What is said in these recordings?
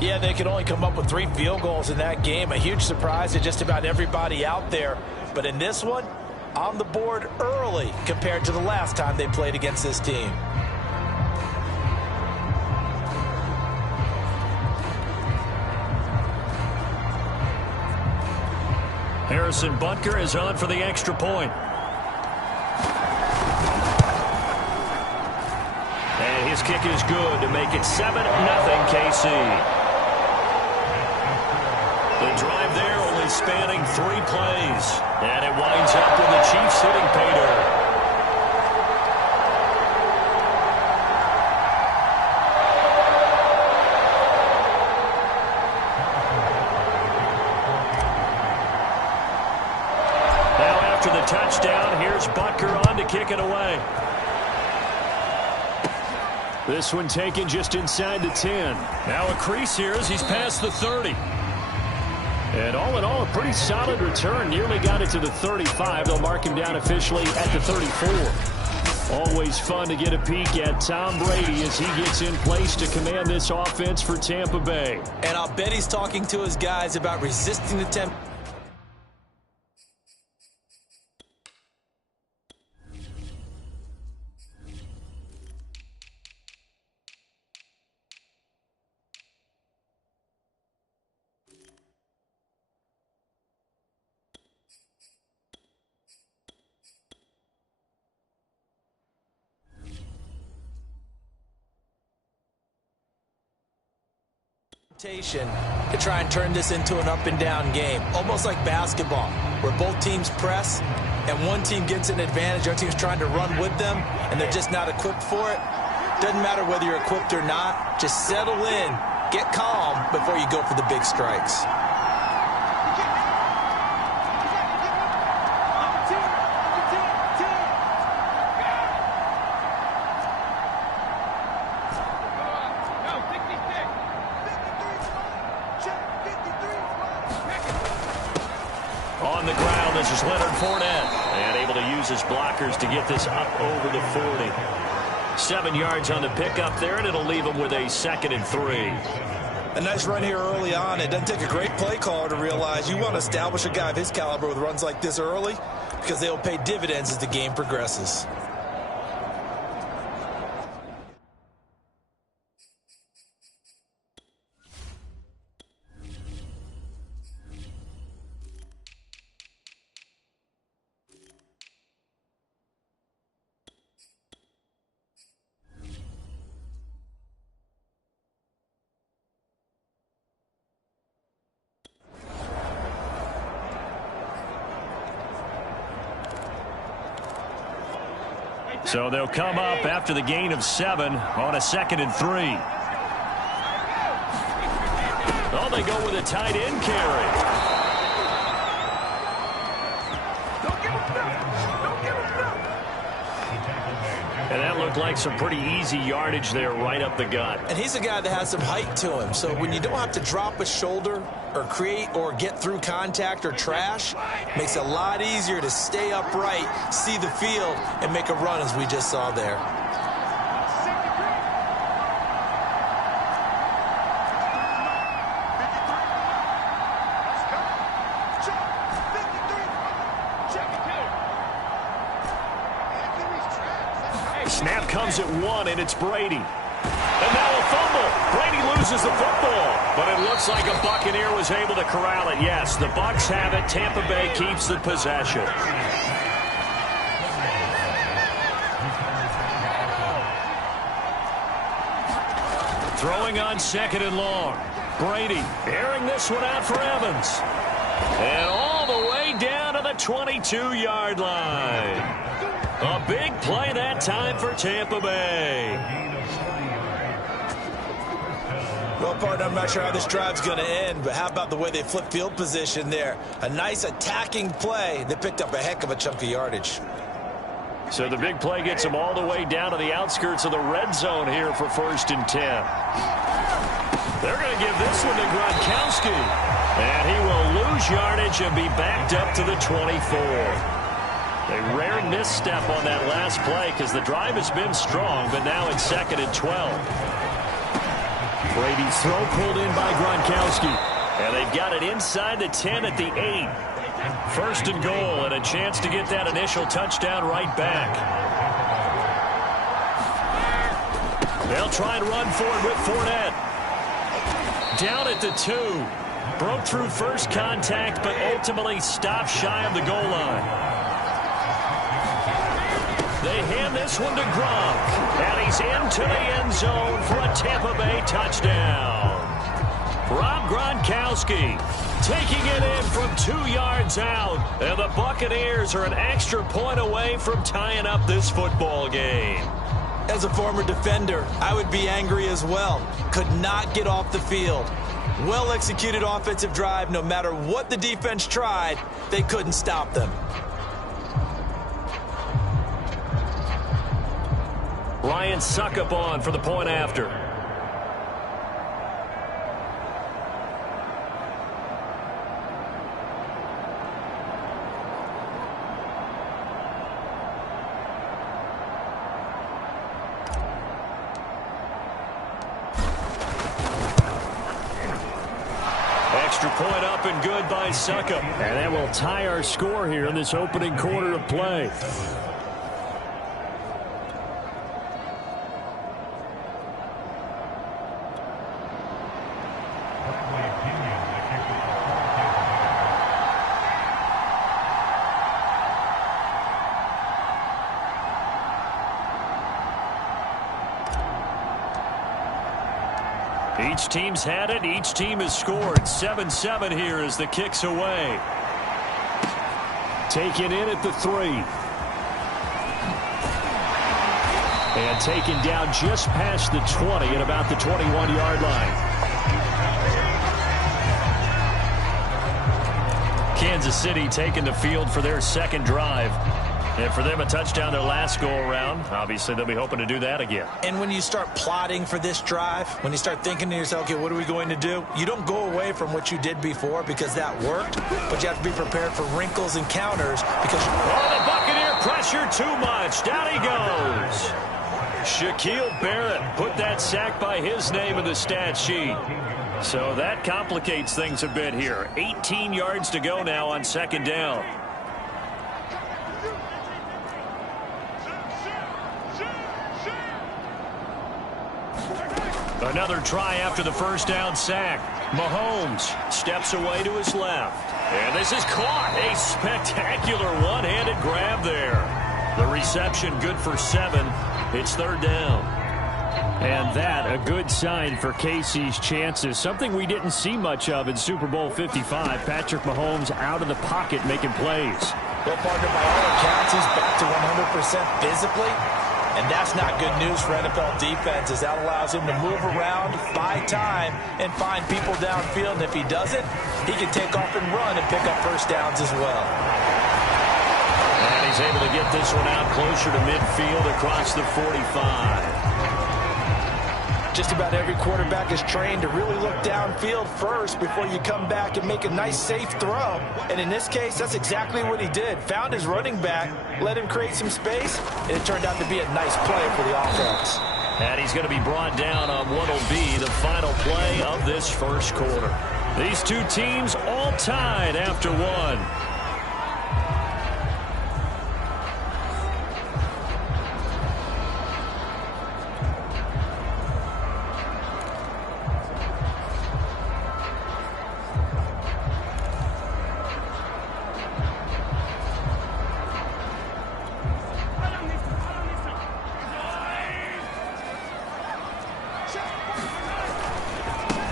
Yeah, they could only come up with 3 field goals in that game. A huge surprise to just about everybody out there. But in this one, on the board early compared to the last time they played against this team. Harrison Butker is on for the extra point. And his kick is good to make it 7-0 KC. The drive there only spanning 3 plays. And it winds up with the Chiefs hitting pay dirt. After the touchdown, here's Butker on to kick it away. This one taken just inside the 10. Now a crease here as he's past the 30. And all in all, a pretty solid return. Nearly got it to the 35. They'll mark him down officially at the 34. Always fun to get a peek at Tom Brady as he gets in place to command this offense for Tampa Bay. And I'll bet he's talking to his guys about resisting the temptation. To try and turn this into an up-and-down game, almost like basketball, where both teams press and one team gets an advantage, our team's trying to run with them, and they're just not equipped for it. Doesn't matter whether you're equipped or not, just settle in, get calm before you go for the big strikes. This is Leonard Fournette, and able to use his blockers to get this up over the 40. 7 yards on the pickup there, and it'll leave him with a 2nd and 3. A nice run here early on. It doesn't take a great play caller to realize you want to establish a guy of his caliber with runs like this early because they will pay dividends as the game progresses. So they'll come up after the gain of 7 on a 2nd and 3. Oh, they go with a tight end carry. And that looked like some pretty easy yardage there right up the gut. And he's a guy that has some height to him. So when you don't have to drop a shoulder or create or get through contact or trash, makes it a lot easier to stay upright, see the field, and make a run as we just saw there. Snap comes at 1, and it's Brady. And now a fumble. Brady loses the football. But it looks like a Buccaneer was able to corral it. Yes, the Bucs have it. Tampa Bay keeps the possession. Throwing on 2nd and long. Brady airing this one out for Evans. And all the way down to the 22-yard line. A big play that time for Tampa Bay. Well, partner, I'm not sure how this drive's going to end, but how about the way they flip field position there? A nice attacking play. They picked up a heck of a chunk of yardage. So the big play gets them all the way down to the outskirts of the red zone here for 1st and 10. They're going to give this one to Gronkowski. And he will lose yardage and be backed up to the 24. A rare misstep on that last play because the drive has been strong, but now it's 2nd and 12. Brady's throw pulled in by Gronkowski. And they've got it inside the 10 at the 8. First and goal, and a chance to get that initial touchdown right back. They'll try and run for it with Fournette. Down at the 2. Broke through first contact, but ultimately stopped shy of the goal line. They hand this one to Gronk, and he's into the end zone for a Tampa Bay touchdown. Rob Gronkowski taking it in from 2 yards out, and the Buccaneers are an extra point away from tying up this football game. As a former defender, I would be angry as well. Could not get off the field. Well-executed offensive drive. No matter what the defense tried, they couldn't stop them. Ryan Suckup on for the point after. Extra point up and good by Suckup. And that will tie our score here in this opening quarter of play. Each team's had it. Each team has scored. 7-7 here as the kick's away. Taken in at the 3. And taken down just past the 20 at about the 21-yard line. Kansas City taking the field for their second drive. And for them, a touchdown their last go-around. Obviously, they'll be hoping to do that again. And when you start plotting for this drive, when you start thinking to yourself, okay, what are we going to do? You don't go away from what you did before because that worked, but you have to be prepared for wrinkles and counters because... Oh, the Buccaneer pressure too much. Down he goes. Shaquille Barrett put that sack by his name in the stat sheet. So that complicates things a bit here. 18 yards to go now on second down. Another try after the first down sack. Mahomes steps away to his left. And this is caught. A spectacular one-handed grab there. The reception good for 7. It's third down. And that a good sign for KC's chances. Something we didn't see much of in Super Bowl 55. Patrick Mahomes out of the pocket making plays. Well, partner, by all accounts, he's back to 100% physically. And that's not good news for NFL defenses. That allows him to move around, buy time, and find people downfield. And if he doesn't, he can take off and run and pick up first downs as well. And he's able to get this one out closer to midfield across the 45. Just about every quarterback is trained to really look downfield first before you come back and make a nice, safe throw. And in this case, that's exactly what he did. Found his running back, let him create some space, and it turned out to be a nice play for the offense. And he's going to be brought down on what will be the final play of this first quarter. These two teams all tied after one.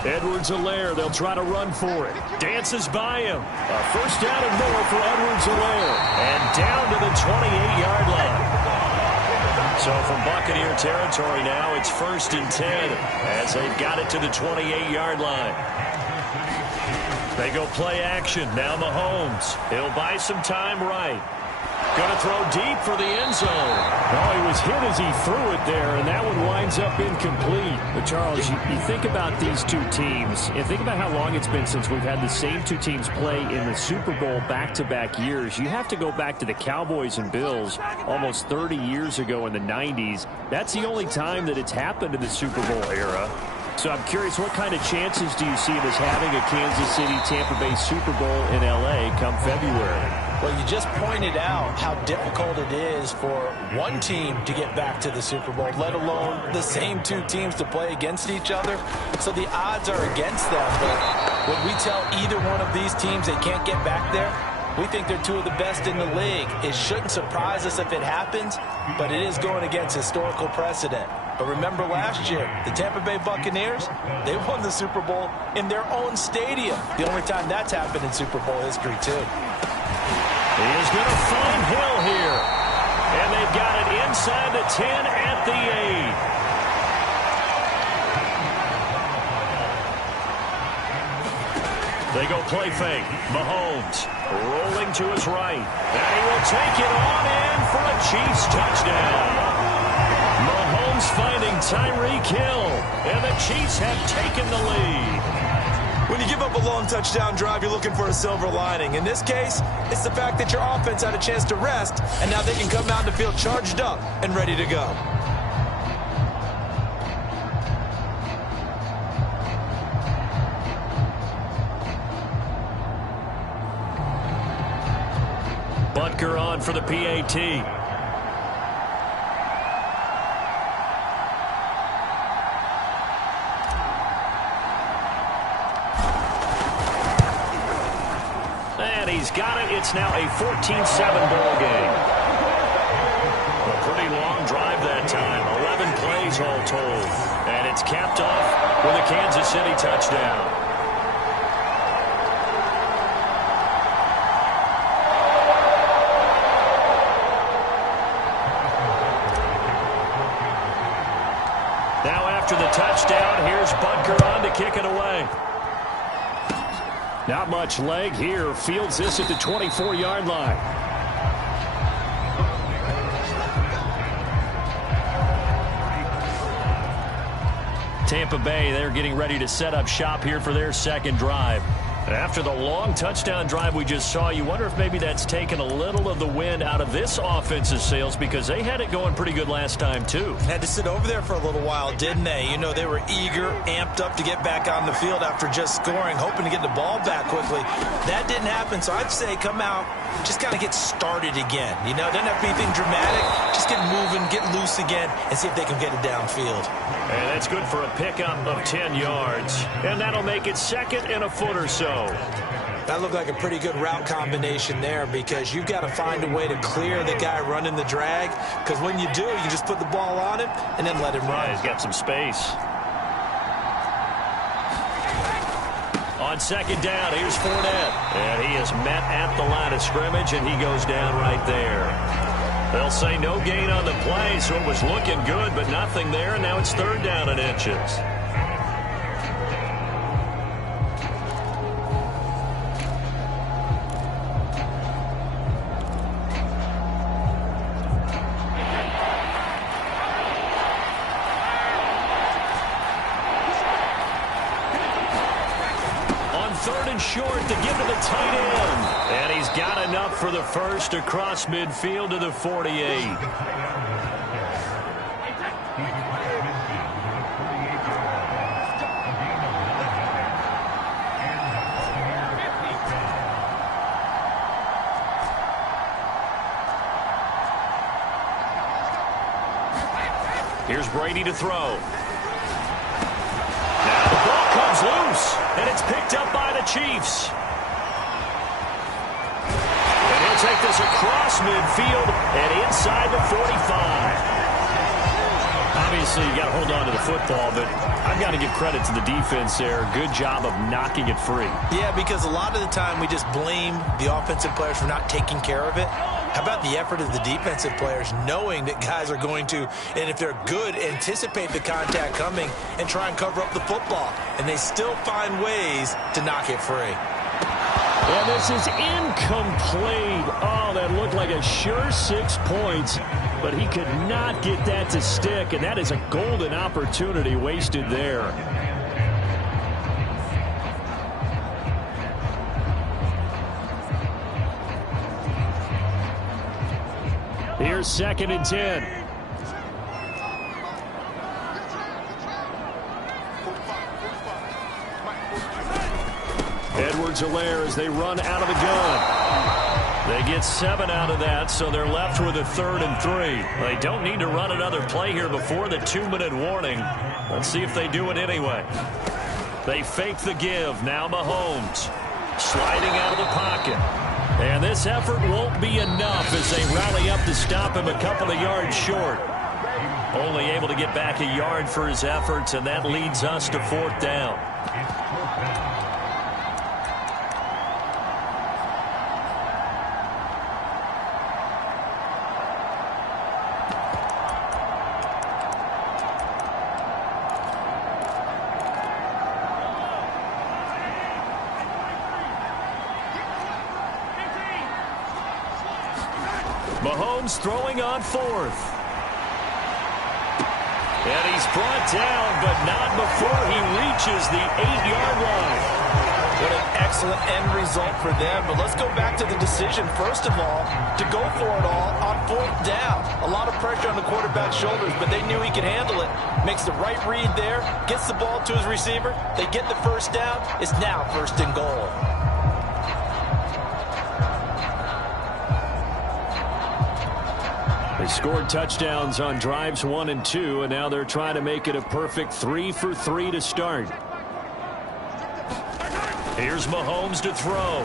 Edwards-Helaire, they'll try to run for it. Dances by him. A first down and more for Edwards-Helaire. And down to the 28-yard line. So from Buccaneer territory now, it's 1st and 10 as they've got it to the 28-yard line. They go play action. Now Mahomes. He'll buy some time right. Going to throw deep for the end zone. Oh, he was hit as he threw it there, and that one winds up incomplete. But, Charles, you think about these two teams, and think about how long it's been since we've had the same two teams play in the Super Bowl back-to-back years. You have to go back to the Cowboys and Bills almost 30 years ago in the 90s. That's the only time that it's happened in the Super Bowl era. So I'm curious, what kind of chances do you see of us having a Kansas City-Tampa Bay Super Bowl in L.A. come February? Well, you just pointed out how difficult it is for one team to get back to the Super Bowl, let alone the same two teams to play against each other. So the odds are against them. But when we tell either one of these teams they can't get back there, we think they're two of the best in the league. It shouldn't surprise us if it happens, but it is going against historical precedent. But remember last year, the Tampa Bay Buccaneers, they won the Super Bowl in their own stadium. The only time that's happened in Super Bowl history, too. He is going to find Hill here. And they've got it inside the 10 at the 8. They go play fake. Mahomes rolling to his right. And he will take it on in for a Chiefs touchdown. Mahomes finding Tyreek Hill. And the Chiefs have taken the lead. When you give up a long touchdown drive, you're looking for a silver lining. In this case, it's the fact that your offense had a chance to rest, and now they can come out and feel charged up and ready to go. Butker on for the PAT. And he's got it. It's now a 14-7 ball game. A pretty long drive that time. 11 plays all told. And it's capped off with a Kansas City touchdown. Now after the touchdown, here's Butker on to kick it away. Not much leg here. Fields this at the 24-yard line. Tampa Bay, they're getting ready to set up shop here for their second drive. After the long touchdown drive we just saw, you wonder if maybe that's taken a little of the wind out of this offense's sails, because they had it going pretty good last time, too. Had to sit over there for a little while, didn't they? You know, they were eager, amped up to get back on the field after just scoring, hoping to get the ball back quickly. That didn't happen, so I'd say come out, just kind of get started again. You know, doesn't have to be anything dramatic. Just get moving, get loose again, and see if they can get it downfield. And that's good for a pickup of 10 yards. And that'll make it second and a foot or so. That looked like a pretty good route combination there, because you've got to find a way to clear the guy running the drag, because when you do, you just put the ball on him and then let him run. Yeah, he's got some space. On second down, here's Fournette. And he is met at the line of scrimmage, and he goes down right there. They'll say no gain on the play, so it was looking good, but nothing there, and now it's third down and inches. Third and short to give to the tight end. And he's got enough for the first across midfield to the 48. Here's Brady to throw. Now the ball comes loose, and it's picked up by the Chiefs. And he'll take this across midfield and inside the 45. Obviously, you got to hold on to the football, but I've got to give credit to the defense there. Good job of knocking it free. Yeah, because a lot of the time we just blame the offensive players for not taking care of it. How about the effort of the defensive players, knowing that guys are going to, and if they're good, anticipate the contact coming and try and cover up the football. And they still find ways to knock it free. And this is incomplete. Oh, that looked like a sure 6 points, but he could not get that to stick, and that is a golden opportunity wasted there. Here's second and 10. Edwards-Helaire as they run out of the gun. They get 7 out of that, so they're left with a 3rd and 3. They don't need to run another play here before the 2-minute warning. Let's see if they do it anyway. They fake the give. Now Mahomes sliding out of the pocket. And this effort won't be enough as they rally up to stop him a couple of yards short. Only able to get back a yard for his efforts, and that leads us to 4th down. Mahomes throwing on 4th. And he's brought down, but not before he reaches the 8-yard line. What an excellent end result for them. But let's go back to the decision, first of all, to go for it all on 4th down. A lot of pressure on the quarterback's shoulders, but they knew he could handle it. Makes the right read there, gets the ball to his receiver. They get the first down. It's now 1st and goal. They scored touchdowns on drives 1 and 2, and now they're trying to make it a perfect 3 for 3 to start. Here's Mahomes to throw.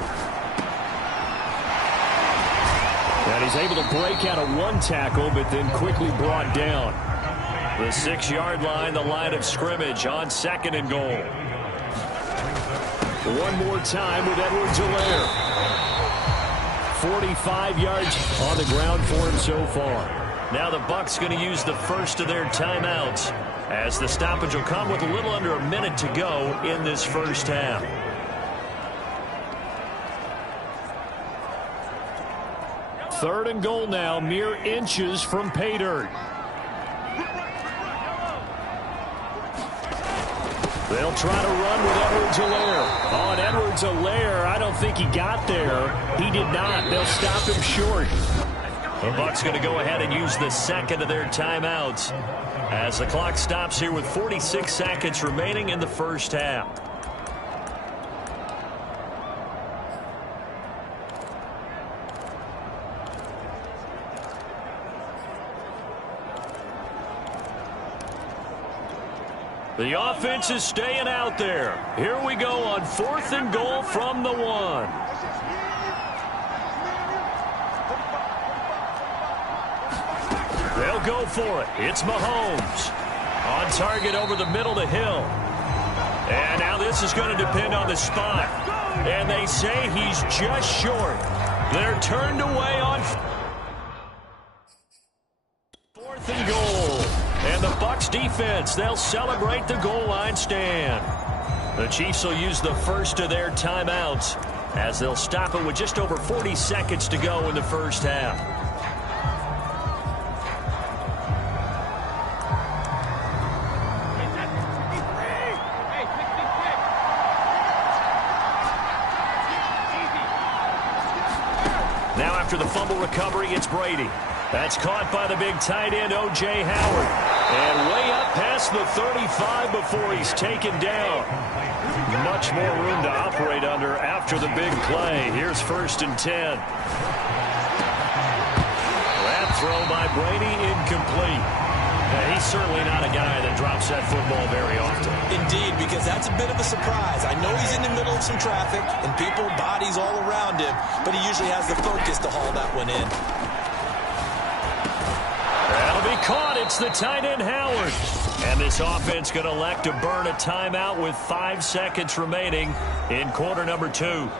And he's able to break out of 1 tackle, but then quickly brought down. The 6-yard line, the line of scrimmage on 2nd and goal. One more time with Edwards-Helaire. 45 yards on the ground for him so far. Now the Bucs going to use the first of their timeouts as the stoppage will come with a little under a minute to go in this first half. Third and goal now, mere inches from pay dirt. They'll try to run with Edwards-Helaire. Oh, and Edwards-Helaire, I don't think he got there. He did not. They'll stop him short. The Bucs going to go ahead and use the second of their timeouts as the clock stops here with 46 seconds remaining in the first half. The offense is staying out there. Here we go on 4th and goal from the 1. They'll go for it. It's Mahomes. On target over the middle to Hill. And now this is going to depend on the spot. And they say he's just short. They're turned away on 4th and goal. And the Bucs defense, they'll celebrate the goal line stand. The Chiefs will use the first of their timeouts as they'll stop it with just over 40 seconds to go in the first half. Now after the fumble recovery, it's Brady. That's caught by the big tight end, O.J. Howard. And way up past the 35 before he's taken down. Much more room to operate under after the big play. Here's 1st and 10. That throw by Brady incomplete. Yeah, he's certainly not a guy that drops that football very often. Indeed, because that's a bit of a surprise. I know he's in the middle of some traffic and people, bodies all around him, but he usually has the focus to haul that one in. That'll be caught. It's the tight end, Howard. And this offense going to elect to burn a timeout with 5 seconds remaining in quarter number 2.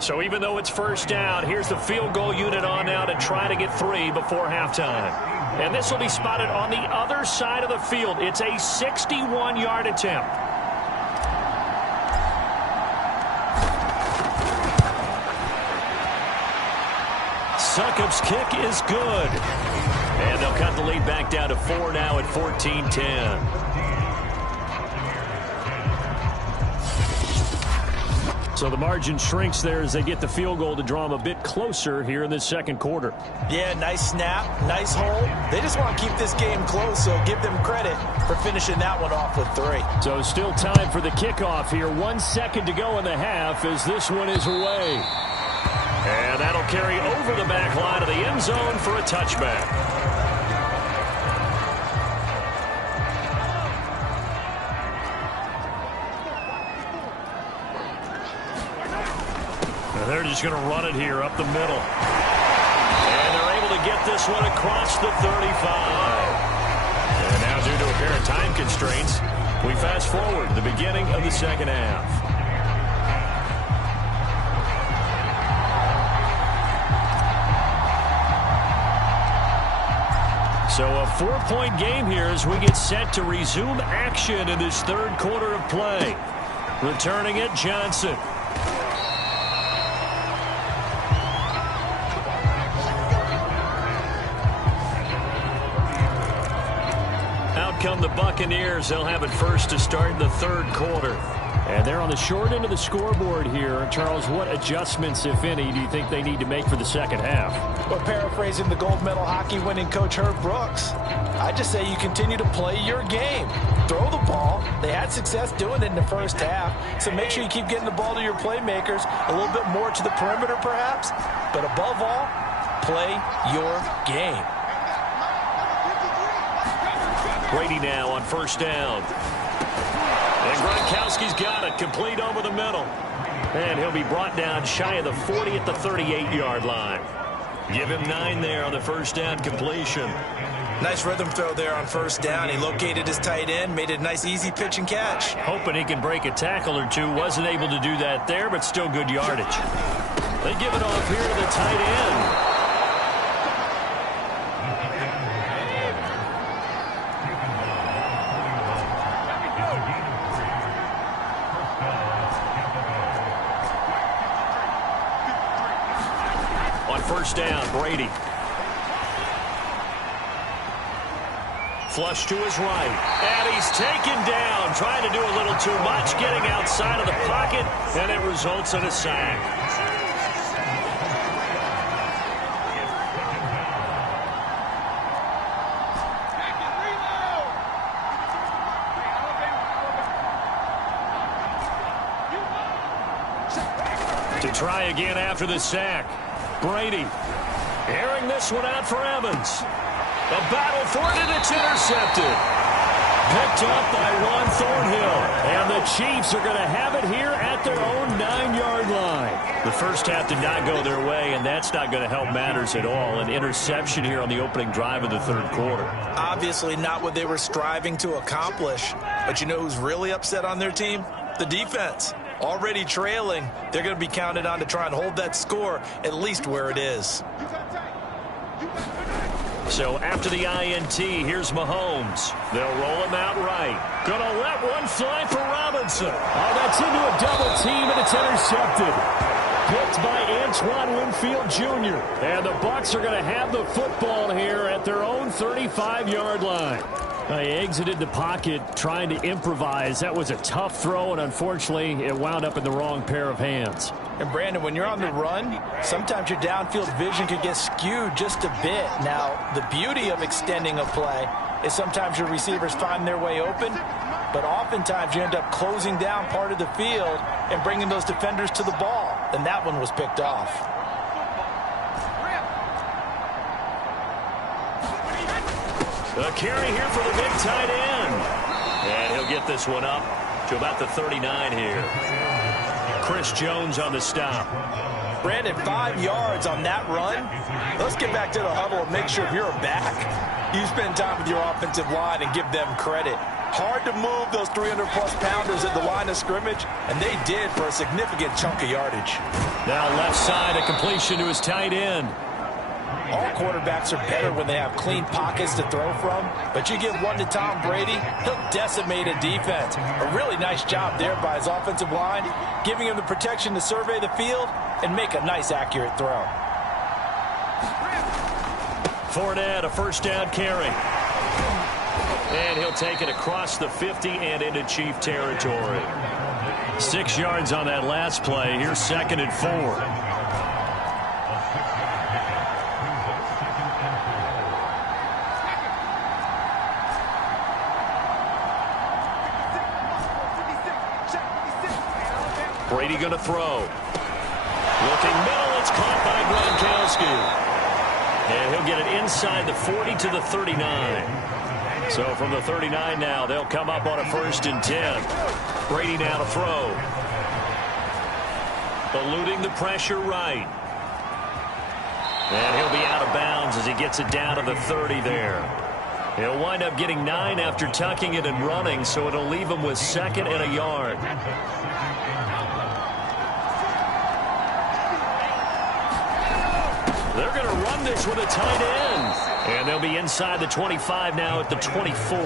So even though it's first down, here's the field goal unit on now to try to get 3 before halftime. And this will be spotted on the other side of the field. It's a 61-yard attempt. Succop's kick is good. And they'll cut the lead back down to 4 now at 14-10. So the margin shrinks there as they get the field goal to draw them a bit closer here in the second quarter. Yeah, nice snap, nice hole. They just want to keep this game close, so give them credit for finishing that one off with 3. So still time for the kickoff here. 1 second to go in the half as this one is away. And that'll carry over the back line of the end zone for a touchback. They're just going to run it here up the middle. And they're able to get this one across the 35. And now due to apparent time constraints, we fast forward to the beginning of the second half. So a 4-point game here as we get set to resume action in this third quarter of play. Returning it, Johnson. Come the Buccaneers. They'll have it first to start the third quarter. And they're on the short end of the scoreboard here. Charles, what adjustments, if any, do you think they need to make for the second half? Well, paraphrasing the gold medal hockey winning coach Herb Brooks, I just say you continue to play your game. Throw the ball. They had success doing it in the first half. So make sure you keep getting the ball to your playmakers, a little bit more to the perimeter perhaps. But above all, play your game. Brady now on first down. And Gronkowski's got it, complete over the middle. And he'll be brought down shy of the 40 at the 38-yard line. Give him 9 there on the first down completion. Nice rhythm throw there on first down. He located his tight end, made it a nice easy pitch and catch. Hoping he can break a tackle or two. Wasn't able to do that there, but still good yardage. They give it off here to the tight end. First down, Brady. Flush to his right. And he's taken down, trying to do a little too much, getting outside of the pocket, and it results in a sack. To try again after the sack. Brady airing this one out for Evans. A battle for it, and it's intercepted. Picked up by Juan Thornhill. And the Chiefs are going to have it here at their own 9-yard line. The first half did not go their way, and that's not going to help matters at all. An interception here on the opening drive of the third quarter. Obviously not what they were striving to accomplish. But you know who's really upset on their team? The defense. Already trailing, they're going to be counted on to try and hold that score at least where it is. So after the INT, here's Mahomes. They'll roll him out right. Gonna let one fly for Robinson. Oh, that's into a double team, and it's intercepted. Picked by Antoine Winfield Jr. And the Bucs are going to have the football here at their own 35-yard line. He exited the pocket trying to improvise. That was a tough throw, and unfortunately, it wound up in the wrong pair of hands. And, Brandon, when you're on the run, sometimes your downfield vision could get skewed just a bit. Now, the beauty of extending a play is sometimes your receivers find their way open, but oftentimes you end up closing down part of the field and bringing those defenders to the ball, and that one was picked off. A carry here for the big tight end. And he'll get this one up to about the 39 here. Chris Jones on the stop. Brandon, 5 yards on that run. Let's get back to the huddle and make sure you're back. You spend time with your offensive line and give them credit. Hard to move those 300-plus pounders at the line of scrimmage, and they did for a significant chunk of yardage. Now left side, a completion to his tight end. All quarterbacks are better when they have clean pockets to throw from, but you give one to Tom Brady, he'll decimate a defense. A really nice job there by his offensive line, giving him the protection to survey the field and make a nice, accurate throw. Fournette, a first down carry. And he'll take it across the 50 and into Chief territory. 6 yards on that last play. Here's 2nd and 4. Brady going to throw. Looking middle. It's caught by Gronkowski. And he'll get it inside the 40 to the 39. So from the 39 now, they'll come up on a 1st and 10. Brady now to throw. Eluding the pressure right. And he'll be out of bounds as he gets it down to the 30 there. He'll wind up getting 9 after tucking it and running, so it'll leave him with 2nd and a yard. They're going to run this with a tight end. And they'll be inside the 25 now at the 24.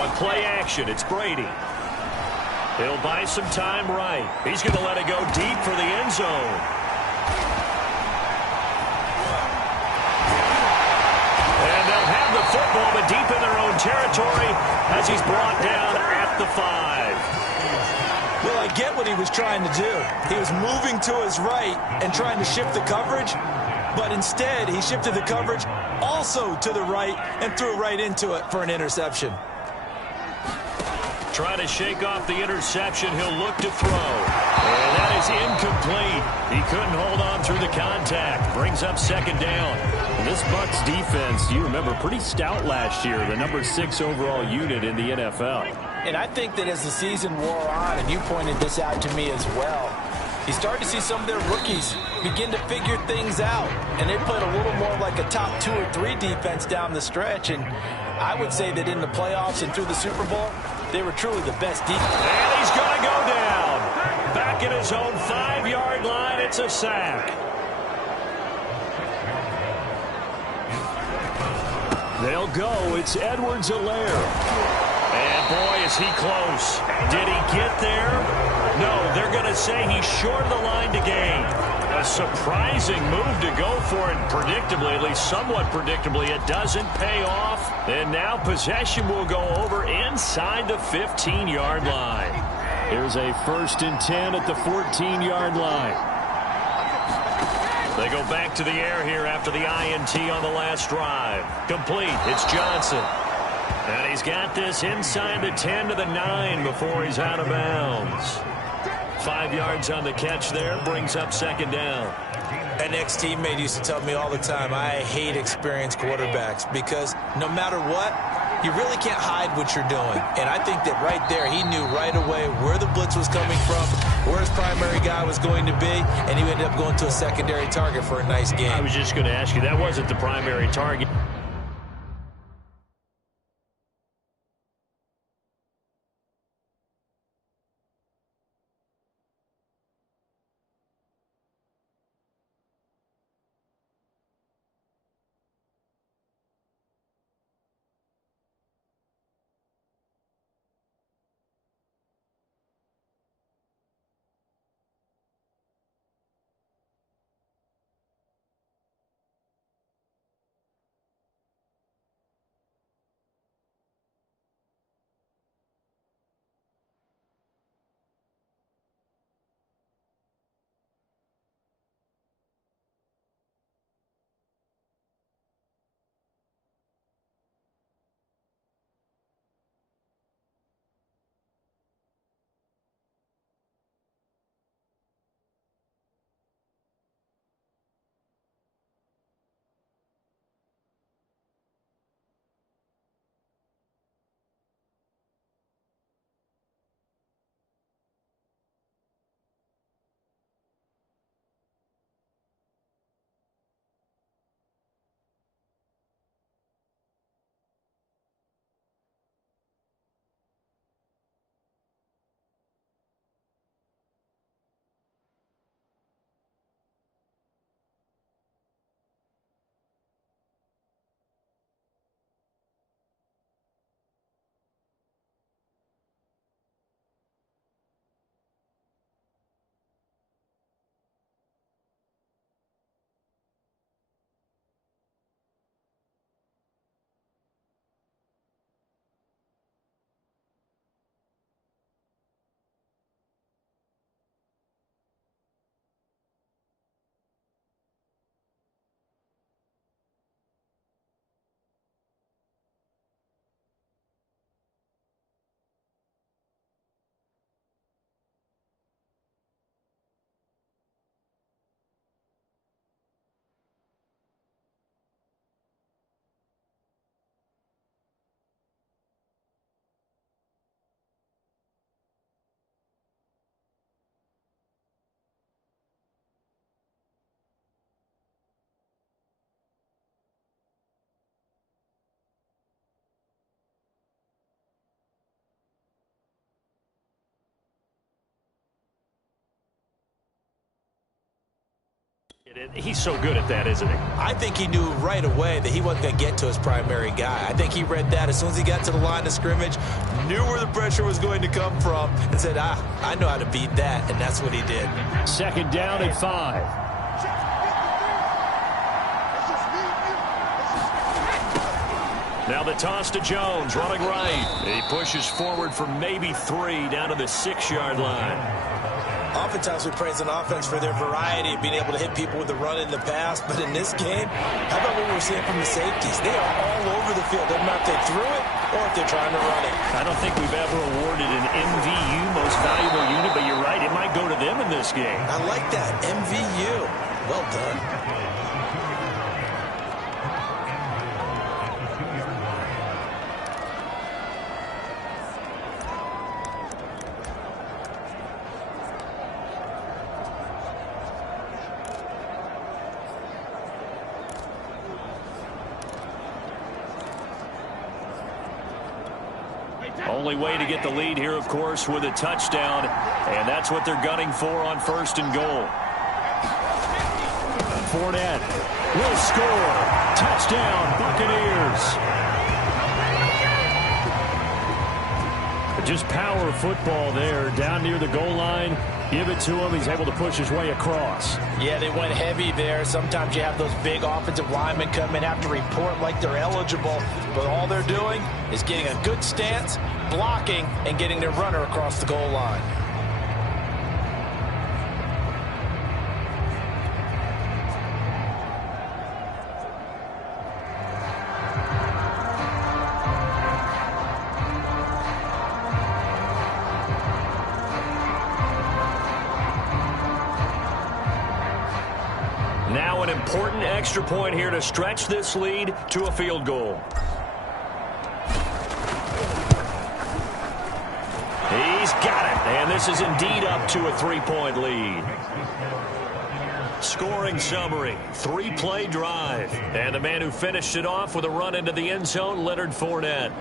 On play action, it's Brady. He'll buy some time right. He's going to let it go deep for the end zone. Football, but deep in their own territory as he's brought down at the 5. Well, I get what he was trying to do. He was moving to his right and trying to shift the coverage, but instead he shifted the coverage also to the right and threw right into it for an interception. Trying to shake off the interception. He'll look to throw. And that is incomplete. He couldn't hold on through the contact. Brings up 2nd down. This Bucs defense, you remember, pretty stout last year, the number 6 overall unit in the NFL. And I think that as the season wore on, and you pointed this out to me as well, you started to see some of their rookies begin to figure things out. And they played a little more like a top 2 or 3 defense down the stretch. And I would say that in the playoffs and through the Super Bowl, they were truly the best defense. And he's going to go down. Back at his own 5-yard line, it's a sack. They'll go. It's Edwards-Helaire. And boy, is he close. Did he get there? No, they're going to say he's short of the line to gain. A surprising move to go for it, predictably, at least somewhat predictably. It doesn't pay off. And now possession will go over inside the 15-yard line. Here's a 1st and 10 at the 14-yard line. They go back to the air here after the INT on the last drive. Complete. It's Johnson. And he's got this inside the 10 to the 9 before he's out of bounds. 5 yards on the catch there. Brings up 2nd down. An ex-teammate used to tell me all the time, I hate experienced quarterbacks because no matter what, you really can't hide what you're doing. And I think that right there, he knew right away where the blitz was coming from, where his primary guy was going to be, and he ended up going to a secondary target for a nice game. I was just going to ask you, that wasn't the primary target. He's so good at that, isn't he? I think he knew right away that he wasn't going to get to his primary guy. I think he read that as soon as he got to the line of scrimmage, knew where the pressure was going to come from, and said, I know how to beat that, and that's what he did. Second down and 5. Now the toss to Jones, running right. He pushes forward for maybe 3 down to the 6-yard line. Oftentimes we praise an offense for their variety of being able to hit people with the run in the pass, but in this game, how about what we're seeing from the safeties? They are all over the field. Doesn't matter if they threw it or if they're trying to run it. I don't think we've ever awarded an MVU, most valuable unit, but you're right, it might go to them in this game. I like that, MVU. Well done. Only way to get the lead here, of course, with a touchdown, and that's what they're gunning for on 1st and goal. Fournette will score. Touchdown, Buccaneers. Just power football there, down near the goal line. Give it to him. He's able to push his way across. Yeah, they went heavy there. Sometimes you have those big offensive linemen come in, have to report like they're eligible, but all they're doing is getting a good stance, blocking, and getting their runner across the goal line. Now an important extra point here to stretch this lead to a field goal. He's got it, and this is indeed up to a 3-point lead. Scoring summary, 3-play drive. And the man who finished it off with a run into the end zone, Leonard Fournette.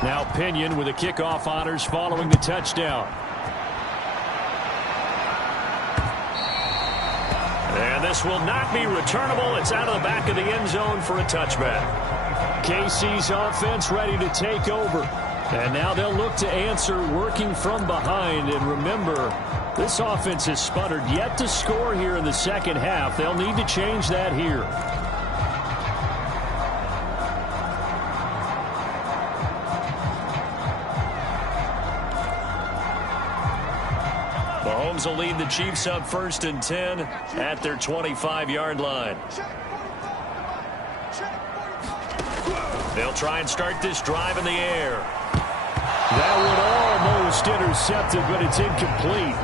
Now Pinion with the kickoff honors following the touchdown. And this will not be returnable. It's out of the back of the end zone for a touchback. KC's offense ready to take over. And now they'll look to answer working from behind. And remember, this offense has sputtered yet to score here in the second half. They'll need to change that here. Mahomes will lead the Chiefs up 1st and 10 at their 25-yard line. They'll try and start this drive in the air. That one almost intercepted, but it's incomplete.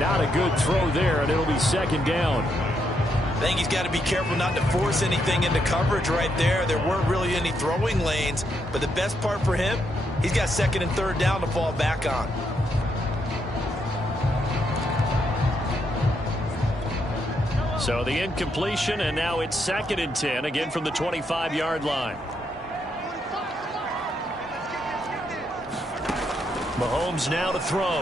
Not a good throw there, and it'll be 2nd down. I think he's got to be careful not to force anything into coverage right there. There weren't really any throwing lanes, but the best part for him, he's got 2nd and 3rd down to fall back on. So the incompletion, and now it's 2nd and 10, again from the 25-yard line. Mahomes now to throw.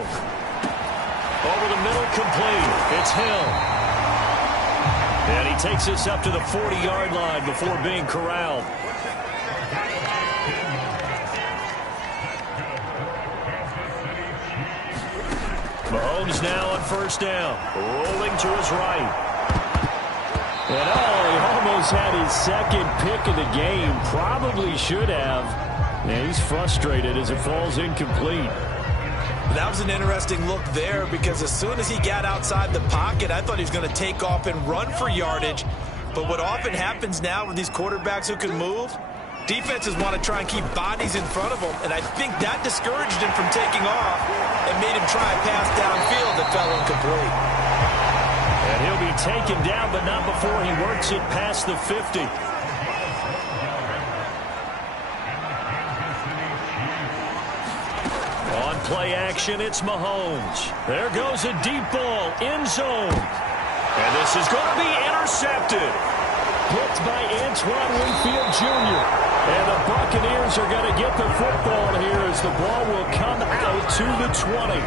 Over the middle, complete. It's Hill. And he takes this up to the 40-yard line before being corralled. Mahomes now on 1st down. Rolling to his right. And he almost had his 2nd pick of the game. Probably should have. Yeah, he's frustrated as it falls incomplete. That was an interesting look there because as soon as he got outside the pocket, I thought he was going to take off and run for yardage. But what often happens now with these quarterbacks who can move, defenses want to try and keep bodies in front of them. And I think that discouraged him from taking off and made him try a pass downfield that fell incomplete. And he'll be taken down, but not before he works it past the 50. On play action, it's Mahomes. There goes a deep ball, end zone. And this is going to be intercepted. Picked by Antoine Winfield Jr. And the Buccaneers are going to get the football here as the ball will come out to the 20.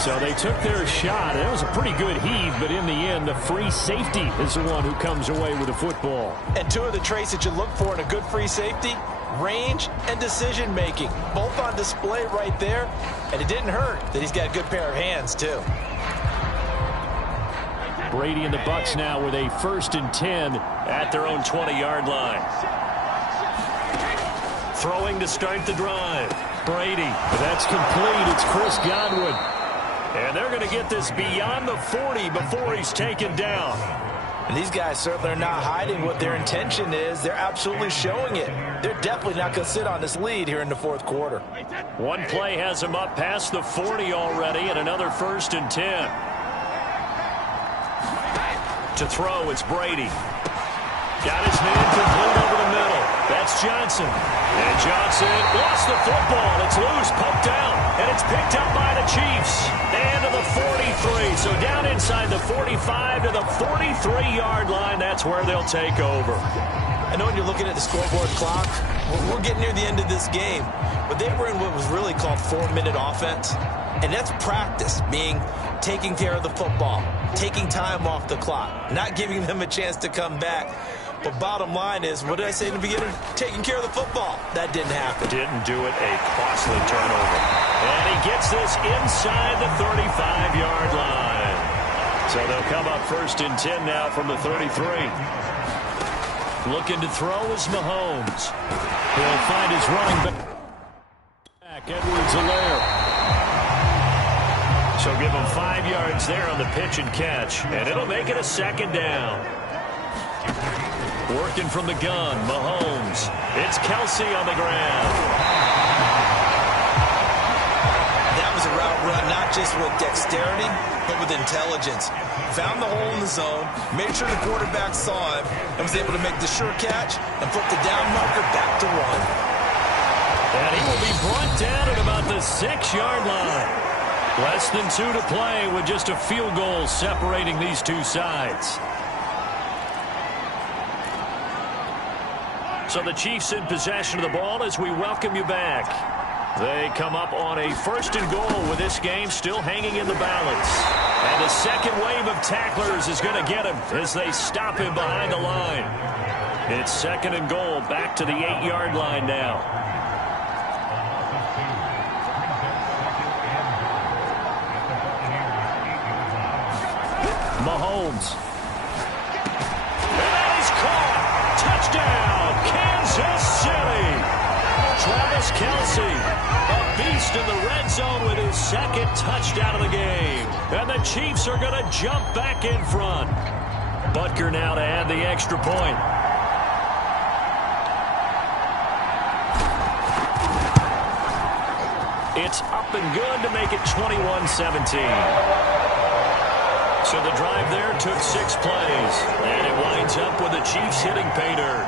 So they took their shot. It was a pretty good heave, but in the end, the free safety is the one who comes away with the football. And two of the traits that you look for in a good free safety, range and decision-making. Both on display right there. And it didn't hurt that he's got a good pair of hands, too. Brady and the Bucs now with a 1st and 10 at their own 20-yard line. Throwing to start the drive. Brady. That's complete. It's Chris Godwin. And they're going to get this beyond the 40 before he's taken down. And these guys certainly are not hiding what their intention is. They're absolutely showing it. They're definitely not going to sit on this lead here in the fourth quarter. One play has him up past the 40 already, and another 1st and 10. To throw, it's Brady. Got his man complete over the middle. That's Johnson. And Johnson lost the football. It's loose, poked out, and it's picked up by the Chiefs. And to the 43. So down inside the 45 to the 43-yard line. That's where they'll take over. I know when you're looking at the scoreboard clock, we're getting near the end of this game. But they were in what was really called 4-minute offense. And that's practice, meaning taking care of the football, taking time off the clock, not giving them a chance to come back. But bottom line is, what did I say in the beginning? Taking care of the football. That didn't happen. Didn't do it. A costly turnover. And he gets this inside the 35-yard line. So they'll come up 1st and 10 now from the 33. Looking to throw is Mahomes. He'll find his running back. Edwards-Helaire. So give him 5 yards there on the pitch and catch. And it'll make it a 2nd down. Working from the gun, Mahomes. It's Kelsey on the ground. That was a route run, not just with dexterity, but with intelligence. Found the hole in the zone, made sure the quarterback saw him, and was able to make the sure catch and put the down marker back to 1. And he will be brought down at about the 6-yard line. Less than 2 to play with just a field goal separating these two sides. So the Chiefs in possession of the ball as we welcome you back. They come up on a 1st and goal with this game still hanging in the balance. And the second wave of tacklers is going to get him as they stop him behind the line. It's 2nd and goal back to the 8-yard line now. Mahomes. And that is caught. Touchdown, Kansas City. Travis Kelce, a beast in the red zone with his 2nd touchdown of the game. And the Chiefs are going to jump back in front. Butker now to add the extra point. It's up and good to make it 21-17. So the drive there took 6 plays, and it winds up with the Chiefs hitting pay dirt.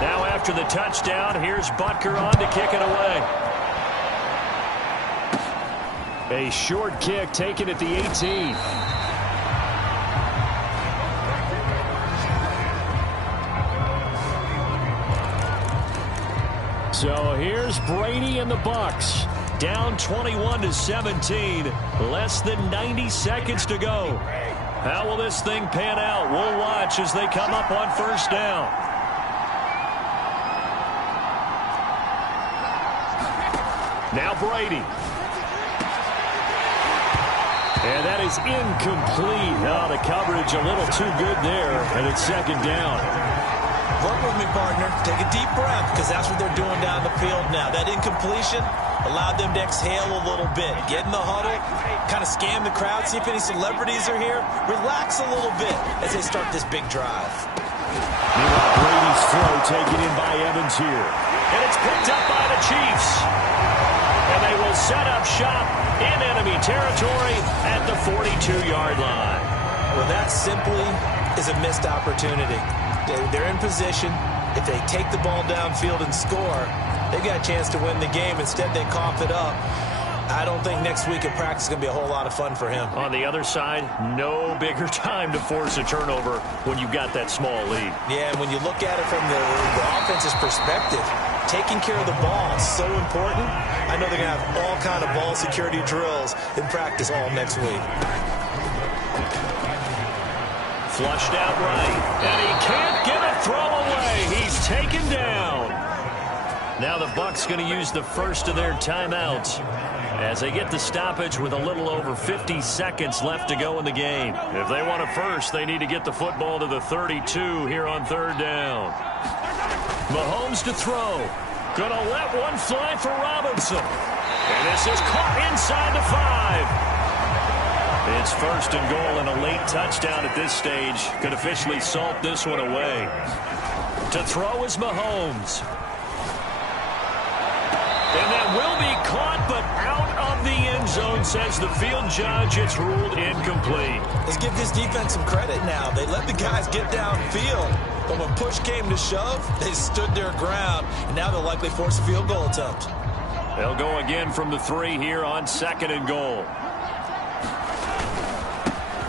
Now after the touchdown, here's Butker on to kick it away. A short kick taken at the 18. So here's Brady and the Bucs. Down 21-17. Less than 90 seconds to go. How will this thing pan out? We'll watch as they come up on 1st down. Now Brady. And that is incomplete. Oh, the coverage a little too good there. And it's 2nd down. Work with me, partner. Take a deep breath, because that's what they're doing down the field now. That incompletion allowed them to exhale a little bit. Get in the huddle, kind of scan the crowd, see if any celebrities are here. Relax a little bit as they start this big drive. Meanwhile, Brady's throw taken in by Evans here. And it's picked up by the Chiefs. And they will set up shop in enemy territory at the 42-yard line. Well, that simply is a missed opportunity. They're in position. If they take the ball downfield and score, they've got a chance to win the game. Instead, they cough it up. I don't think next week at practice is going to be a whole lot of fun for him. On the other side, no bigger time to force a turnover when you've got that small lead. Yeah, and when you look at it from the offense's perspective, taking care of the ball is so important. I know they're going to have all kind of ball security drills in practice all next week. Flushed out right, and he can't get a throw away. He's taken down. Now the Bucs going to use the first of their timeouts as they get the stoppage with a little over 50 seconds left to go in the game. If they want a first, they need to get the football to the 32 here on third down. Mahomes to throw. Gonna let one fly for Robinson. And this is caught inside the 5. It's first and goal and a late touchdown at this stage. Could officially salt this one away. To throw is Mahomes. And that will be caught, but out of the end zone, says the field judge. It's ruled incomplete. Let's give this defense some credit now. They let the guys get downfield, but when push came to shove, they stood their ground, and now they'll likely force a field goal attempt. They'll go again from the 3 here on second and goal.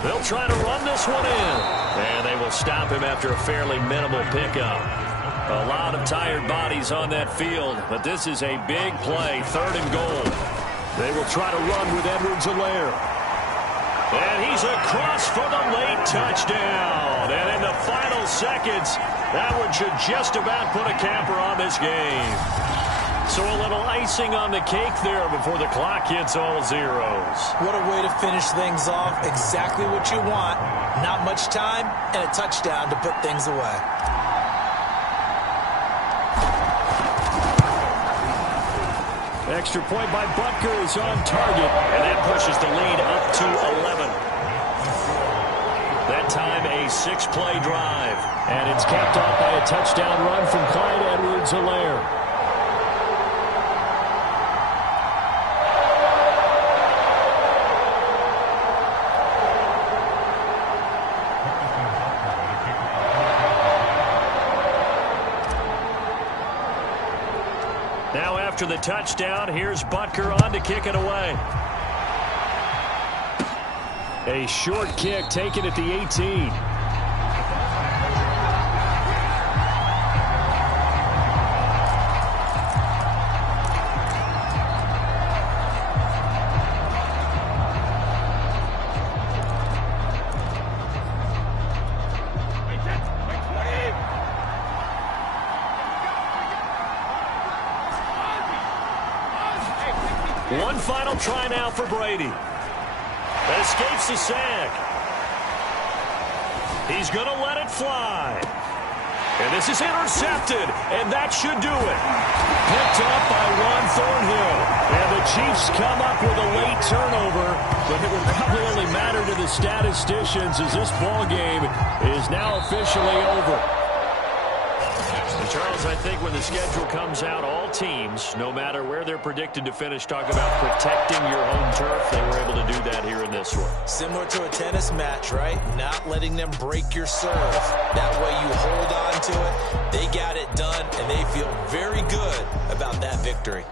They'll try to run this one in, and they will stop him after a fairly minimal pickup. A lot of tired bodies on that field, but this is a big play, third and goal. They will try to run with Edwards-Helaire. And he's across for the late touchdown. And in the final seconds, that one should just about put a capper on this game. So a little icing on the cake there before the clock hits all zeros. What a way to finish things off. Exactly what you want. Not much time and a touchdown to put things away. Extra point by Butker is on target, and that pushes the lead up to 11. That time a 6-play drive. And it's capped off by a touchdown run from Clyde Edwards-Helaire. Now after the touchdown, here's Butker on to kick it away. A short kick taken at the 18. One final try now for Brady. Escapes the sack. He's going to let it fly. And this is intercepted, and that should do it. Picked up by Juan Thornhill. And the Chiefs come up with a late turnover, but it will probably only matter to the statisticians as this ball game is now officially over. Charles, I think when the schedule comes out, all teams, no matter where they're predicted to finish, talk about protecting your home turf. They were able to do that here in this one. Similar to a tennis match, right? Not letting them break your serve. That way you hold on to it. They got it done, and they feel very good about that victory.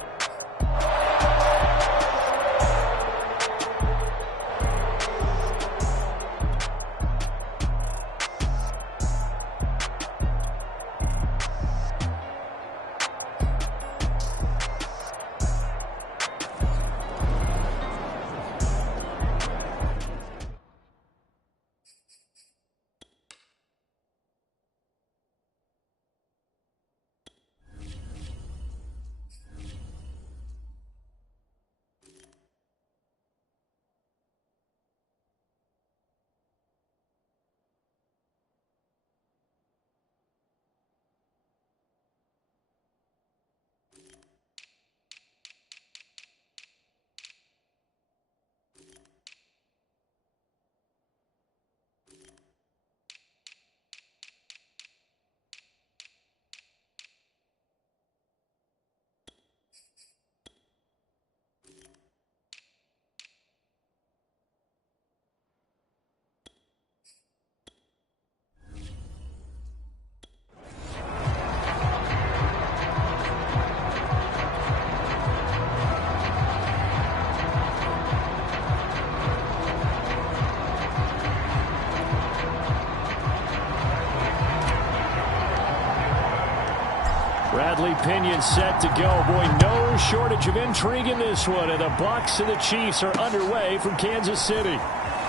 Bradley Pinion set to go. Boy, no shortage of intrigue in this one. And the Bucs and the Chiefs are underway from Kansas City.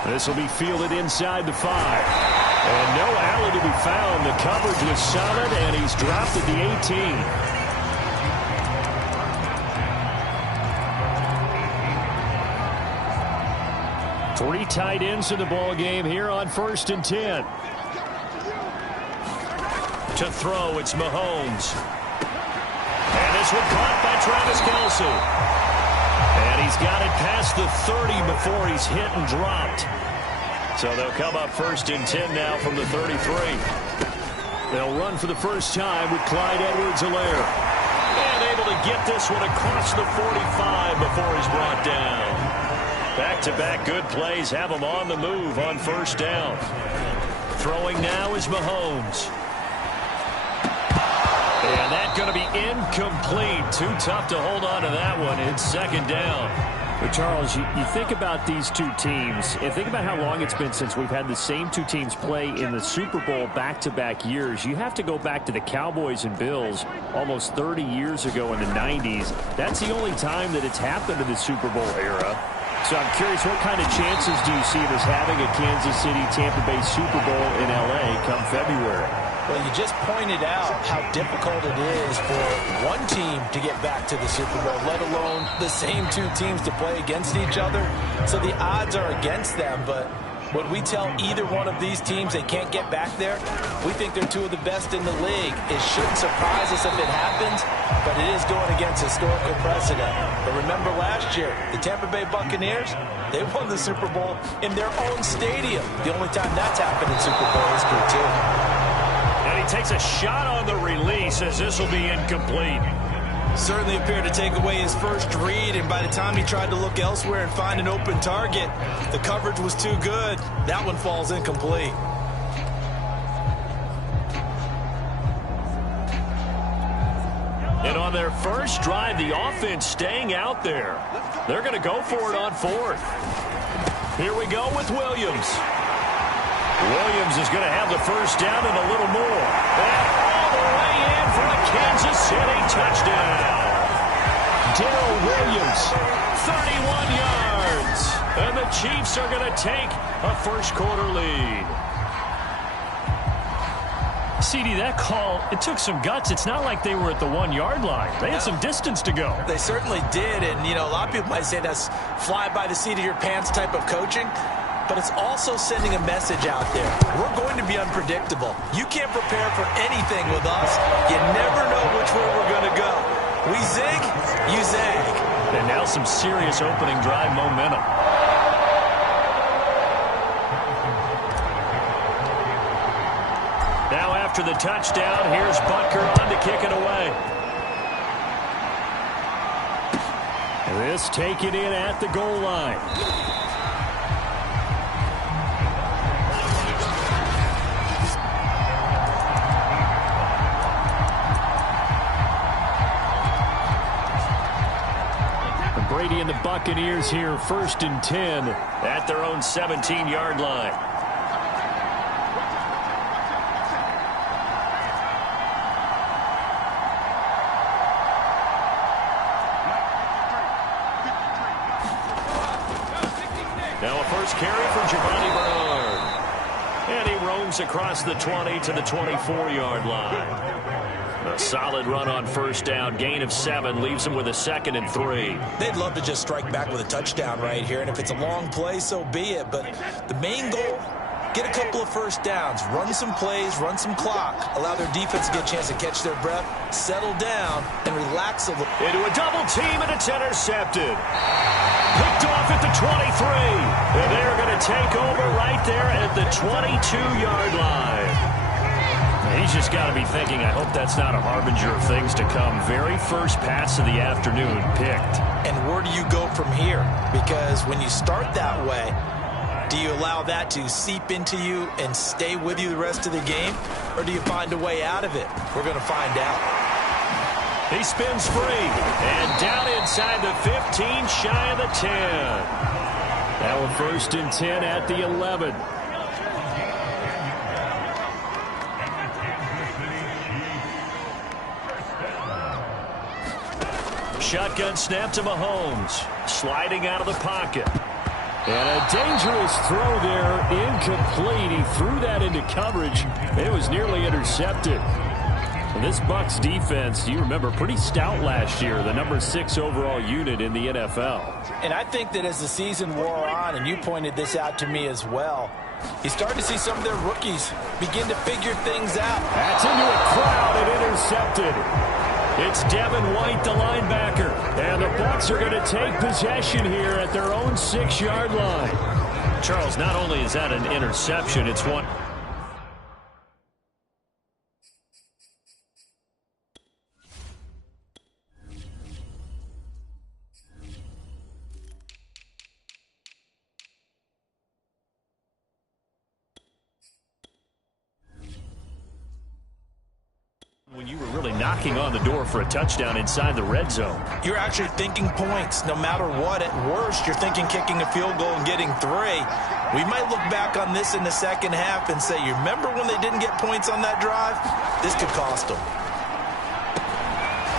This will be fielded inside the 5. And no alley to be found. The coverage was solid, and he's dropped at the 18. Three tight ends in the ball game here on 1st and 10. To throw, it's Mahomes. And this one caught by Travis Kelce. And he's got it past the 30 before he's hit and dropped. So they'll come up 1st and 10 now from the 33. They'll run for the first time with Clyde Edwards-Helaire. And able to get this one across the 45 before he's brought down. Back-to-back good plays have him on the move on 1st down. Throwing now is Mahomes. And that's going to be incomplete. Too tough to hold on to that one. It's 2nd down. But Charles, you think about these two teams and think about how long it's been since we've had the same two teams play in the Super Bowl back-to-back years. You have to go back to the Cowboys and Bills almost 30 years ago in the 90s. That's the only time that it's happened in the Super Bowl era. So I'm curious, what kind of chances do you see us having a Kansas City-Tampa Bay Super Bowl in L.A. come February? Well, you just pointed out how difficult it is for one team to get back to the Super Bowl, let alone the same two teams to play against each other. So the odds are against them, but when we tell either one of these teams they can't get back there, we think they're two of the best in the league. It shouldn't surprise us if it happens, but it is going against historical precedent. But remember last year, the Tampa Bay Buccaneers, they won the Super Bowl in their own stadium. The only time that's happened in Super Bowl history, too. And he takes a shot on the release as this will be incomplete. Certainly appeared to take away his first read, and by the time he tried to look elsewhere and find an open target, the coverage was too good. That one falls incomplete. And on their first drive, the offense staying out there. They're going to go for it on 4th. Here we go with Williams. Williams is going to have the first down and a little more. And all the way in for a Kansas City touchdown. Darrell Williams, 31 yards. And the Chiefs are going to take a first-quarter lead. CD, that call, it took some guts. It's not like they were at the 1-yard line. They had some distance to go. They certainly did, and, you know, a lot of people might say that's fly-by-the-seat-of-your-pants type of coaching. But it's also sending a message out there. We're going to be unpredictable. You can't prepare for anything with us. You never know which way we're going to go. We zig, you zag. And now some serious opening drive momentum. Now after the touchdown, here's Butker on to kick it away. This taken in at the goal line. Brady and the Buccaneers here, 1st and 10 at their own 17-yard line. Now a first carry for Giovanni Bernard. And he roams across the 20 to the 24-yard line. A solid run on 1st down, gain of 7, leaves them with a 2nd and 3. They'd love to just strike back with a touchdown right here, and if it's a long play, so be it. But the main goal, get a couple of first downs, run some plays, run some clock, allow their defense to get a chance to catch their breath, settle down, and relax a little. Into a double team, and it's intercepted. Picked off at the 23. And they're going to take over right there at the 22-yard line. He's just got to be thinking, I hope that's not a harbinger of things to come. Very first pass of the afternoon picked. And where do you go from here? Because when you start that way, do you allow that to seep into you and stay with you the rest of the game? Or do you find a way out of it? We're going to find out. He spins free. And down inside the 15, shy of the 10. Now a 1st and 10 at the 11. shotgun snap to Mahomes. Sliding out of the pocket. And a dangerous throw there, incomplete. He threw that into coverage. It was nearly intercepted. And this Bucs defense, you remember, pretty stout last year, the number 6 overall unit in the NFL. And I think that as the season wore on, and you pointed this out to me as well, you start to see some of their rookies begin to figure things out. That's into a crowd and intercepted. It's Devin White, the linebacker. And the Bucs are going to take possession here at their own 6-yard line. Charles, not only is that an interception, it's one... when you were really knocking on the door for a touchdown inside the red zone. You're actually thinking points. No matter what, at worst, you're thinking kicking a field goal and getting 3. We might look back on this in the second half and say, you remember when they didn't get points on that drive? This could cost them.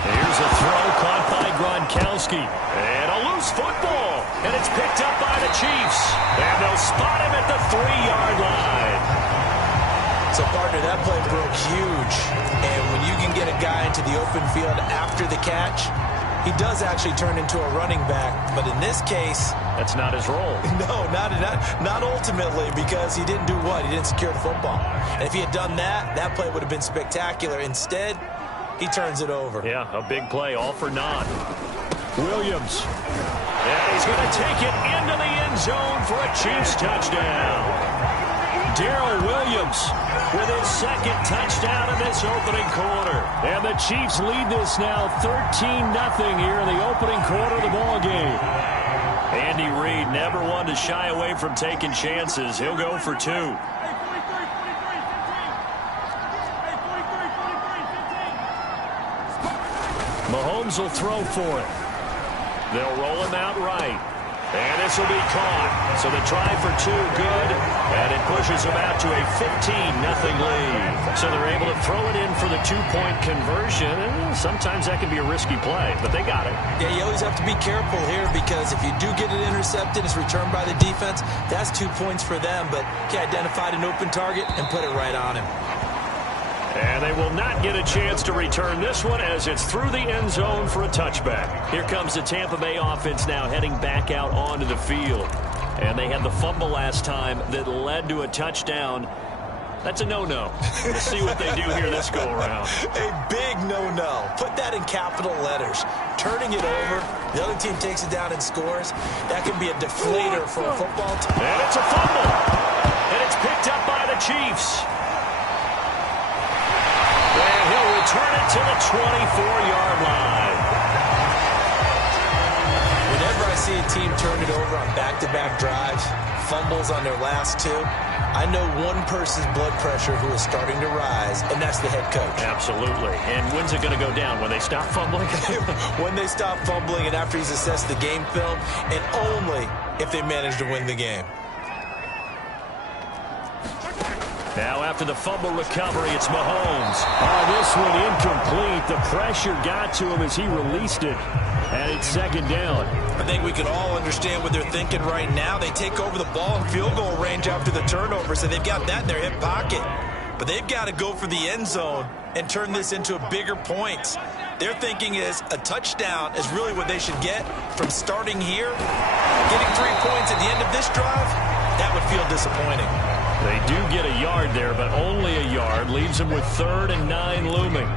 Here's a throw caught by Gronkowski. And a loose football. And it's picked up by the Chiefs. And they'll spot him at the 3-yard line. So, partner, that play broke huge. And when you can get a guy into the open field after the catch, he does actually turn into a running back. But in this case... that's not his role. No, not ultimately, because he didn't do what? He didn't secure the football. And if he had done that, that play would have been spectacular. Instead, he turns it over. Yeah, a big play, all for naught. Williams. And he's going to take it into the end zone for a Chiefs touchdown. Darrell Williams with his 2nd touchdown in this opening quarter. And the Chiefs lead this now 13-0 here in the opening quarter of the ball game. Andy Reid never one to shy away from taking chances. He'll go for 2. Mahomes will throw for it. They'll roll him out right. And this will be caught. So the try for 2, good. And it pushes them out to a 15-0 lead. So they're able to throw it in for the 2-point conversion. And sometimes that can be a risky play, but they got it. Yeah, you always have to be careful here because if you do get it intercepted, it's returned by the defense. That's 2 points for them, but he identified an open target and put it right on him. And they will not get a chance to return this one as it's through the end zone for a touchback. Here comes the Tampa Bay offense now heading back out onto the field. And they had the fumble last time that led to a touchdown. That's a no-no. We'll see what they do here this go-around. A big no-no. Put that in capital letters. Turning it over, the other team takes it down and scores. That can be a deflator for a football team. And it's a fumble. And it's picked up by the Chiefs. And he'll return it to the 24-yard line. Whenever I see a team turn it over on back-to-back drives, fumbles on their last 2, I know one person's blood pressure who is starting to rise, and that's the head coach. Absolutely. And when's it going to go down? When they stop fumbling? When they stop fumbling and after he's assessed the game film, and only if they manage to win the game. Now after the fumble recovery, it's Mahomes. Oh, this one incomplete. The pressure got to him as he released it. And it's 2nd down. I think we can all understand what they're thinking right now. They take over the ball in field goal range after the turnover, so they've got that in their hip pocket. But they've got to go for the end zone and turn this into a bigger points. Their thinking is a touchdown is really what they should get from starting here. Getting 3 points at the end of this drive, that would feel disappointing. They do get a yard there, but only a yard. Leaves them with 3rd and 9 looming.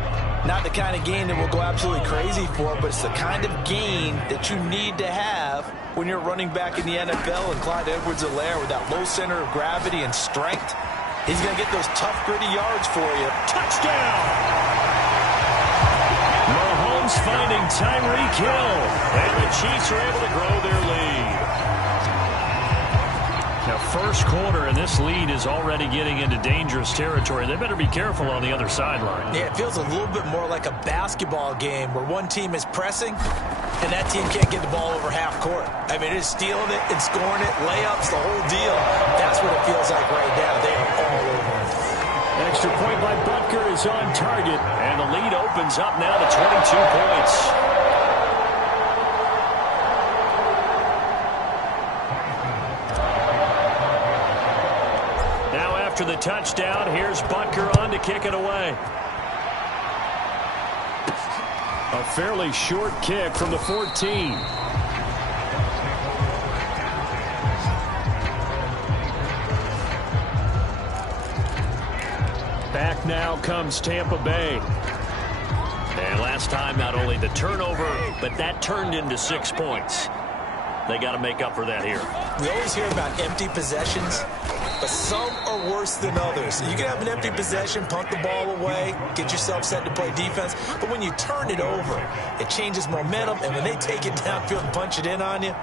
Not the kind of gain that we'll go absolutely crazy for, but it's the kind of gain that you need to have when you're running back in the NFL. And Clyde Edwards-Helaire with that low center of gravity and strength, he's going to get those tough, gritty yards for you. Touchdown! Mahomes finding Tyreek Hill, and the Chiefs are able to grow their lead. Now, first quarter, and this lead is already getting into dangerous territory. They better be careful on the other sideline. Yeah, it feels a little bit more like a basketball game where one team is pressing and that team can't get the ball over half court. I mean, it's stealing it and scoring it, layups, the whole deal. That's what it feels like right now. They are all over it. Extra point by Butker is on target, and the lead opens up now to 22 points. after the touchdown. Here's Butker on to kick it away. A fairly short kick from the 14. Back now comes Tampa Bay. And last time, not only the turnover, but that turned into 6 points. They got to make up for that here. We always hear about empty possessions, but some are worse than others. You can have an empty possession, punt the ball away, get yourself set to play defense, but when you turn it over, it changes momentum, and when they take it downfield and punch it in on you,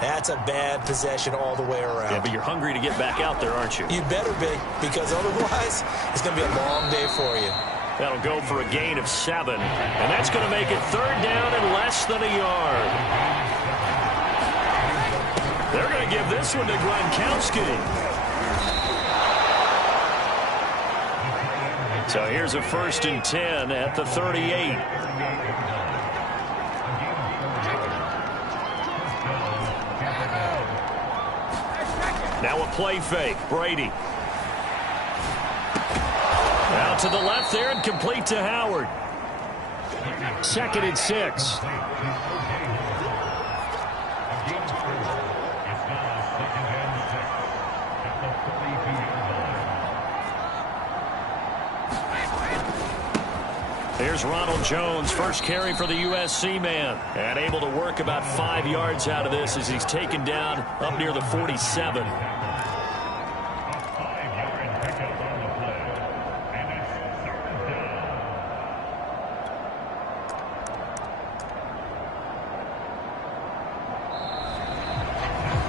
that's a bad possession all the way around. Yeah, but you're hungry to get back out there, aren't you? You better be, because otherwise, it's going to be a long day for you. That'll go for a gain of 7, and that's going to make it 3rd down and less than a yard. They're going to give this one to Gronkowski. So here's a 1st and 10 at the 38. Now a play fake. Brady. Out to the left there and complete to Howard. 2nd and 6. Here's Ronald Jones, first carry for the USC man, and able to work about 5 yards out of this as he's taken down up near the 47.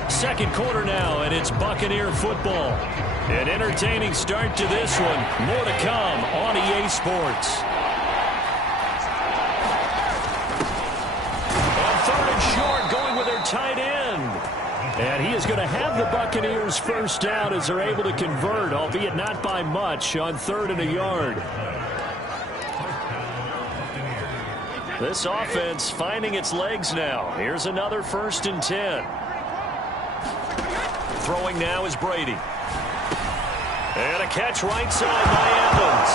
Second quarter now, and it's Buccaneer football. An entertaining start to this one. More to come on EA Sports. On 3rd and short, going with their tight end. And he is going to have the Buccaneers first down as they're able to convert, albeit not by much, on 3rd and a yard. This offense finding its legs now. Here's another 1st and 10. Throwing now is Brady. And a catch right side by Evans.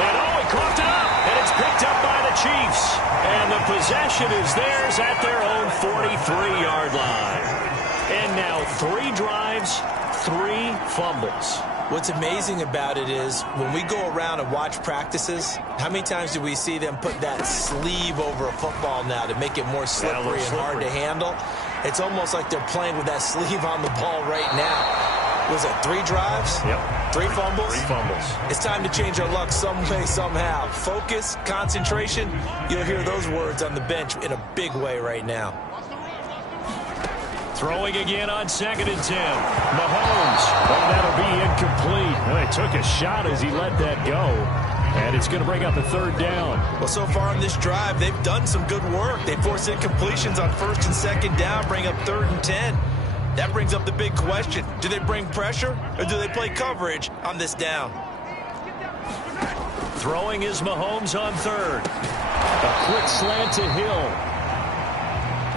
And oh, he coughed it up. And it's picked up by the Chiefs. And the possession is theirs at their own 43-yard line. And now 3 drives, 3 fumbles. What's amazing about it is when we go around and watch practices, how many times do we see them put that sleeve over a football now to make it more slippery and hard to handle? It's almost like they're playing with that sleeve on the ball right now. Was it 3 drives? Yep. 3 fumbles? 3 fumbles. It's time to change our luck some way, somehow. Focus, concentration, you'll hear those words on the bench in a big way right now. Throwing again on 2nd and 10. Mahomes. Oh, that'll be incomplete. Well, he took a shot as he let that go. And it's going to bring up a 3rd down. Well, so far on this drive, they've done some good work. They force incompletions on 1st and 2nd down, bring up 3rd and 10. That brings up the big question. Do they bring pressure or do they play coverage on this down? Throwing is Mahomes on 3rd. A quick slant to Hill.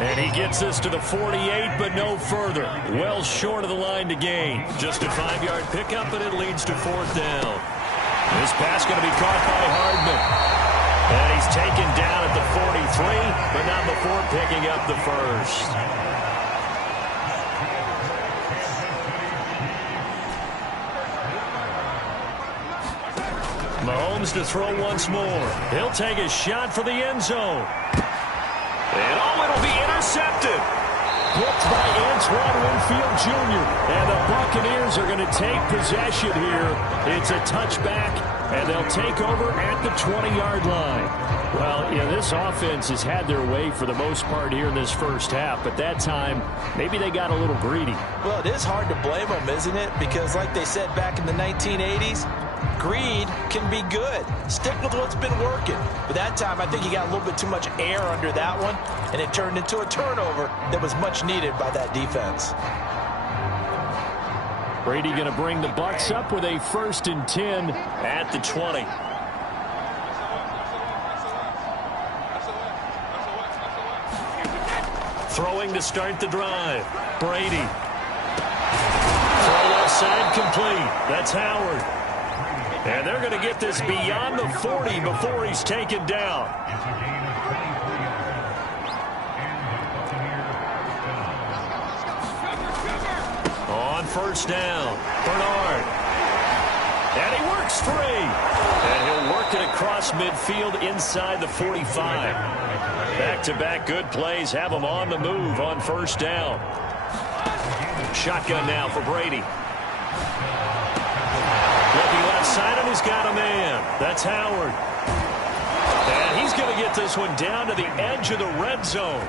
And he gets this to the 48, but no further. Well short of the line to gain. Just a 5-yard pickup, and it leads to 4th down. This pass going to be caught by Hardman. And he's taken down at the 43, but not before picking up the 1st. Mahomes to throw once more. He'll take a shot for the end zone. And oh, it'll be intercepted. Picked by Antoine Winfield Jr. And the Buccaneers are going to take possession here. It's a touchback, and they'll take over at the 20-yard line. Well, you know, this offense has had their way for the most part here in this first half, but that time, maybe they got a little greedy. Well, it is hard to blame them, isn't it? Because like they said back in the 1980s, greed can be good. Stick with what's been working. But that time, I think he got a little bit too much air under that one, and it turned into a turnover that was much needed by that defense. Brady going to bring the Bucs up with a 1st and 10 at the 20. Throwing to start the drive. Brady. Throw Outside complete. That's Howard. And they're going to get this beyond the 40 before he's taken down. On first down, Bernard. And he works free. And he'll work it across midfield inside the 45. Back-to-back good plays have him on the move on first down. Shotgun now for Brady. Looking left side, and he's got a man. That's Howard. And he's going to get this one down to the edge of the red zone.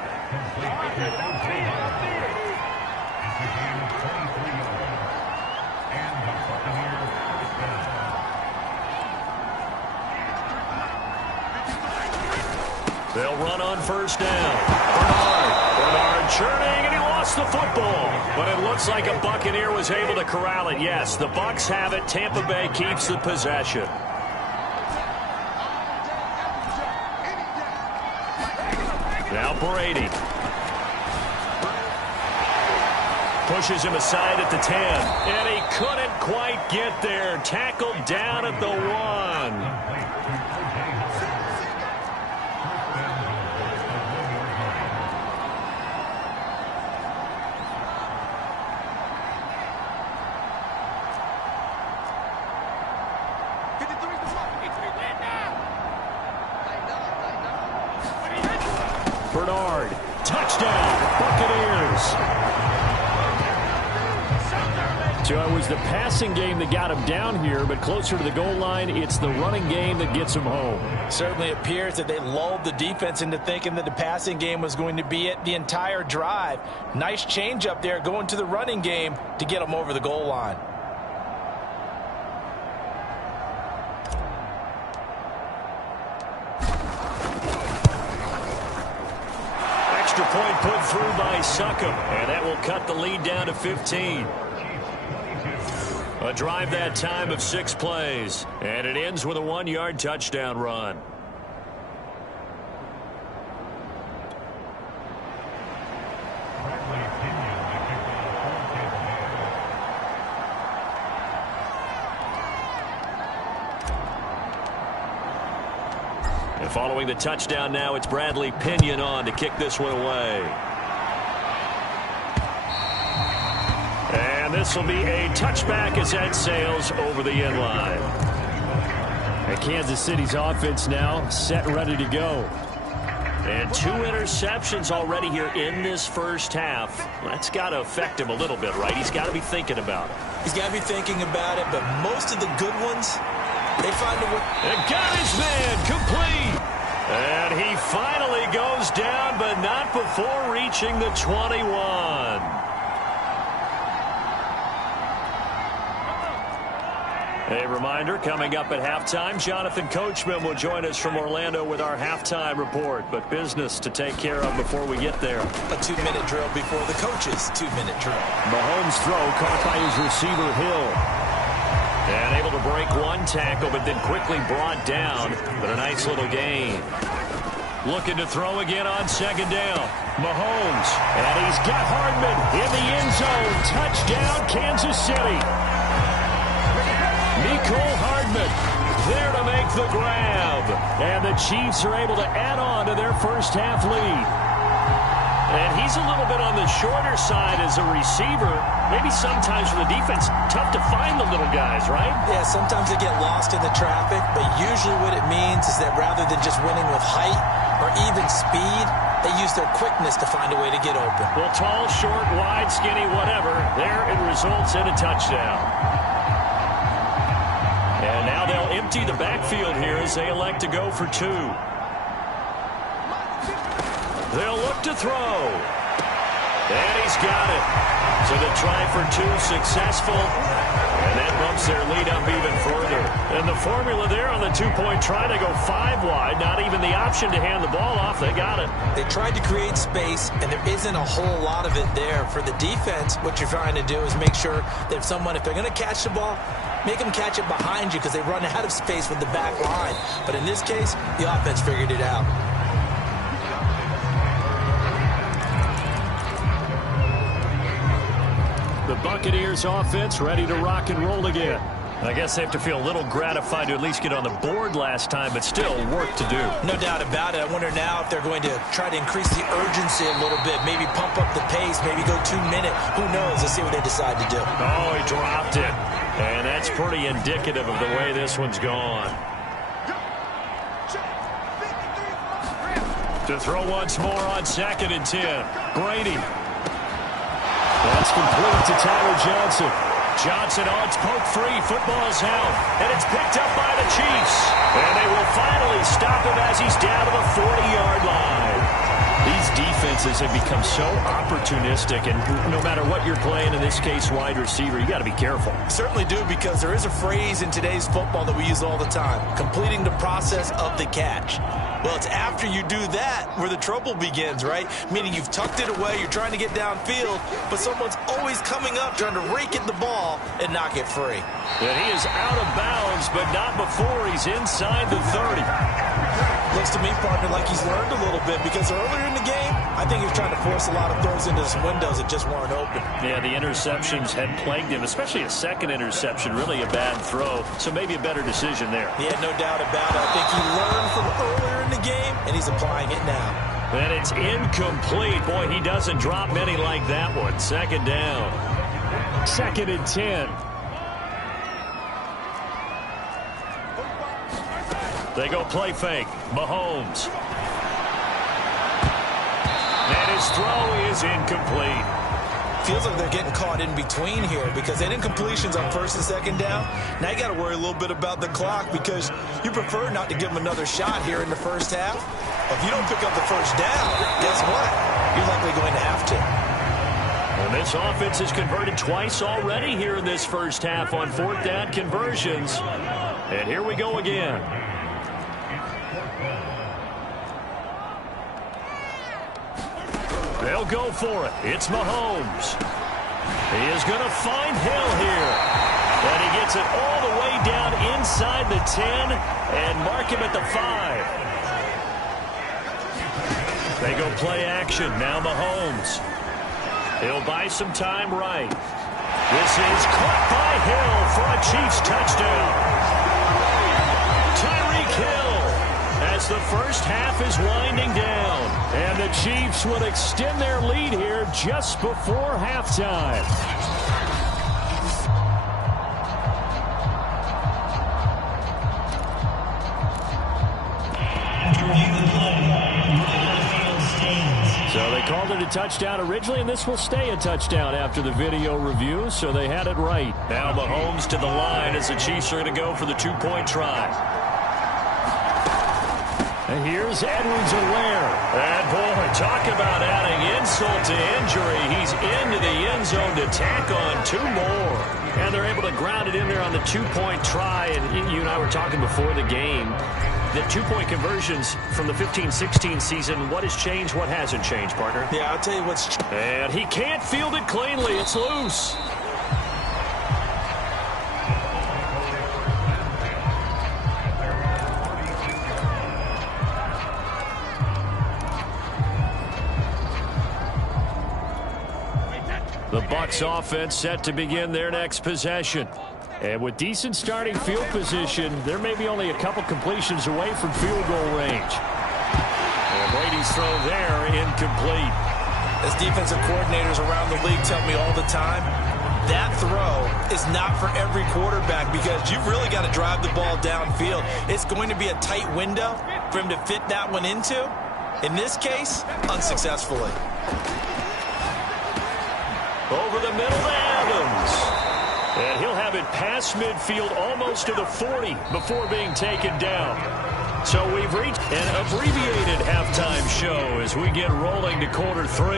They'll run on first down. Bernard churning, and he lost the football. But it looks like a Buccaneer was able to corral it. Yes, the Bucs have it. Tampa Bay keeps the possession. Now Brady. Pushes him aside at the 10. And he couldn't quite get there. Tackled down at the 1. Bernard, touchdown, Buccaneers. So it was the passing game that got him down here, but closer to the goal line, it's the running game that gets him home. Certainly appears that they lulled the defense into thinking that the passing game was going to be it the entire drive. Nice change up there going to the running game to get them over the goal line. Extra point put through by Succop, and that will cut the lead down to 15. A drive that time of 6 plays, and it ends with a 1-yard touchdown run. And following the touchdown now, it's Bradley Pinion on to kick this one away. And this will be a touchback as that sails over the end line. And Kansas City's offense now set, ready to go. And 2 interceptions already here in this first half. That's got to affect him a little bit, right? He's got to be thinking about it. He's got to be thinking about it, but most of the good ones, they find a way. And got his man complete. And he finally goes down, but not before reaching the 21. A reminder, coming up at halftime, Jonathan Coachman will join us from Orlando with our halftime report. But business to take care of before we get there. A 2-minute drill before the coach's 2-minute drill. Mahomes' throw caught by his receiver, Hill. And able to break one tackle, but then quickly brought down. But a nice little gain. Looking to throw again on second down. Mahomes. And he's got Hardman in the end zone. Touchdown, Kansas City. Nicole Hardman there to make the grab. And the Chiefs are able to add on to their first half lead. And he's a little bit on the shorter side as a receiver. Maybe sometimes for the defense, tough to find the little guys, right? Yeah, sometimes they get lost in the traffic, but usually what it means is that rather than just winning with height or even speed, they use their quickness to find a way to get open. Well, tall, short, wide, skinny, whatever, there it results in a touchdown. And now they'll empty the backfield here as they elect to go for 2. They'll look to throw. And he's got it. So the try for 2 successful. And that bumps their lead up even further. And the formula there on the 2-point try to go 5 wide. Not even the option to hand the ball off. They got it. They tried to create space, and there isn't a whole lot of it there. For the defense, what you're trying to do is make sure that if they're going to catch the ball, make them catch it behind you because they run out of space with the back line. But in this case, the offense figured it out. The Buccaneers offense ready to rock and roll again. I guess they have to feel a little gratified to at least get on the board last time, but still work to do. No doubt about it. I wonder now if they're going to try to increase the urgency a little bit, maybe pump up the pace, maybe go 2 minute. Who knows? Let's see what they decide to do. Oh, he dropped it. And that's pretty indicative of the way this one's gone. To throw once more on 2nd and 10. Brady. That's complete to Tyler Johnson. Johnson on, it's poke free. Football's out. And it's picked up by the Chiefs. And they will finally stop him as he's down to the 40-yard line. These defenses have become so opportunistic, and no matter what you're playing, in this case wide receiver, you got to be careful. Certainly do, because there is a phrase in today's football that we use all the time: completing the process of the catch. Well, it's after you do that where the trouble begins, right? Meaning you've tucked it away, you're trying to get downfield, but someone's always coming up trying to rake at the ball and knock it free. And he is out of bounds, but not before he's inside the 30. Looks to me, partner, like he's learned a little bit, because earlier in the game, I think he was trying to force a lot of throws into some windows that just weren't open. Yeah, the interceptions had plagued him, especially a second interception, really a bad throw, so maybe a better decision there. Yeah, no doubt about it. I think he learned from earlier in the game, and he's applying it now. And it's incomplete. Boy, he doesn't drop many like that one. 2nd down. 2nd and 10. They go play fake. Mahomes. And his throw is incomplete. Feels like they're getting caught in between here, because they did incompletions on 1st and 2nd down. Now you got to worry a little bit about the clock, because you prefer not to give them another shot here in the first half. If you don't pick up the first down, guess what? You're likely going to have to. And this offense has converted twice already here in this first half on 4th down conversions. And here we go again. They'll go for it. It's Mahomes. He is going to find Hill here. And he gets it all the way down inside the 10 and mark him at the 5. They go play action. Now Mahomes. He'll buy some time right. This is caught by Hill for a Chiefs touchdown. Tyreek Hill as the first half is winding down. And the Chiefs will extend their lead here just before halftime. So they called it a touchdown originally, and this will stay a touchdown after the video review, so they had it right. Now Mahomes to the line as the Chiefs are going to go for the 2-point try. And here's Edwards-Helaire. And boy, talk about adding insult to injury. He's into the end zone to tack on 2 more. And they're able to ground it in there on the 2-point try. And you and I were talking before the game. The 2-point conversions from the 15-16 season, what has changed, what hasn't changed, partner? Yeah, I'll tell you what's... And he can't field it cleanly. It's loose. The Bucs offense set to begin their next possession. And with decent starting field position, there may be only a couple completions away from field goal range. And Brady's throw there, incomplete. As defensive coordinators around the league tell me all the time, that throw is not for every quarterback, because you've really got to drive the ball downfield. It's going to be a tight window for him to fit that one into. In this case, unsuccessfully. Over the middle to Adams. And he'll have it past midfield almost to the 40 before being taken down. So we've reached an abbreviated halftime show as we get rolling to quarter 3.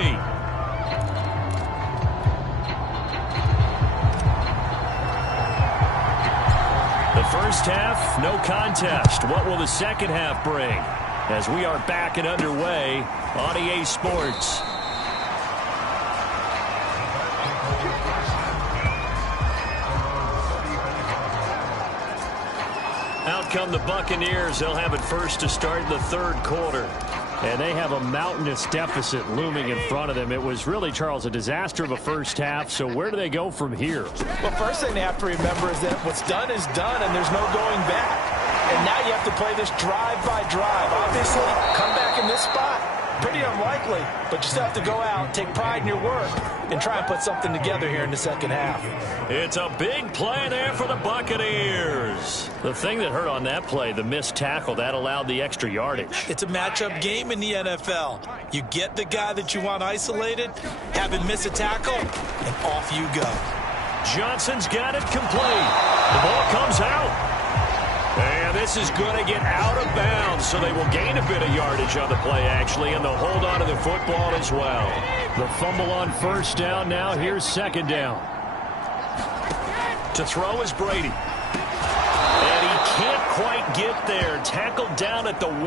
The first half, no contest. What will the second half bring? As we are back and underway on EA Sports. Out come the Buccaneers. They'll have it first to start the third quarter. And they have a mountainous deficit looming in front of them. It was really, Charles, a disaster of a first half. So where do they go from here? Well, first thing they have to remember is that what's done is done, and there's no going back. And now you have to play this drive by drive. Obviously, come back in this spot. Pretty unlikely, but you still have to go out, take pride in your work, and try and put something together here in the second half. It's a big play there for the Buccaneers. The thing that hurt on that play, the missed tackle, that allowed the extra yardage. It's a matchup game in the NFL. You get the guy that you want isolated, have him miss a tackle, and off you go. Johnson's got it complete. The ball comes out. And this is going to get out of bounds, so they will gain a bit of yardage on the play, actually, and they'll hold on to the football as well. The fumble on first down now. Here's second down. To throw is Brady. And he can't quite get there. Tackled down at the 1.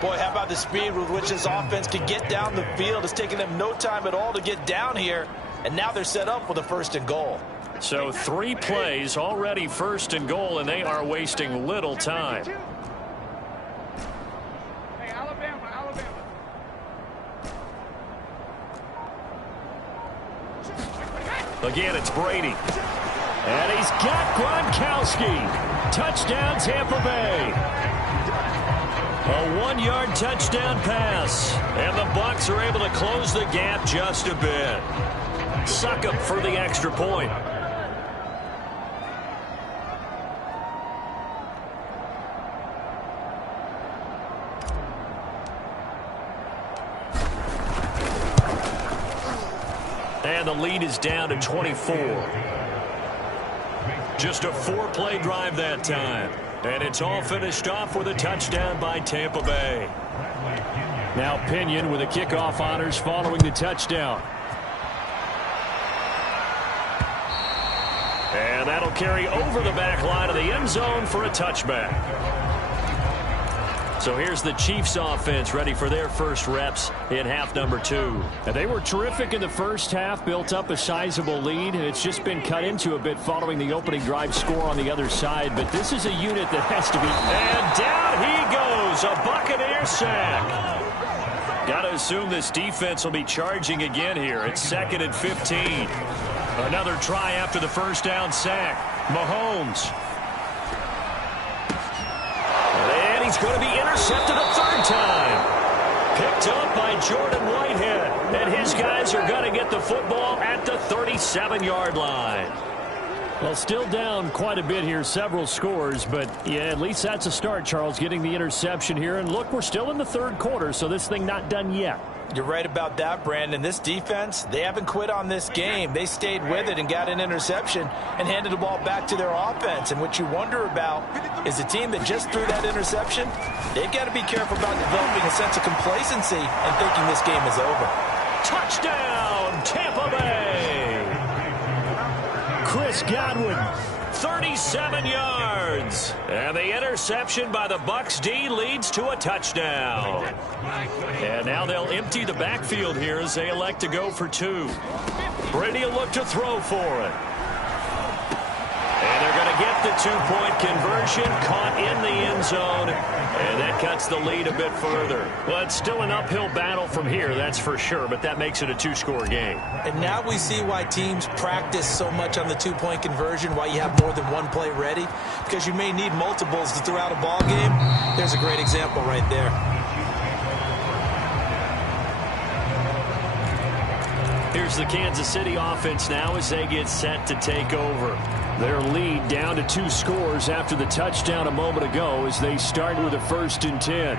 Boy, how about the speed with which this offense can get down the field? It's taking them no time at all to get down here, and now they're set up with a 1st and goal. So 3 plays, already 1st and goal, and they are wasting little time. Hey, Alabama. Again, it's Brady. And he's got Gronkowski. Touchdown, Tampa Bay. A 1-yard touchdown pass. And the Bucs are able to close the gap just a bit. Suck up for the extra point. And the lead is down to 24. Just a 4-play drive that time. And it's all finished off with a touchdown by Tampa Bay. Now Pinion with the kickoff honors following the touchdown. And that'll carry over the back line of the end zone for a touchback. So here's the Chiefs offense ready for their first reps in half number 2. And they were terrific in the first half, built up a sizable lead, and it's just been cut into a bit following the opening drive score on the other side. But this is a unit that has to be... And down he goes, a Buccaneer sack. Got to assume this defense will be charging again here. It's 2nd and 15. Another try after the first down sack. Mahomes. And he's going to be intercepted a 3rd time. Picked up by Jordan Whitehead. And his guys are going to get the football at the 37-yard line. Well, still down quite a bit here, several scores, but yeah, at least that's a start, Charles, getting the interception here. And look, we're still in the 3rd quarter, so this thing not done yet. You're right about that, Brandon. This defense, they haven't quit on this game. They stayed with it and got an interception and handed the ball back to their offense. And what you wonder about is the team that just threw that interception, they've got to be careful about developing a sense of complacency and thinking this game is over. Touchdown, Tampa Bay! Chris Godwin. 37 yards. And the interception by the Bucs D leads to a touchdown. And now they'll empty the backfield here as they elect to go for 2. Brady will look to throw for it. And they're going to get the 2-point conversion, caught in the end zone, and that cuts the lead a bit further. Well, it's still an uphill battle from here, that's for sure, but that makes it a 2-score game. And now we see why teams practice so much on the 2-point conversion, why you have more than one play ready, because you may need multiples to throw out a ball game. There's a great example right there. Here's the Kansas City offense now as they get set to take over. Their lead down to 2 scores after the touchdown a moment ago as they start with a 1st and 10.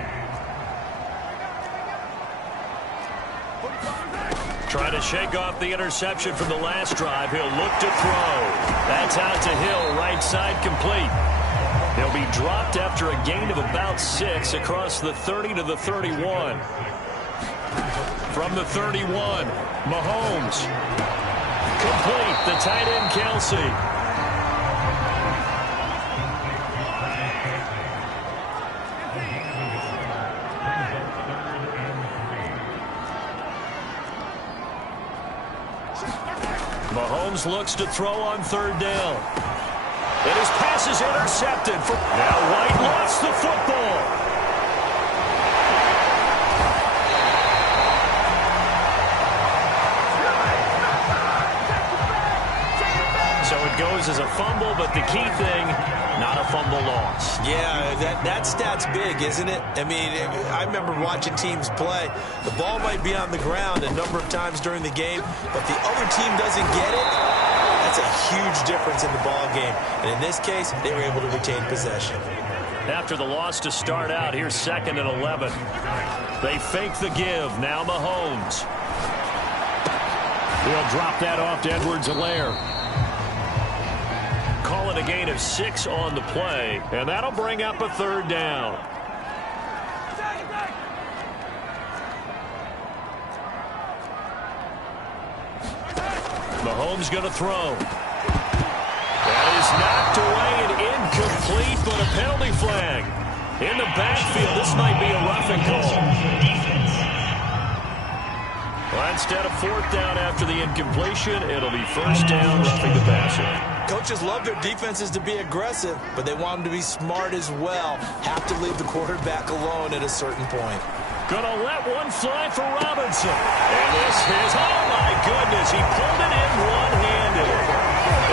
Trying to shake off the interception from the last drive. He'll look to throw. That's out to Hill, right side complete. He'll be dropped after a gain of about 6 across the 30 to the 31. From the 31, Mahomes. Complete, the tight end Kelsey. Mahomes looks to throw on 3rd down. And his pass is intercepted. Now White lost the football. fumble, but the key thing, not a fumble loss. Yeah, that stat's big, isn't it? I mean, I remember watching teams play. The ball might be on the ground a number of times during the game, but the other team doesn't get it. That's a huge difference in the ball game. And in this case, they were able to retain possession. After the loss to start out, here's 2nd and 11. They fake the give. Now Mahomes. He'll drop that off to Edwards-Helaire. Call it a gain of 6 on the play, and that'll bring up a 3rd down. Mahomes going to throw. That is knocked away and incomplete, but a penalty flag. In the backfield, this might be a roughing call. Well, instead of 4th down after the incompletion, it'll be 1st down, roughing the passer. Coaches love their defenses to be aggressive, but they want them to be smart as well. Have to leave the quarterback alone at a certain point. Gonna let one fly for Robinson. And this is, oh my goodness, he pulled it in one-handed.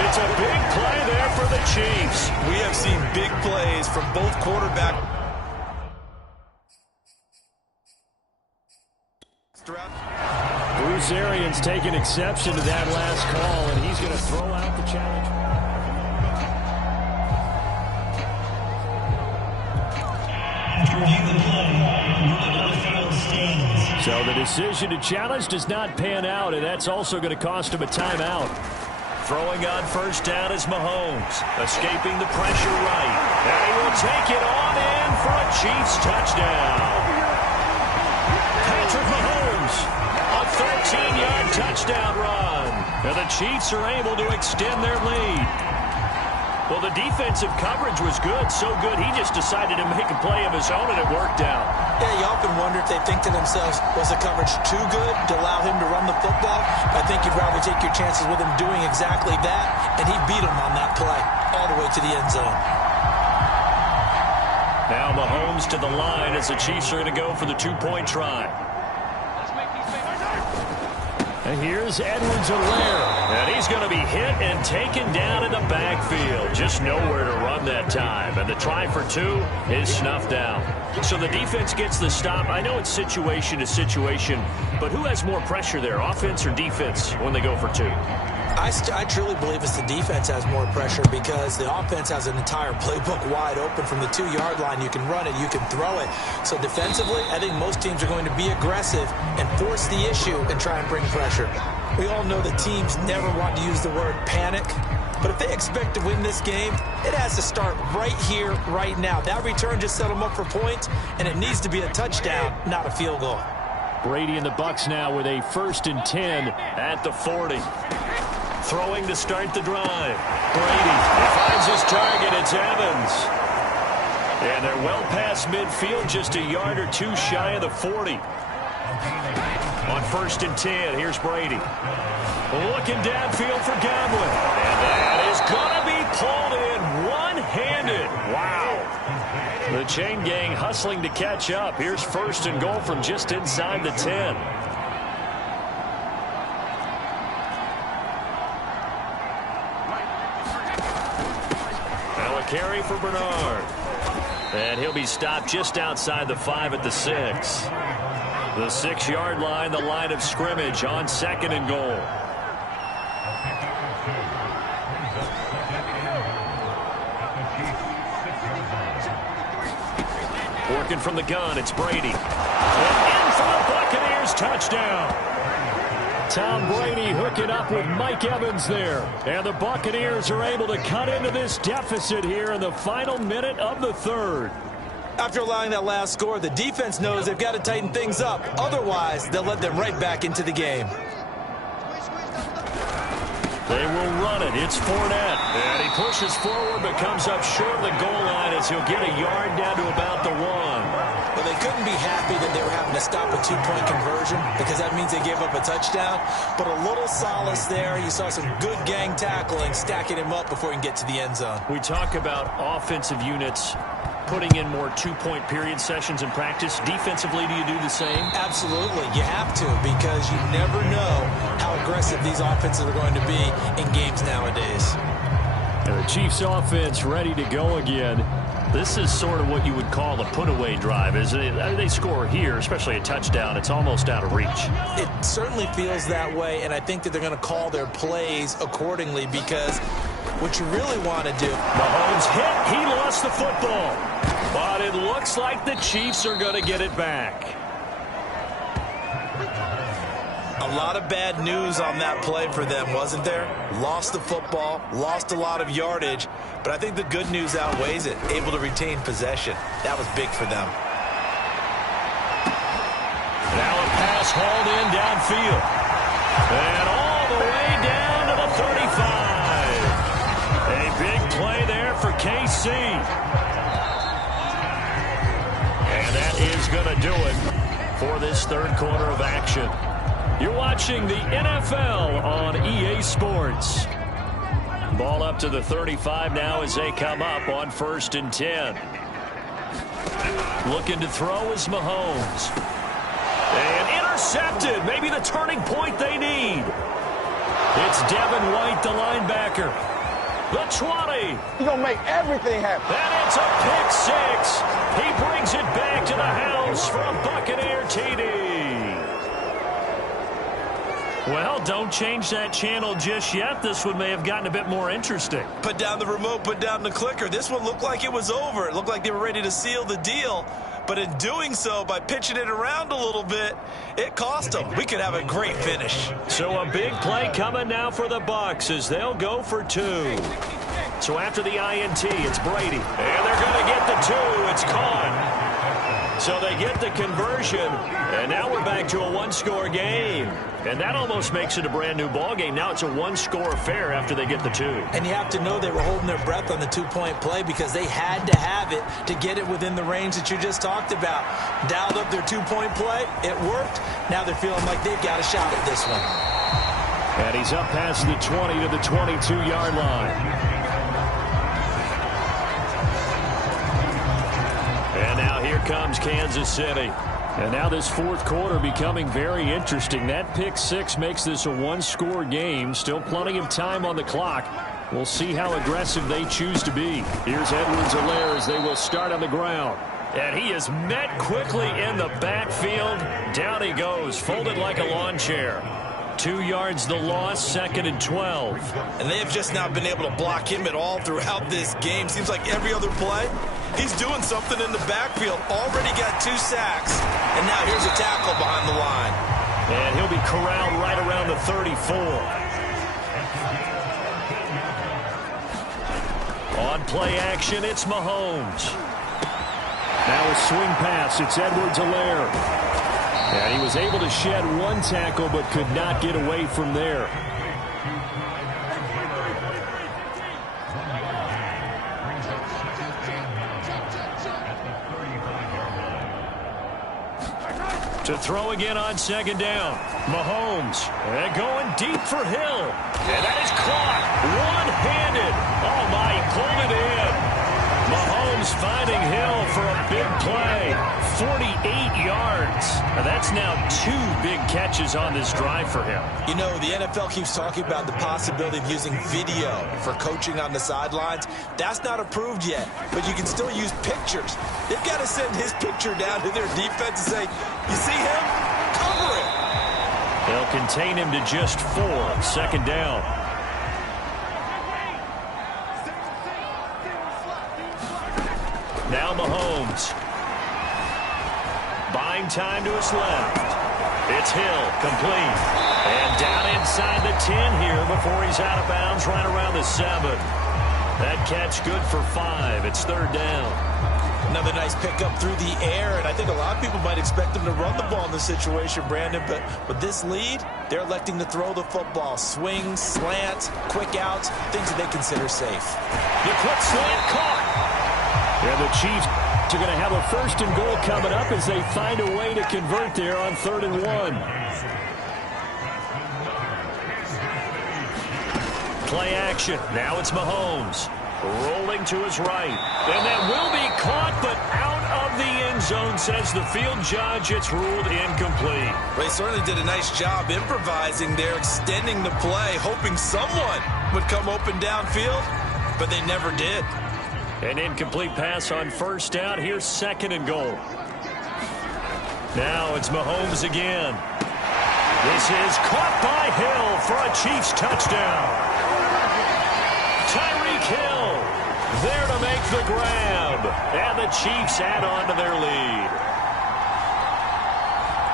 It's a big play there for the Chiefs. We have seen big plays from both quarterbacks. Bruce Arians taking exception to that last call, and he's going to throw out the challenge. So the decision to challenge does not pan out, and that's also going to cost him a timeout. Throwing on 1st down is Mahomes, escaping the pressure right. And he will take it on in for a Chiefs touchdown. Patrick Mahomes, a 13-yard touchdown run. And the Chiefs are able to extend their lead. Well, the defensive coverage was good, so good he just decided to make a play of his own, and it worked out. Yeah, you often wonder if they think to themselves, was the coverage too good to allow him to run the football? I think you'd rather take your chances with him doing exactly that, and he beat him on that play all the way to the end zone. Now Mahomes to the line as the Chiefs are going to go for the 2-point try. And here's Edwards-Helaire. And he's going to be hit and taken down in the backfield. Just nowhere to run that time. And the try for 2 is snuffed out. So the defense gets the stop. I know it's situation to situation, but who has more pressure there, offense or defense, when they go for 2? I truly believe it's the defense has more pressure because the offense has an entire playbook wide open from the 2-yard line. You can run it, you can throw it. So defensively, I think most teams are going to be aggressive and force the issue and try and bring pressure. We all know that teams never want to use the word panic, but if they expect to win this game, it has to start right here, right now. That return just set them up for points, and it needs to be a touchdown, not a field goal. Brady and the Bucs now with a 1st and 10 at the 40. Throwing to start the drive. Brady finds his target. It's Evans. And they're well past midfield, just a yard or 2 shy of the 40. On 1st and 10, here's Brady. Looking downfield for Godwin. And that is going to be pulled in one-handed. Wow. The chain gang hustling to catch up. Here's 1st and goal from just inside the 10. Carry for Bernard. And he'll be stopped just outside the 5 at the 6. The 6-yard line, the line of scrimmage on 2nd and goal. Working from the gun, it's Brady. And in for the Buccaneers, touchdown. Tom Brady hooking up with Mike Evans there. And the Buccaneers are able to cut into this deficit here in the final minute of the 3rd. After allowing that last score, the defense knows they've got to tighten things up. Otherwise, they'll let them right back into the game. They will run it. It's Fournette. And he pushes forward but comes up short of the goal line as he'll get a yard down to about the 1. Well, they couldn't be happy that they were having to stop a 2-point conversion because that means they gave up a touchdown. But a little solace there. You saw some good gang tackling, stacking him up before he can get to the end zone. We talk about offensive units putting in more 2-point period sessions in practice. Defensively, do you do the same? Absolutely. You have to because you never know how aggressive these offenses are going to be in games nowadays. The The Chiefs offense ready to go again. This is sort of what you would call a put-away drive, isn't it? They score here, especially a touchdown. It's almost out of reach. It certainly feels that way, and I think that they're going to call their plays accordingly because what you really want to do. Mahomes hit. He lost the football. But it looks like the Chiefs are going to get it back. A lot of bad news on that play for them, wasn't there? Lost the football, lost a lot of yardage, but I think the good news outweighs it. Able to retain possession. That was big for them. Now a pass hauled in downfield. And all the way down to the 35. A big play there for KC. And that is going to do it for this third quarter of action. You're watching the NFL on EA Sports. Ball up to the 35 now as they come up on 1st and 10. Looking to throw is Mahomes. And intercepted. Maybe the turning point they need. It's Devin White, the linebacker. The 20. He's going to make everything happen. And it's a pick six. He brings it back to the house for a Buccaneer TD. Well, don't change that channel just yet. This one may have gotten a bit more interesting. Put down the remote, put down the clicker. This one looked like it was over. It looked like they were ready to seal the deal. But in doing so, by pitching it around a little bit, it cost them. We could have a great finish. So a big play coming now for the Bucs as they'll go for two. So after the INT, it's Brady. And they're going to get the two. It's caught. So they get the conversion, and now we're back to a one-score game. And that almost makes it a brand-new ball game. Now it's a one-score affair after they get the two. And you have to know they were holding their breath on the two-point play because they had to have it to get it within the range that you just talked about. Dialed up their two-point play. It worked. Now they're feeling like they've got a shot at this one. And he's up past the 20 to the 22-yard line. And now here comes Kansas City. And now this fourth quarter becoming very interesting. That pick six makes this a one-score game. Still plenty of time on the clock. We'll see how aggressive they choose to be. Here's Edwards-Helaire as they will start on the ground. And he is met quickly in the backfield. Down he goes, folded like a lawn chair. 2 yards the loss, 2nd and 12. And they have just not been able to block him at all throughout this game. Seems like every other play, he's doing something in the backfield. Already got 2 sacks. And now here's a tackle behind the line. And he'll be corralled right around the 34. On play action, it's Mahomes. Now a swing pass, it's Edwards-Helaire. And he was able to shed one tackle but could not get away from there. To throw again on 2nd down. Mahomes. And going deep for Hill. And that is caught. One-handed. Oh, my, he pulled it in. Mahomes finding Hill for a big play. 48 yards. Now that's now 2 big catches on this drive for him. You know, the NFL keeps talking about the possibility of using video for coaching on the sidelines. That's not approved yet, but you can still use pictures. They've got to send his picture down to their defense and say, you see him? Cover it. They'll contain him to just 4. 2nd down. Now Mahomes. Buying time to his left. It's Hill, complete. And down inside the 10 here before he's out of bounds right around the 7. That catch good for 5. It's 3rd down. Another nice pickup through the air, and I think a lot of people might expect them to run the ball in this situation, Brandon, but with this lead, they're electing to throw the football. Swings, slants, quick outs, things that they consider safe. The quick slant caught. And the Chiefs are going to have a 1st and goal coming up as they find a way to convert there on 3rd and 1. Play action. Now it's Mahomes. Rolling to his right. And that will be caught, but out of the end zone, says the field judge. It's ruled incomplete. They certainly did a nice job improvising there, extending the play, hoping someone would come open downfield. but they never did. An incomplete pass on first down. Here's 2nd and goal. Now it's Mahomes again. This is caught by Hill for a Chiefs touchdown. Tyreek Hill there to make the grab. And the Chiefs add on to their lead.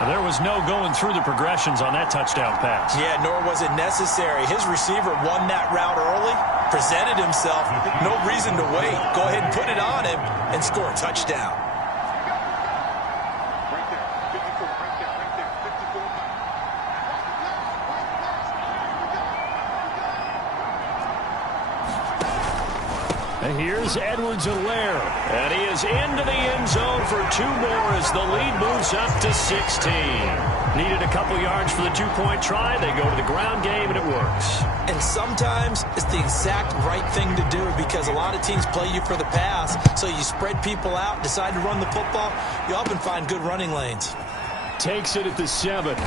There was no going through the progressions on that touchdown pass. Yeah, nor was it necessary. His receiver won that route early, presented himself. No reason to wait. Go ahead and put it on him and score a touchdown. And here's Edwards-Helaire. And he is into the end zone for 2 more as the lead moves up to 16. Needed a couple yards for the 2-point try. They go to the ground game, and it works. And sometimes it's the exact right thing to do because a lot of teams play you for the pass. So you spread people out, decide to run the football. You often find good running lanes. Takes it at the 7.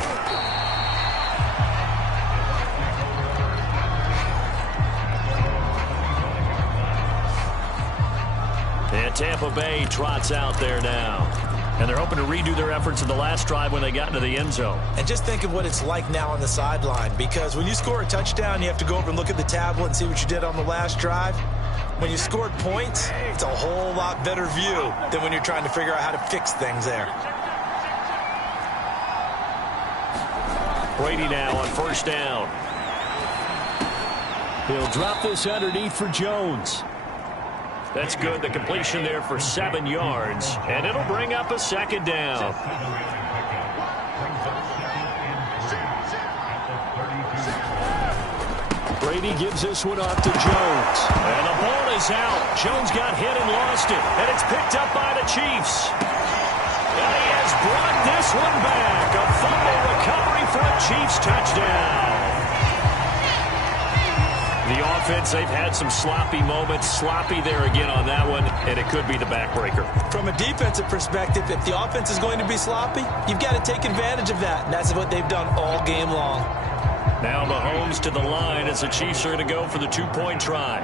And Tampa Bay trots out there now. And they're hoping to redo their efforts in the last drive when they got into the end zone. And just think of what it's like now on the sideline, because when you score a touchdown, you have to go over and look at the tablet and see what you did on the last drive. When you scored points, it's a whole lot better view than when you're trying to figure out how to fix things there. Brady now on first down. He'll drop this underneath for Jones. That's good. The completion there for 7 yards. And it'll bring up a 2nd down. Brady gives this one off to Jones. And the ball is out. Jones got hit and lost it. And it's picked up by the Chiefs. And he has brought this one back. A fumble recovery for a Chiefs touchdown. The offense, they've had some sloppy moments. Sloppy there again on that one, and it could be the backbreaker. From a defensive perspective, if the offense is going to be sloppy, you've got to take advantage of that, and that's what they've done all game long. Now Mahomes to the line as the Chiefs are going to go for the 2-point try.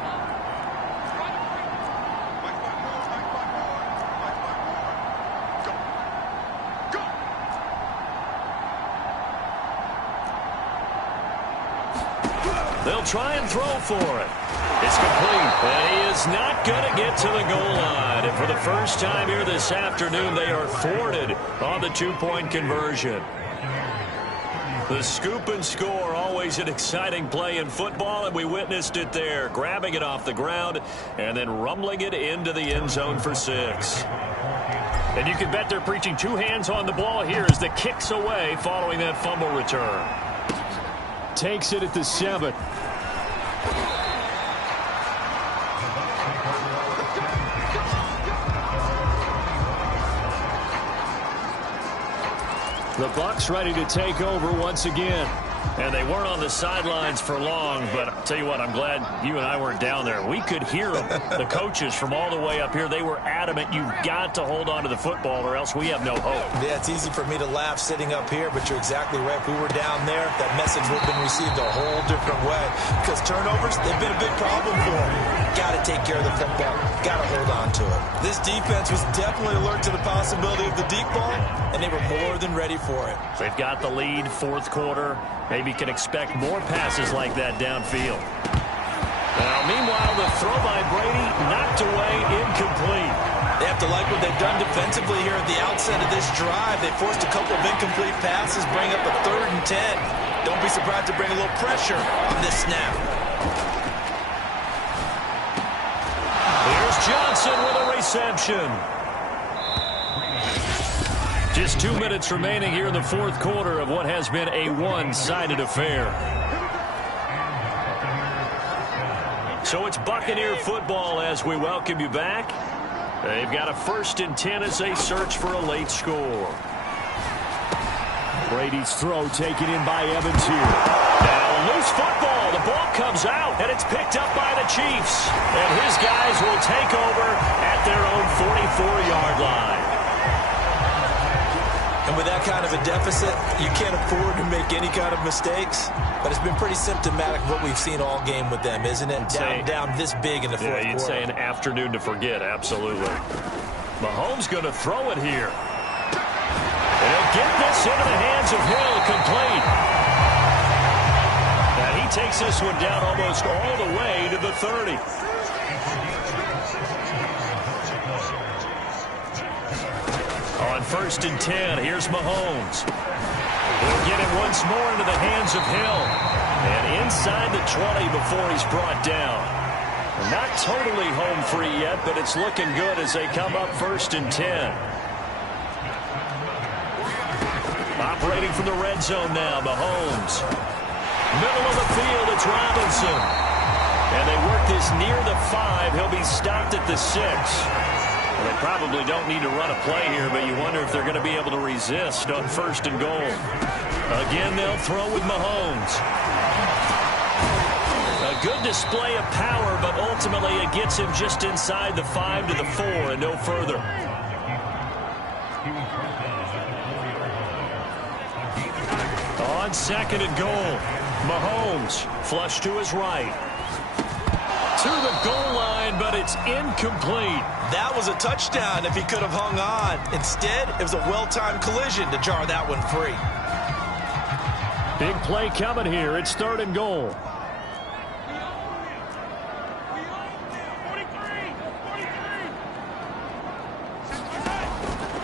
They'll try and throw for it. It's complete. And he is not going to get to the goal line. And for the first time here this afternoon, they are thwarted on the 2-point conversion. The scoop and score, always an exciting play in football, and we witnessed it there. Grabbing it off the ground and then rumbling it into the end zone for 6. And you can bet they're preaching 2 hands on the ball here as the kicks away following that fumble return. Takes it at the 7. The Bucs ready to take over once again. And they weren't on the sidelines for long, but I'll tell you what, I'm glad you and I weren't down there. We could hear them, the coaches from all the way up here. They were adamant, you've got to hold on to the football or else we have no hope. Yeah, it's easy for me to laugh sitting up here, but you're exactly right. If we were down there, that message would have been received a whole different way. Because turnovers, they've been a big problem for them. Got to take care of the football. Got to hold on to it. This defense was definitely alert to the possibility of the deep ball, and they were more than ready for it. They've got the lead, 4th quarter. Maybe can expect more passes like that downfield. Now, meanwhile, the throw by Brady knocked away, incomplete. They have to like what they've done defensively here at the outset of this drive. They forced a couple of incomplete passes, bring up a 3rd and 10. Don't be surprised to bring a little pressure on this snap. Here's Johnson with a reception. Just 2 minutes remaining here in the 4th quarter of what has been a one-sided affair. So it's Buccaneer football as we welcome you back. They've got a 1st and 10 as they search for a late score. Brady's throw taken in by Evans here. Now loose football. The ball comes out, and it's picked up by the Chiefs. And his guys will take over at their own 44-yard line. And with that kind of a deficit, you can't afford to make any kind of mistakes. But it's been pretty symptomatic of what we've seen all game with them, isn't it? Down this big in the fourth quarter. Yeah, you'd say an afternoon to forget, absolutely. Mahomes going to throw it here. And he'll get this into the hands of Hill, complete. And he takes this one down almost all the way to the 30. On 1st and 10, here's Mahomes. He'll get it once more into the hands of Hill. And inside the 20 before he's brought down. Not totally home free yet, but it's looking good as they come up 1st and 10. Operating from the red zone now, Mahomes. Middle of the field, it's Robinson. And they work this near the 5. He'll be stopped at the 6. Well, they probably don't need to run a play here, but you wonder if they're going to be able to resist on 1st and goal. Again, they'll throw with Mahomes. A good display of power, but ultimately it gets him just inside the 5 to the 4 and no further. On 2nd and goal, Mahomes flush to his right. To the goal line, but it's incomplete. That was a touchdown if he could have hung on. Instead, it was a well-timed collision to jar that one free. Big play coming here. It's 3rd and goal.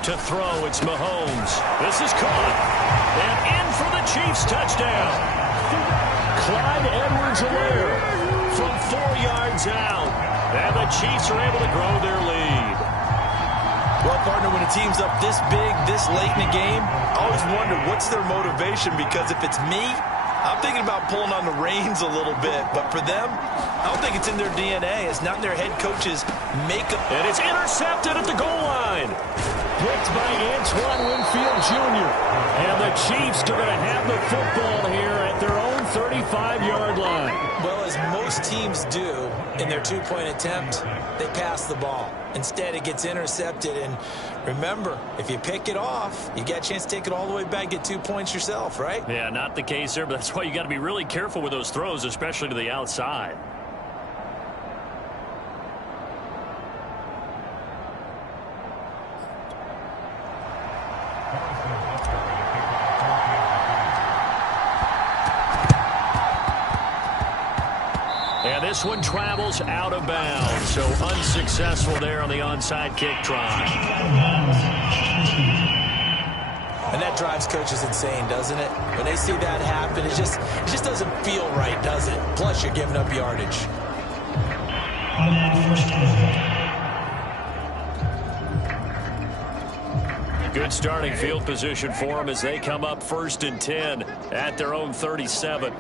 To throw, it's Mahomes. This is caught. And in for the Chiefs touchdown. Clyde Edwards-Helaire from 4 yards out. And the Chiefs are able to grow their lead. Well, partner, when a team's up this big, this late in the game, I always wonder what's their motivation, because if it's me, I'm thinking about pulling on the reins a little bit. But for them, I don't think it's in their DNA. It's not in their head coach's makeup. And it's intercepted at the goal line. Picked by Antoine Winfield Jr. And the Chiefs are going to have the football here at their own 35-yard line. Well, as most teams do in their two-point attempt, they pass the ball. Instead, it gets intercepted. And remember, if you pick it off, you get a chance to take it all the way back, get 2 points yourself, right? Yeah, not the case there, but that's why you got to be really careful with those throws, especially to the outside. And this one travels out of bounds, so unsuccessful there on the onside kick try. And that drives coaches insane, doesn't it? When they see that happen, it just doesn't feel right, does it? Plus, you're giving up yardage. Good starting field position for them as they come up 1st and 10 at their own 37.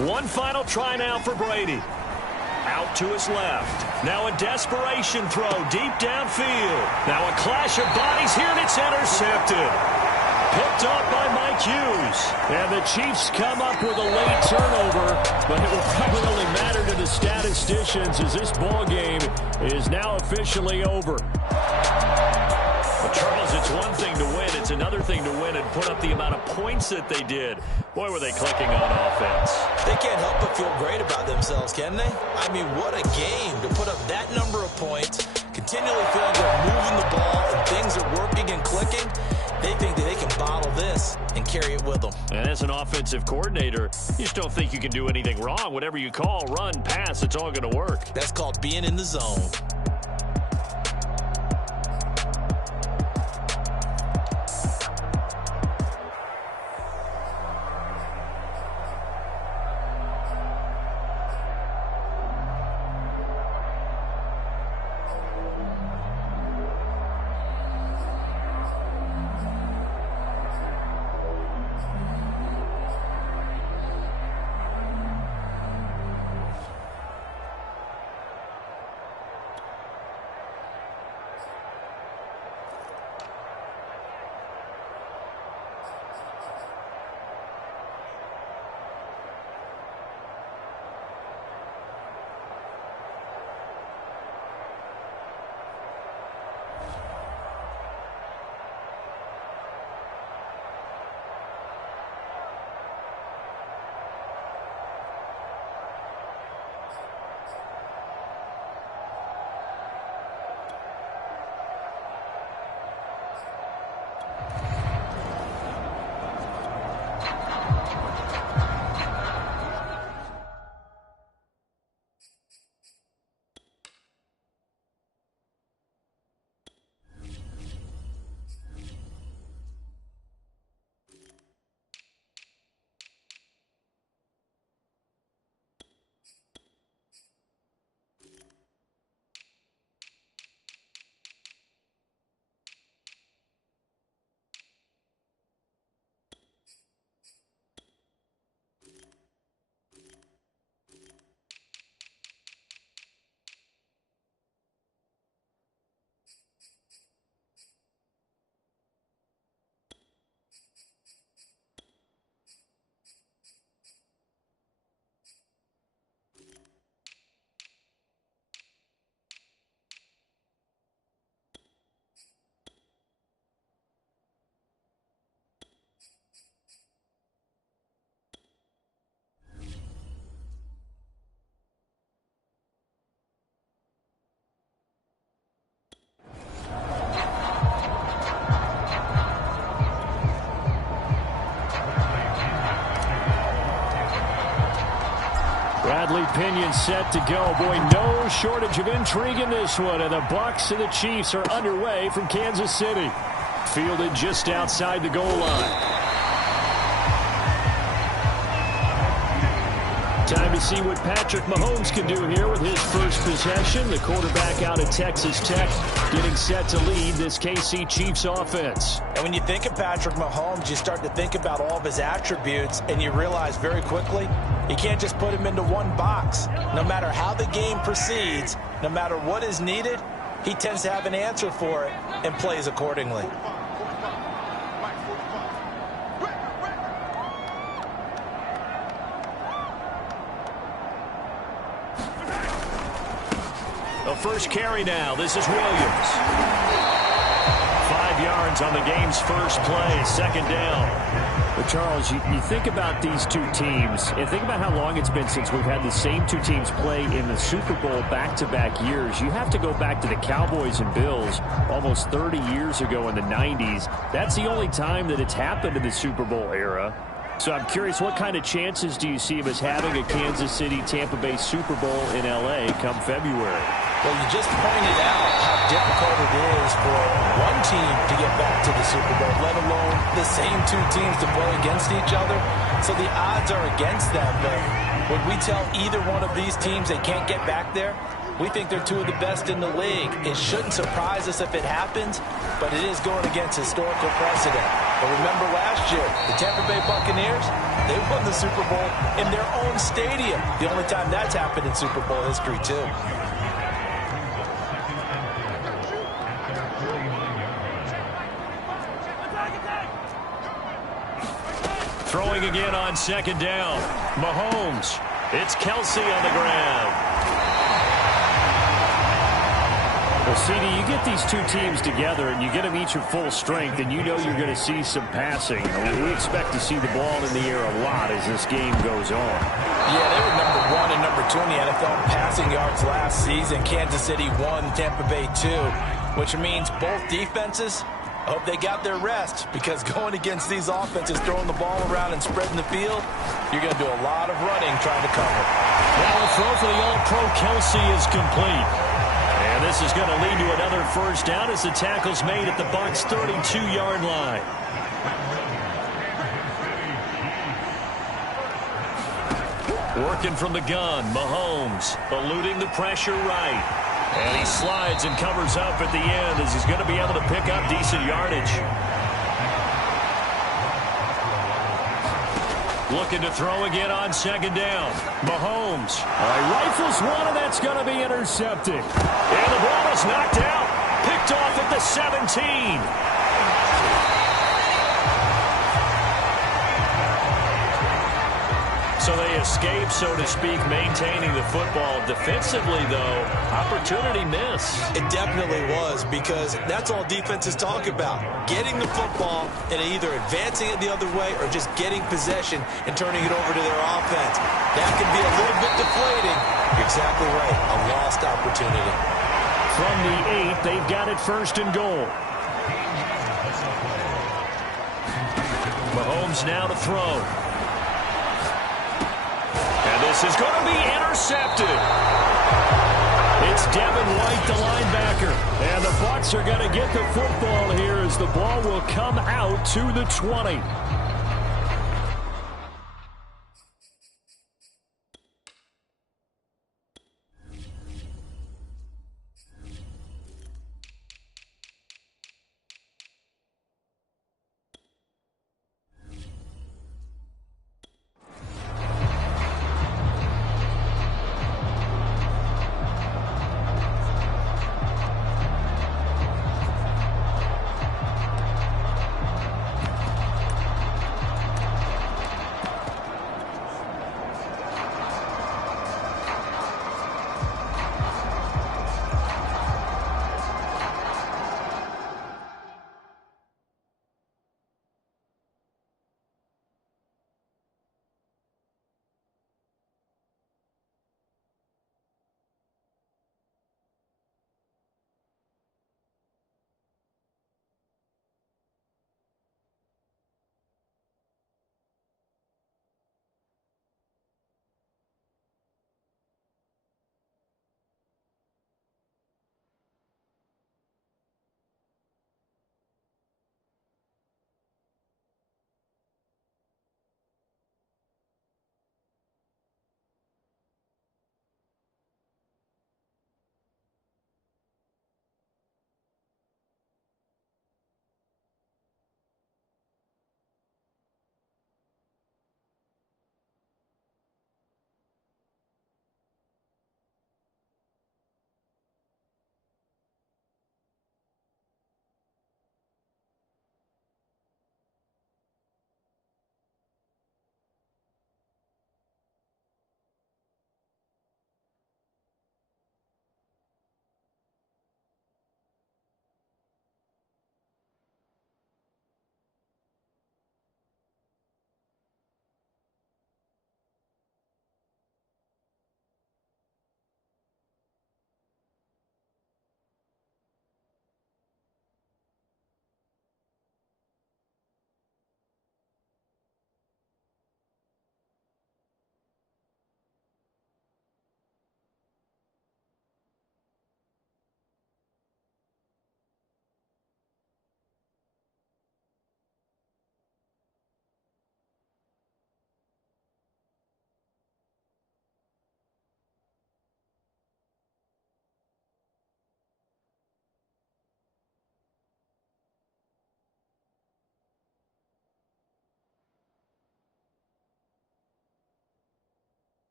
One final try now for Brady. Out to his left. Now a desperation throw deep downfield. Now a clash of bodies here, and it's intercepted. Picked up by Mike Hughes. And the Chiefs come up with a late turnover, but it will probably only matter to the statisticians as this ball game is now officially over. Well, Charles, it's one thing to win. It's another thing to win and put up the amount of points that they did. Boy, were they clicking on offense. They can't help but feel great about themselves, can they? I mean, what a game to put up that number of points, continually feel like they're moving the ball and things are working and clicking. They think that they can bottle this and carry it with them. And as an offensive coordinator, you just don't think you can do anything wrong. Whatever you call, run, pass, it's all going to work. That's called being in the zone. Filet pinion set to go. Boy, no shortage of intrigue in this one. And the Bucs and the Chiefs are underway from Kansas City. Fielded just outside the goal line. Time to see what Patrick Mahomes can do here with his first possession. The quarterback out of Texas Tech getting set to lead this KC Chiefs offense. And when you think of Patrick Mahomes, you start to think about all of his attributes, and you realize very quickly you can't just put him into one box. No matter how the game proceeds, no matter what is needed, he tends to have an answer for it and plays accordingly. The first carry now. This is Williams. 5 yards on the game's first play. Second down. But Charles, you think about these two teams and think about how long it's been since we've had the same two teams play in the Super Bowl back-to-back years. You have to go back to the Cowboys and Bills almost 30 years ago in the 90s. That's the only time that it's happened in the Super Bowl era. So I'm curious, what kind of chances do you see of us having a Kansas City-Tampa Bay Super Bowl in L.A. come February? Well, you just pointed out how difficult it is for one team to get back to the Super Bowl, let alone the same two teams to play against each other. So the odds are against them. But would we tell either one of these teams they can't get back there? We think they're two of the best in the league. It shouldn't surprise us if it happens, but it is going against historical precedent. But remember last year, the Tampa Bay Buccaneers, they won the Super Bowl in their own stadium. The only time that's happened in Super Bowl history, too. Throwing again on second down. Mahomes. It's Kelsey on the ground. Well, CD, you get these two teams together and you get them each at full strength, and you know you're going to see some passing. We expect to see the ball in the air a lot as this game goes on. Yeah, they were number 1 and number 2 in the NFL passing yards last season. Kansas City 1, Tampa Bay 2, which means both defenses, I hope they got their rest, because going against these offenses, throwing the ball around and spreading the field, you're going to do a lot of running trying to cover. Now a throw for the All-Pro Kelsey is complete. And this is going to lead to another first down as the tackle's made at the Bucs' 32-yard line. Working from the gun, Mahomes eluding the pressure right. And he slides and covers up at the end as he's going to be able to pick up decent yardage. Looking to throw again on second down. Mahomes. Rifles one, and that's going to be intercepted. And the ball is knocked out. Picked off at the 17. So they escape, so to speak, maintaining the football. Defensively, though, opportunity miss. It definitely was, because that's all defenses talk about. Getting the football and either advancing it the other way or just getting possession and turning it over to their offense. That can be a little bit deflating. You're exactly right. A lost opportunity. From the 8, they've got it first and goal. Mahomes now to throw. This is going to be intercepted. It's Devin White, the linebacker. And the Bucs are going to get the football here as the ball will come out to the 20.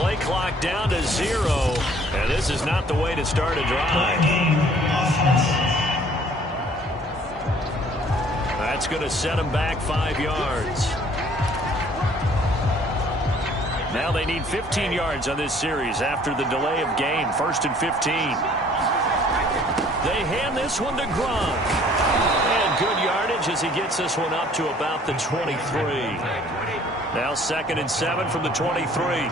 Play clock down to 0, and this is not the way to start a drive. That's going to set them back 5 yards. Now they need 15 yards on this series after the delay of game. 1st and 15. They hand this one to Gronk. And good yardage as he gets this one up to about the 23. Now 2nd and 7 from the 23.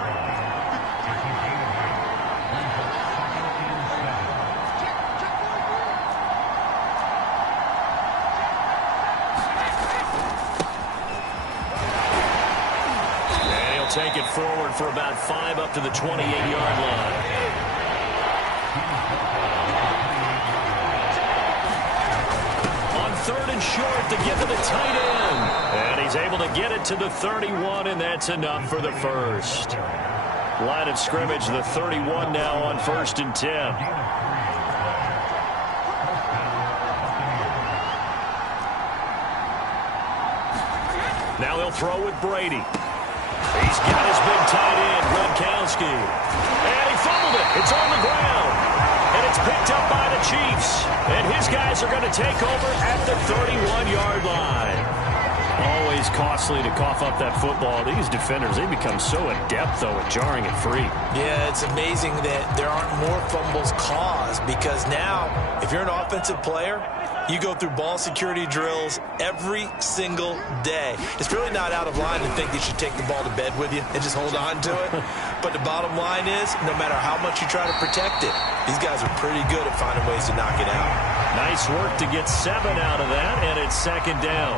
Take it forward for about 5 up to the 28-yard line. On 3rd and short to get to the tight end. And he's able to get it to the 31, and that's enough for the first. Line of scrimmage, the 31 now on 1st and 10. Now they'll throw with Brady. He's got his big tight end, Gronkowski. And he fumbled it. It's on the ground. And it's picked up by the Chiefs. And his guys are going to take over at the 31-yard line. Always costly to cough up that football. These defenders, they become so adept, though, at jarring it free. Yeah, it's amazing that there aren't more fumbles caused because now, if you're an offensive player, you go through ball security drills every single day. It's really not out of line to think you should take the ball to bed with you and just hold on to it. But the bottom line is, no matter how much you try to protect it, these guys are pretty good at finding ways to knock it out. Nice work to get 7 out of that, and it's 2nd down.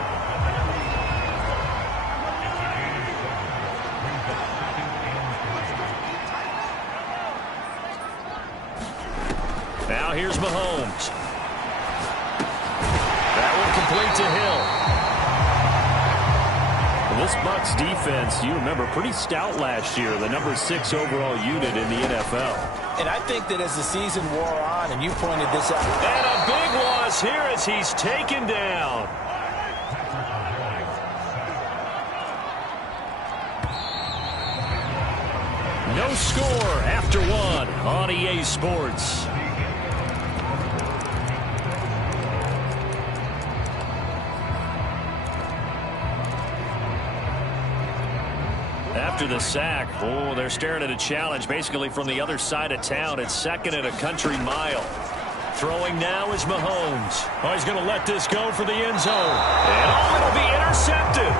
Now here's Mahomes. That one complete to Hill. Well, this Bucs defense, you remember, pretty stout last year, the number 6 overall unit in the NFL. And I think that as the season wore on, and you pointed this out. And a big loss here as he's taken down. No score after 1 on EA Sports. After the sack, oh, they're staring at a challenge basically from the other side of town. It's 2nd and a country mile. Throwing now is Mahomes. Oh, he's going to let this go for the end zone. And oh, it'll be intercepted.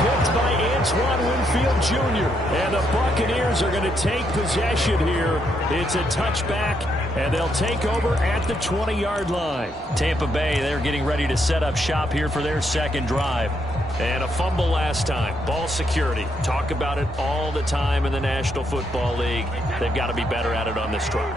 Picked by Antoine Winfield Jr. And the Buccaneers are going to take possession here. It's a touchback, and they'll take over at the 20-yard line. Tampa Bay, they're getting ready to set up shop here for their 2nd drive. And a fumble last time. Ball security. Talk about it all the time in the National Football League. They've got to be better at it on this drive.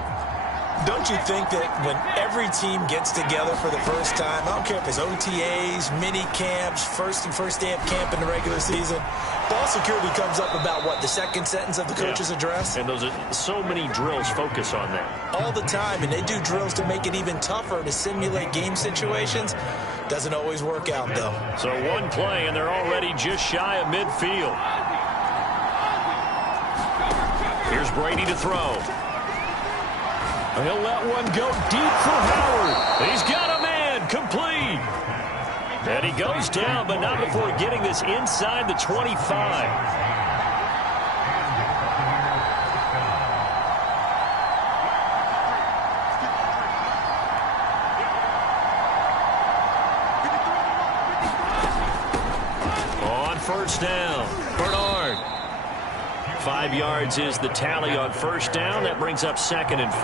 Don't you think that when every team gets together for the first time, I don't care if it's OTAs, mini camps, first day of camp in the regular season, ball security comes up about, what, the 2nd sentence of the coach's address? And those are so many drills focus on that. All the time, and they do drills to make it even tougher to simulate game situations. Doesn't always work out, though. So 1 play, and they're already just shy of midfield. Here's Brady to throw. He'll let one go deep for Howard. He's got a man, complete. And he goes down, but not before getting this inside the 25. On 1st down, Bernard. 5 yards is the tally on 1st down. That brings up 2nd and 5.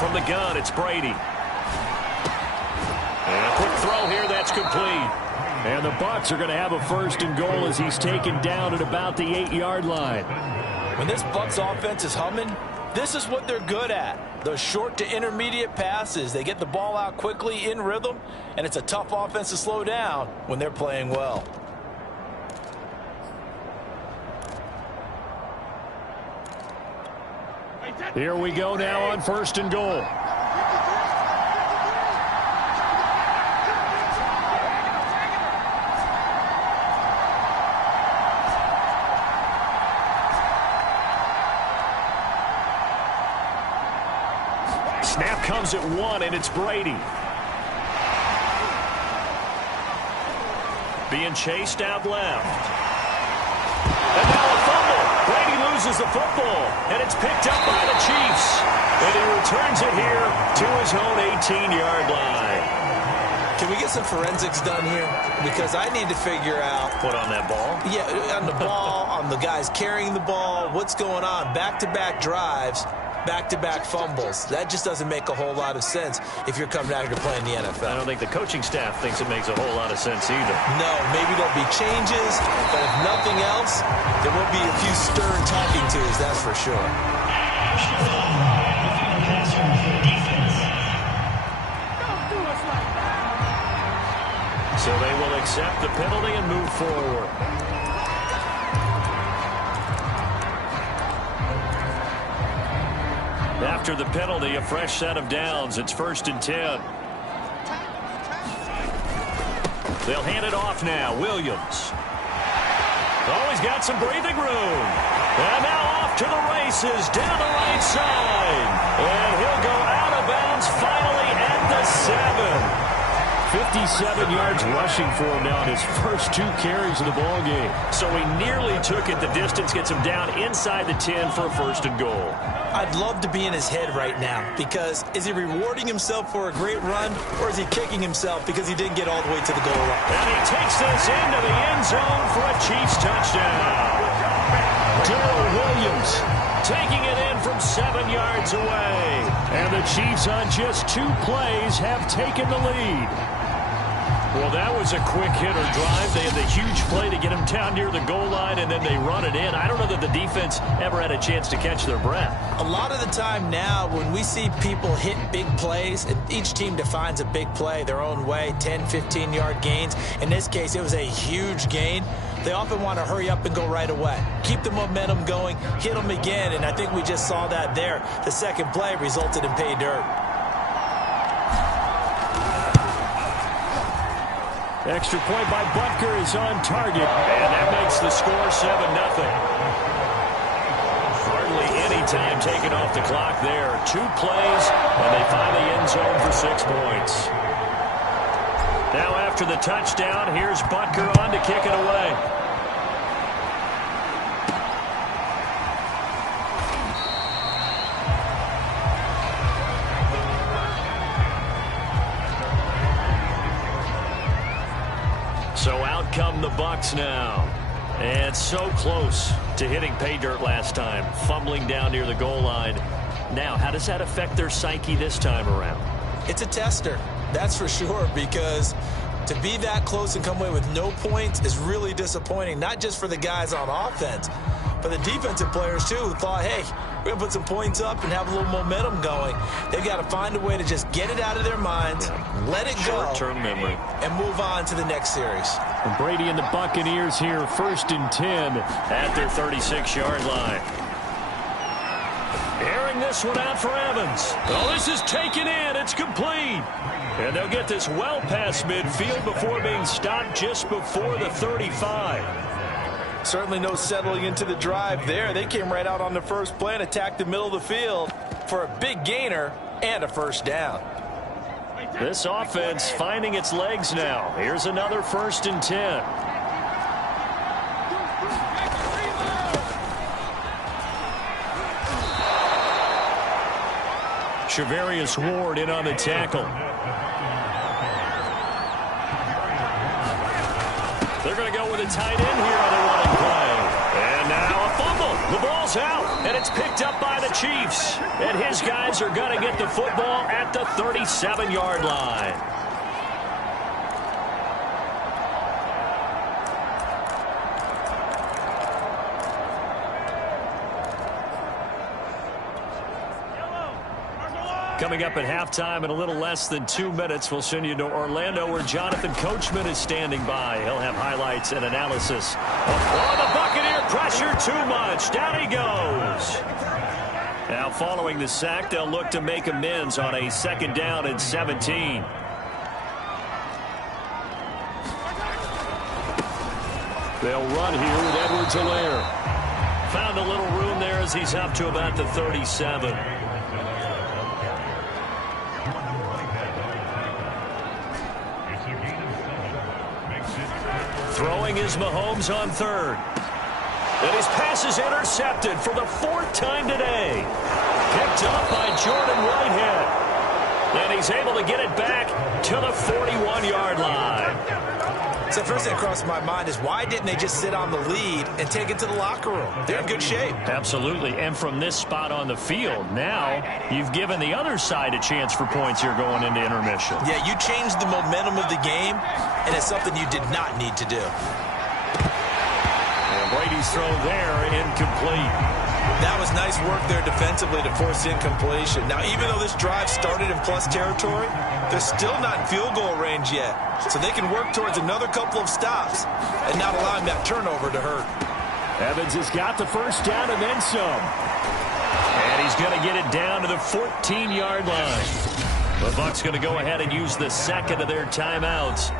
From the gun, it's Brady. And a quick throw here, that's complete. And the Bucs are going to have a 1st and goal as he's taken down at about the 8-yard line. When this Bucs offense is humming, this is what they're good at. Those short to intermediate passes. They get the ball out quickly in rhythm, and it's a tough offense to slow down when they're playing well. Here we go now on 1st and goal. comes at 1, and it's Brady. Being chased out left. And now a fumble. Brady loses the football, and it's picked up by the Chiefs. And he returns it here to his own 18-yard line. Can we get some forensics done here? Because I need to figure out. Put on that ball? Yeah, on the ball, on the guys carrying the ball. What's going on? Back-to-back drives, back-to-back fumbles. That just doesn't make a whole lot of sense if you're coming out here to play in the NFL. I don't think the coaching staff thinks it makes a whole lot of sense either. No, maybe there'll be changes, but if nothing else, there will be a few stern talking tos, that's for sure. So they will accept the penalty and move forward. After the penalty, a fresh set of downs. It's 1st and 10. They'll hand it off now. Williams. Oh, he's got some breathing room. And now off to the races down the right side. And he'll go out of bounds finally at the 7. 57 yards rushing for him now in his first 2 carries of the ball game. So he nearly took it the distance, gets him down inside the 10 for a 1st and goal. I'd love to be in his head right now, because is he rewarding himself for a great run, or is he kicking himself because he didn't get all the way to the goal line? And he takes this into the end zone for a Chiefs touchdown. Darrell Williams taking it in from 7 yards away. And the Chiefs on just 2 plays have taken the lead. Well, that was a quick hitter drive. They had the huge play to get him down near the goal line, and then they run it in. I don't know that the defense ever had a chance to catch their breath. A lot of the time now, when we see people hit big plays, and each team defines a big play their own way, 10, 15-yard gains. In this case, it was a huge gain. They often want to hurry up and go right away. Keep the momentum going, hit them again, and I think we just saw that there. The second play resulted in pay dirt. Extra point by Butker is on target. And that makes the score 7-0. Hardly any time taken off the clock there. 2 plays, and they find the end zone for 6 points. Now after the touchdown, here's Butker on to kick it away. So out come the Bucs now. And so close to hitting pay dirt last time. Fumbling down near the goal line. Now, how does that affect their psyche this time around? It's a tester, that's for sure, because to be that close and come away with no points is really disappointing, not just for the guys on offense, but the defensive players, too, who thought, hey, we're going to put some points up and have a little momentum going. They've got to find a way to just get it out of their minds, let it go, short-term memory, and move on to the next series. And Brady and the Buccaneers here, 1st and 10. At their 36-yard line. Airing this one out for Evans. Oh, this is taken in. It's complete. And they'll get this well past midfield before being stopped just before the 35. Certainly no settling into the drive there. They came right out on the first play and attacked the middle of the field for a big gainer and a 1st down. This offense finding its legs now. Here's another 1st and 10. Charvarius Ward in on the tackle. They're going to go with a tight end here on the running play. And now a fumble. The ball's out, and it's picked up by the Chiefs. And his guys are going to get the football at the 37-yard line. Coming up at halftime in a little less than 2 minutes, we'll send you to Orlando where Jonathan Coachman is standing by. He'll have highlights and analysis. Oh, the Buccaneer pressure too much. Down he goes. Now following the sack, they'll look to make amends on a 2nd down and 17. They'll run here with Edwards-Helaire. Found a little room there as he's up to about the 37. Throwing is Mahomes on third. And his pass is intercepted for the 4th time today. Picked up by Jordan Whitehead. And he's able to get it back to the 41-yard line. So the first thing that crossed my mind is why didn't they just sit on the lead and take it to the locker room? They're in good shape. Absolutely. And from this spot on the field, now you've given the other side a chance for points here going into intermission. Yeah, you changed the momentum of the game, and it's something you did not need to do. And Brady's throw there, incomplete. That was nice work there defensively to force incompletion. Now, even though this drive started in plus territory, they're still not in field goal range yet. So they can work towards another couple of stops and not allowing that turnover to hurt. Evans has got the first down and then some. And he's going to get it down to the 14-yard line. The Bucs going to go ahead and use the second of their timeouts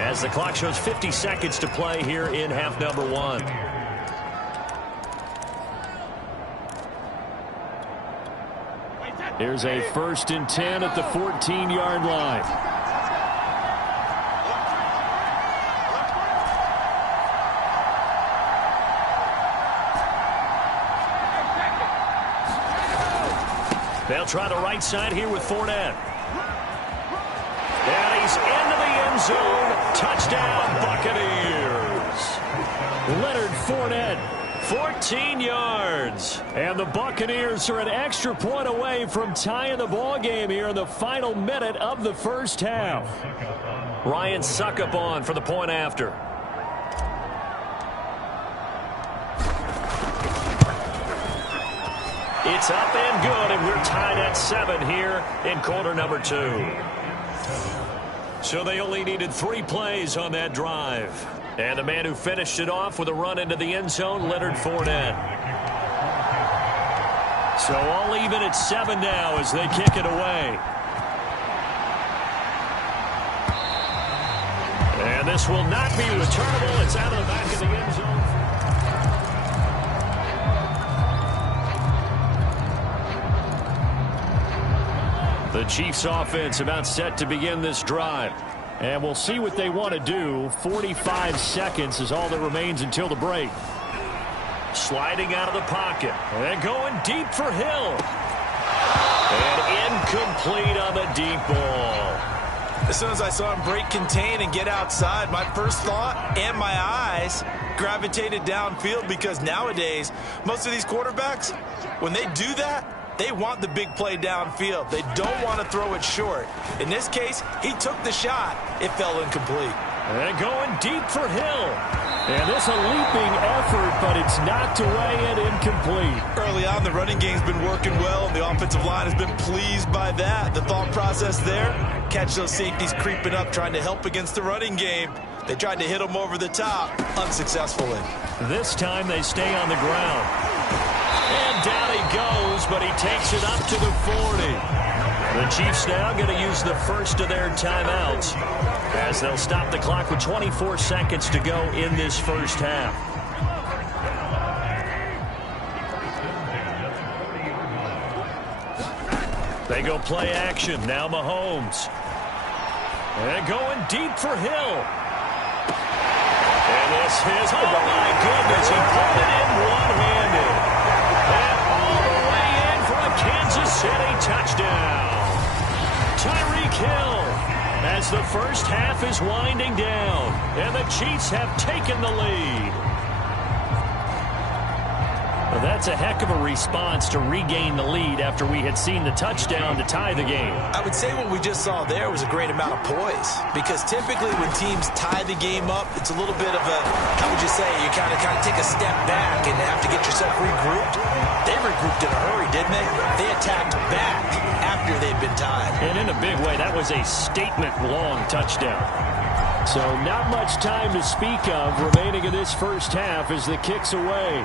as the clock shows 50 seconds to play here in half number 1. Here's a 1st and 10 at the 14-yard line. They'll try the right side here with Fournette. And he's into the end zone. Touchdown, Buccaneers. Leonard Fournette. 14 yards. And the Buccaneers are an extra point away from tying the ball game here in the final minute of the first half. Ryan Suckup on for the point after. It's up and good, and we're tied at 7 here in quarter number 2. So they only needed 3 plays on that drive. And the man who finished it off with a run into the end zone, Leonard Fournette. So all even at 7 now as they kick it away. And this will not be returnable. It's out of the back of the end zone. The Chiefs offense about set to begin this drive. And we'll see what they want to do. 45 seconds is all that remains until the break. Sliding out of the pocket. And going deep for Hill. And incomplete on the deep ball. As soon as I saw him break contain and get outside, my first thought and my eyes gravitated downfield, because nowadays, most of these quarterbacks, when they do that, they want the big play downfield. They don't want to throw it short. In this case, he took the shot. It fell incomplete. And going deep for Hill. And this a leaping effort, but it's knocked away and incomplete. Early on, the running game's been working well, and the offensive line has been pleased by that. The thought process there, catch those safeties creeping up, trying to help against the running game. They tried to hit them over the top, unsuccessfully. This time they stay on the ground. And down he goes, but he takes it up to the 40. The Chiefs now going to use the first of their timeouts as they'll stop the clock with 24 seconds to go in this first half. They go play action. Now Mahomes. And going deep for Hill. And this is, oh my goodness, he put it in one-handed. And all the way in for a Kansas City touchdown. Tyreek Hill as the first half is winding down. And the Chiefs have taken the lead. Well, that's a heck of a response to regain the lead after we had seen the touchdown to tie the game. I would say what we just saw there was a great amount of poise, because typically when teams tie the game up, it's a little bit of a, how would you say, you kind of take a step back and have to get yourself regrouped. They regrouped in a hurry, didn't they? They attacked back after they'd been tied. And in a big way, that was a statement-long touchdown. So not much time to speak of remaining in this first half as the kick's away.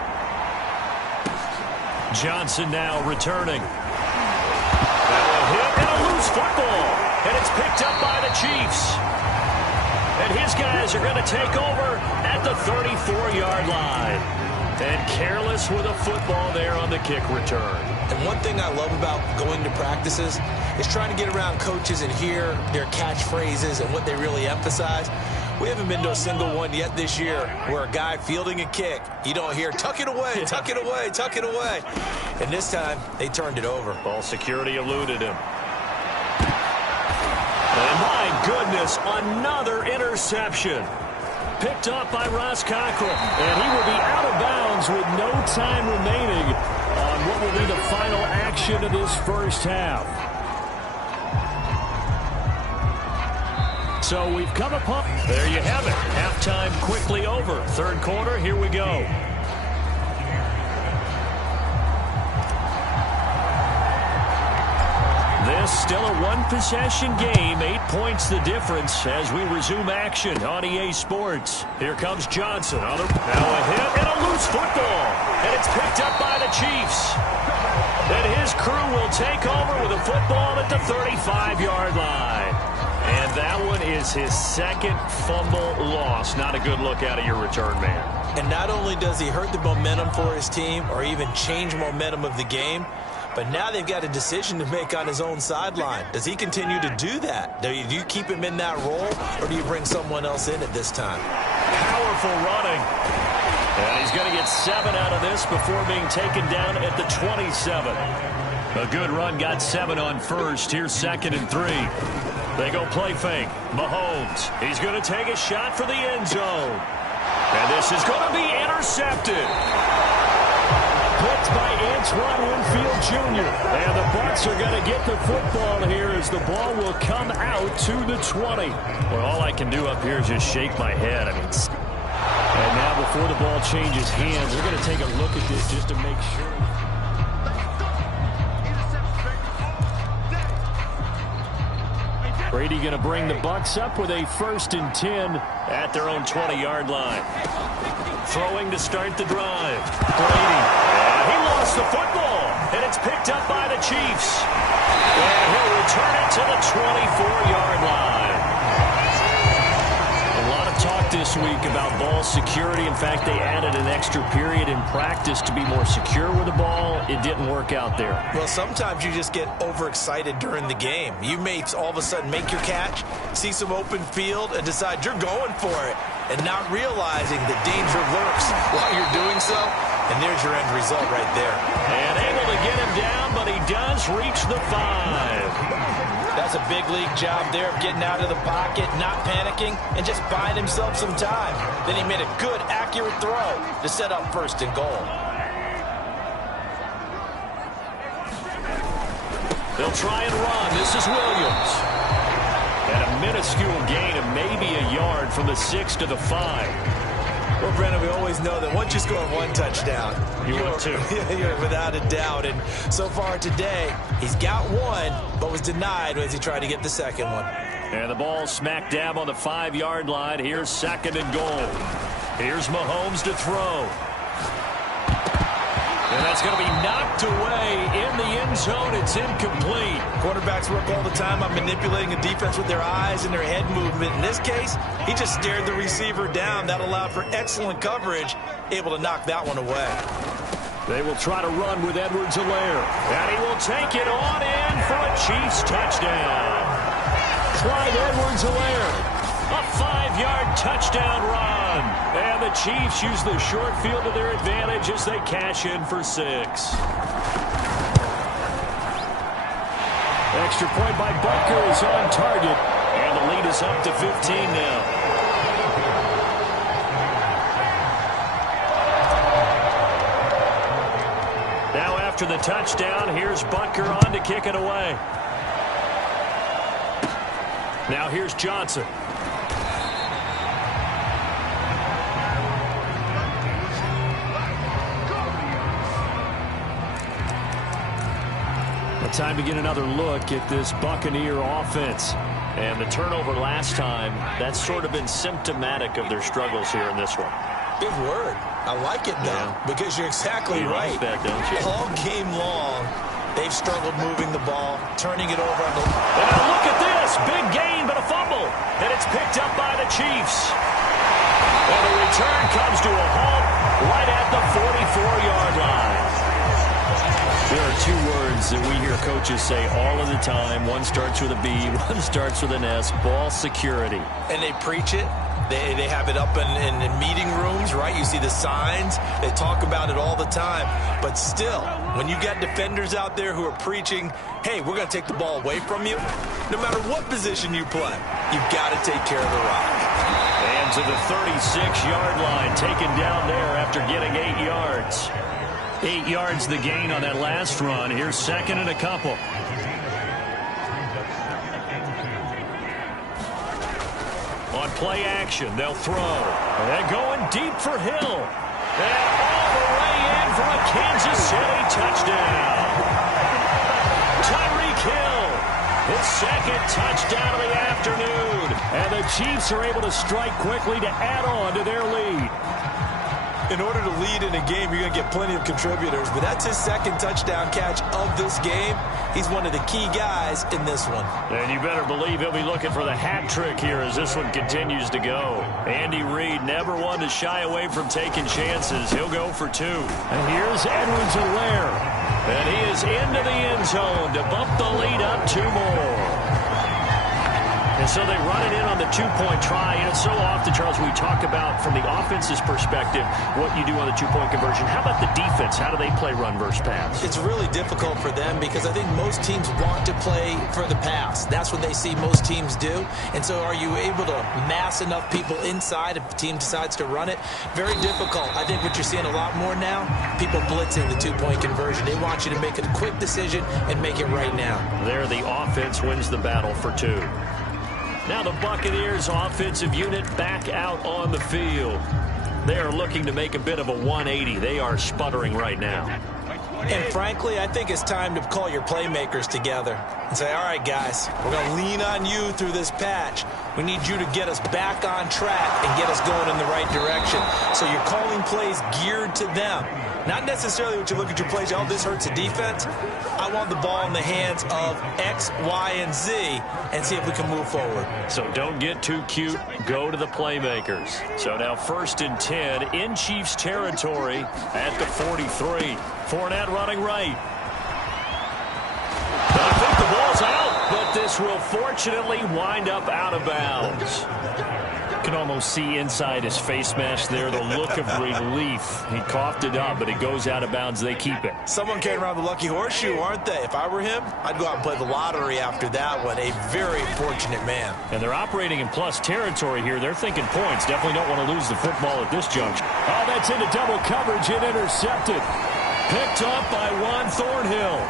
Johnson now returning. That will hit and a loose football. And it's picked up by the Chiefs. And his guys are going to take over at the 34-yard line. And careless with a football there on the kick return. And one thing I love about going to practices is trying to get around coaches and hear their catchphrases and what they really emphasize. We haven't been to a single one yet this year where a guy fielding a kick, you don't hear, tuck it away, tuck it away, tuck it away. And this time, they turned it over. Ball security eluded him. And my goodness, another interception. Picked up by Ross Cochran. And he will be out of bounds with no time remaining on what will be the final action of this first half. So we've come upon. There you have it. Halftime quickly over. Third quarter, here we go. This still a one-possession game. 8 points the difference as we resume action on EA Sports. Here comes Johnson. Now a hit and a loose football. And it's picked up by the Chiefs. And his crew will take over with a football at the 35-yard line. And that one is his second fumble loss. Not a good look out of your return man. And not only does he hurt the momentum for his team or even change momentum of the game, but now they've got a decision to make on his own sideline. Does he continue to do that? Do you keep him in that role, or do you bring someone else in at this time? Powerful running. And he's going to get 7 out of this before being taken down at the 27. A good run, got 7 on first. Here's 2nd and 3. They go play fake. Mahomes. He's going to take a shot for the end zone. And this is going to be intercepted. Picked by Antoine Winfield Jr. And the Bucs are going to get the football here as the ball will come out to the 20. Well, all I can do up here is just shake my head. And now before the ball changes hands, they're going to take a look at this just to make sure. Brady going to bring the Bucs up with a 1st and 10 at their own 20-yard line. Throwing to start the drive. Brady. He lost the football, and it's picked up by the Chiefs. And he'll return it to the 24-yard line. A lot of talk this week about ball security. In fact, they added an extra period in practice to be more secure with the ball. It didn't work out there. Well, sometimes you just get overexcited during the game. You may all of a sudden make your catch, see some open field, and decide you're going for it, and not realizing the danger lurks while you're doing so. And there's your end result right there. And able to get him down, but he does reach the 5. That's a big league job there of getting out of the pocket, not panicking, and just buying himself some time. Then he made a good, accurate throw to set up 1st and goal. They'll try and run. This is Williams. And a minuscule gain of maybe a yard from the 6 to the 5. Well, Brandon, we always know that once you score 1 touchdown, you want 2. You're without a doubt. And so far today, he's got 1, but was denied as he tried to get the 2nd one. And the ball smack dab on the 5-yard line. Here's 2nd and goal. Here's Mahomes to throw. And that's going to be knocked away in the end zone. It's incomplete. Quarterbacks work all the time on manipulating a defense with their eyes and their head movement. In this case, he just stared the receiver down. That allowed for excellent coverage, able to knock that one away. They will try to run with Edwards-Helaire. And he will take it on in for a Chiefs touchdown. Clyde Edwards-Helaire. A 5-yard touchdown run. And the Chiefs use the short field to their advantage as they cash in for 6. Extra point by Butker is on target. And the lead is up to 15 now. Now after the touchdown, here's Butker on to kick it away. Now here's Johnson. Time to get another look at this Buccaneer offense. And the turnover last time, that's sort of been symptomatic of their struggles here in this one. Big word. I like it, though, because you're exactly right. Like that, don't you? All game long, they've struggled moving the ball, turning it over on the... And now look at this. Big gain, but a fumble. And it's picked up by the Chiefs. And the return comes to a halt right at the 44-yard line. There are 2 words that we hear coaches say all of the time. One starts with a B, one starts with an S. Ball security. And they preach it, They have it up in meeting rooms, right? You see the signs. They talk about it all the time. But still, when you got defenders out there who are preaching, hey, we're going to take the ball away from you, no matter what position you play, you've got to take care of the rock. And to the 36-yard line, taken down there after getting 8 yards. 8 yards the gain on that last run. Here's second and a couple. On play action, they'll throw. They're going deep for Hill. And all the way in for a Kansas City touchdown. Tyreek Hill, his second touchdown of the afternoon. And the Chiefs are able to strike quickly to add on to their lead. In order to lead in a game, you're going to get plenty of contributors, but that's his second touchdown catch of this game. He's one of the key guys in this one. And you better believe he'll be looking for the hat trick here as this one continues to go. Andy Reid never one to shy away from taking chances. He'll go for 2. And here's Edwards-Helaire. And he is into the end zone to bump the lead up 2 more. And so they run it in on the 2-point try. And it's so often, Charles, we talk about from the offense's perspective what you do on the 2-point conversion. How about the defense? How do they play run versus pass? It's really difficult for them because I think most teams want to play for the pass. That's what they see most teams do. And so are you able to mass enough people inside if the team decides to run it? Very difficult. I think what you're seeing a lot more now, people blitzing the 2-point conversion. They want you to make a quick decision and make it right now. There, the offense wins the battle for 2. Now the Buccaneers offensive unit back out on the field. They are looking to make a bit of a 180. They are sputtering right now. And frankly, I think it's time to call your playmakers together and say, all right, guys, we're going to lean on you through this patch. We need you to get us back on track and get us going in the right direction. So you're calling plays geared to them. Not necessarily what you look at your plays, oh, this hurts the defense. I want the ball in the hands of X, Y, and Z and see if we can move forward. So don't get too cute. Go to the playmakers. So now 1st and 10 in Chiefs territory at the 43. Fournette running right. I think the ball's out, but this will fortunately wind up out of bounds. You can almost see inside his face mask there the look of relief. He coughed it up, but it goes out of bounds. They keep it. Someone came around the lucky horseshoe, aren't they? If I were him, I'd go out and play the lottery after that one. A very fortunate man. And they're operating in plus territory here. They're thinking points. Definitely don't want to lose the football at this juncture. Oh, that's into double coverage and intercepted. Picked up by Juan Thornhill.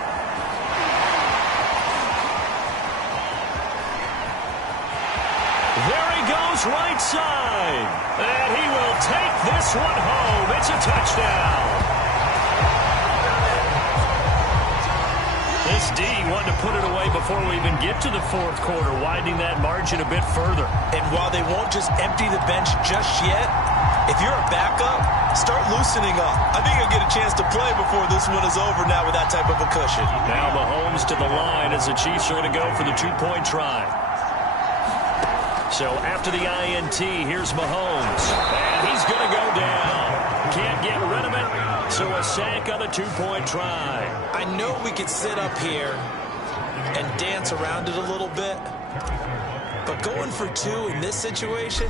There he goes right side. And he will take this one home. It's a touchdown. This D wanted to put it away before we even get to the 4th quarter, widening that margin a bit further. And while they won't just empty the bench just yet, if you're a backup, start loosening up. I think you'll get a chance to play before this one is over now with that type of a cushion. Now Mahomes to the line as the Chiefs are going to go for the 2-point try. So after the INT, here's Mahomes. And he's going to go down. Can't get rid of it. So a sack on the 2-point try. I know we could sit up here and dance around it a little bit, but going for 2 in this situation,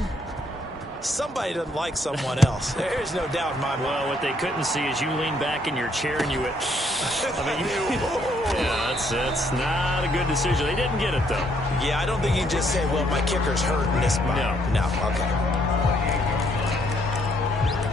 somebody doesn't like someone else. There's no doubt in my mind. Well, what they couldn't see is you lean back in your chair and you went, yeah, that's not a good decision. They didn't get it, though. Yeah, I don't think you can just say, well, my kicker's hurt in this spot. No, okay.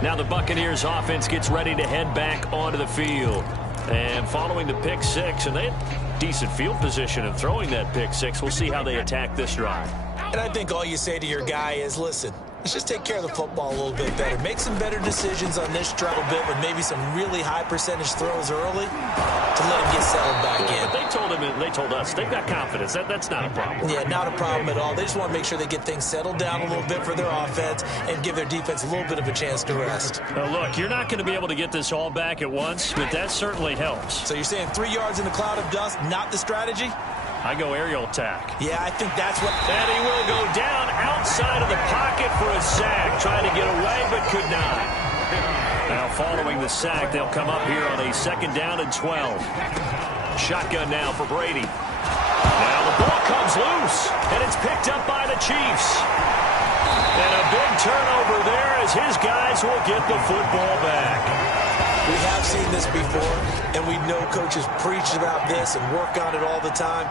Now the Buccaneers offense gets ready to head back onto the field. And following the pick 6, and they had decent field position in throwing that pick 6. We'll see how they attack this drive. And I think all you say to your guy is, listen, let's just take care of the football a little bit better. Make some better decisions on this drive a bit with maybe some really high percentage throws early to let him get settled back in. But they told us they've got confidence. That's not a problem. Yeah, not a problem at all. They just want to make sure they get things settled down a little bit for their offense and give their defense a little bit of a chance to rest. Now, look, you're not going to be able to get this all back at once, but that certainly helps. So you're saying 3 yards in the cloud of dust, not the strategy? I go aerial attack. Yeah, I think that's what... And he will go down outside of the pocket for a sack. Tried to get away, but could not. Now, following the sack, they'll come up here on a 2nd down and 12. Shotgun now for Brady. Now the ball comes loose, and it's picked up by the Chiefs. And a big turnover there as his guys will get the football back. We have seen this before, and we know coaches preach about this and work on it all the time.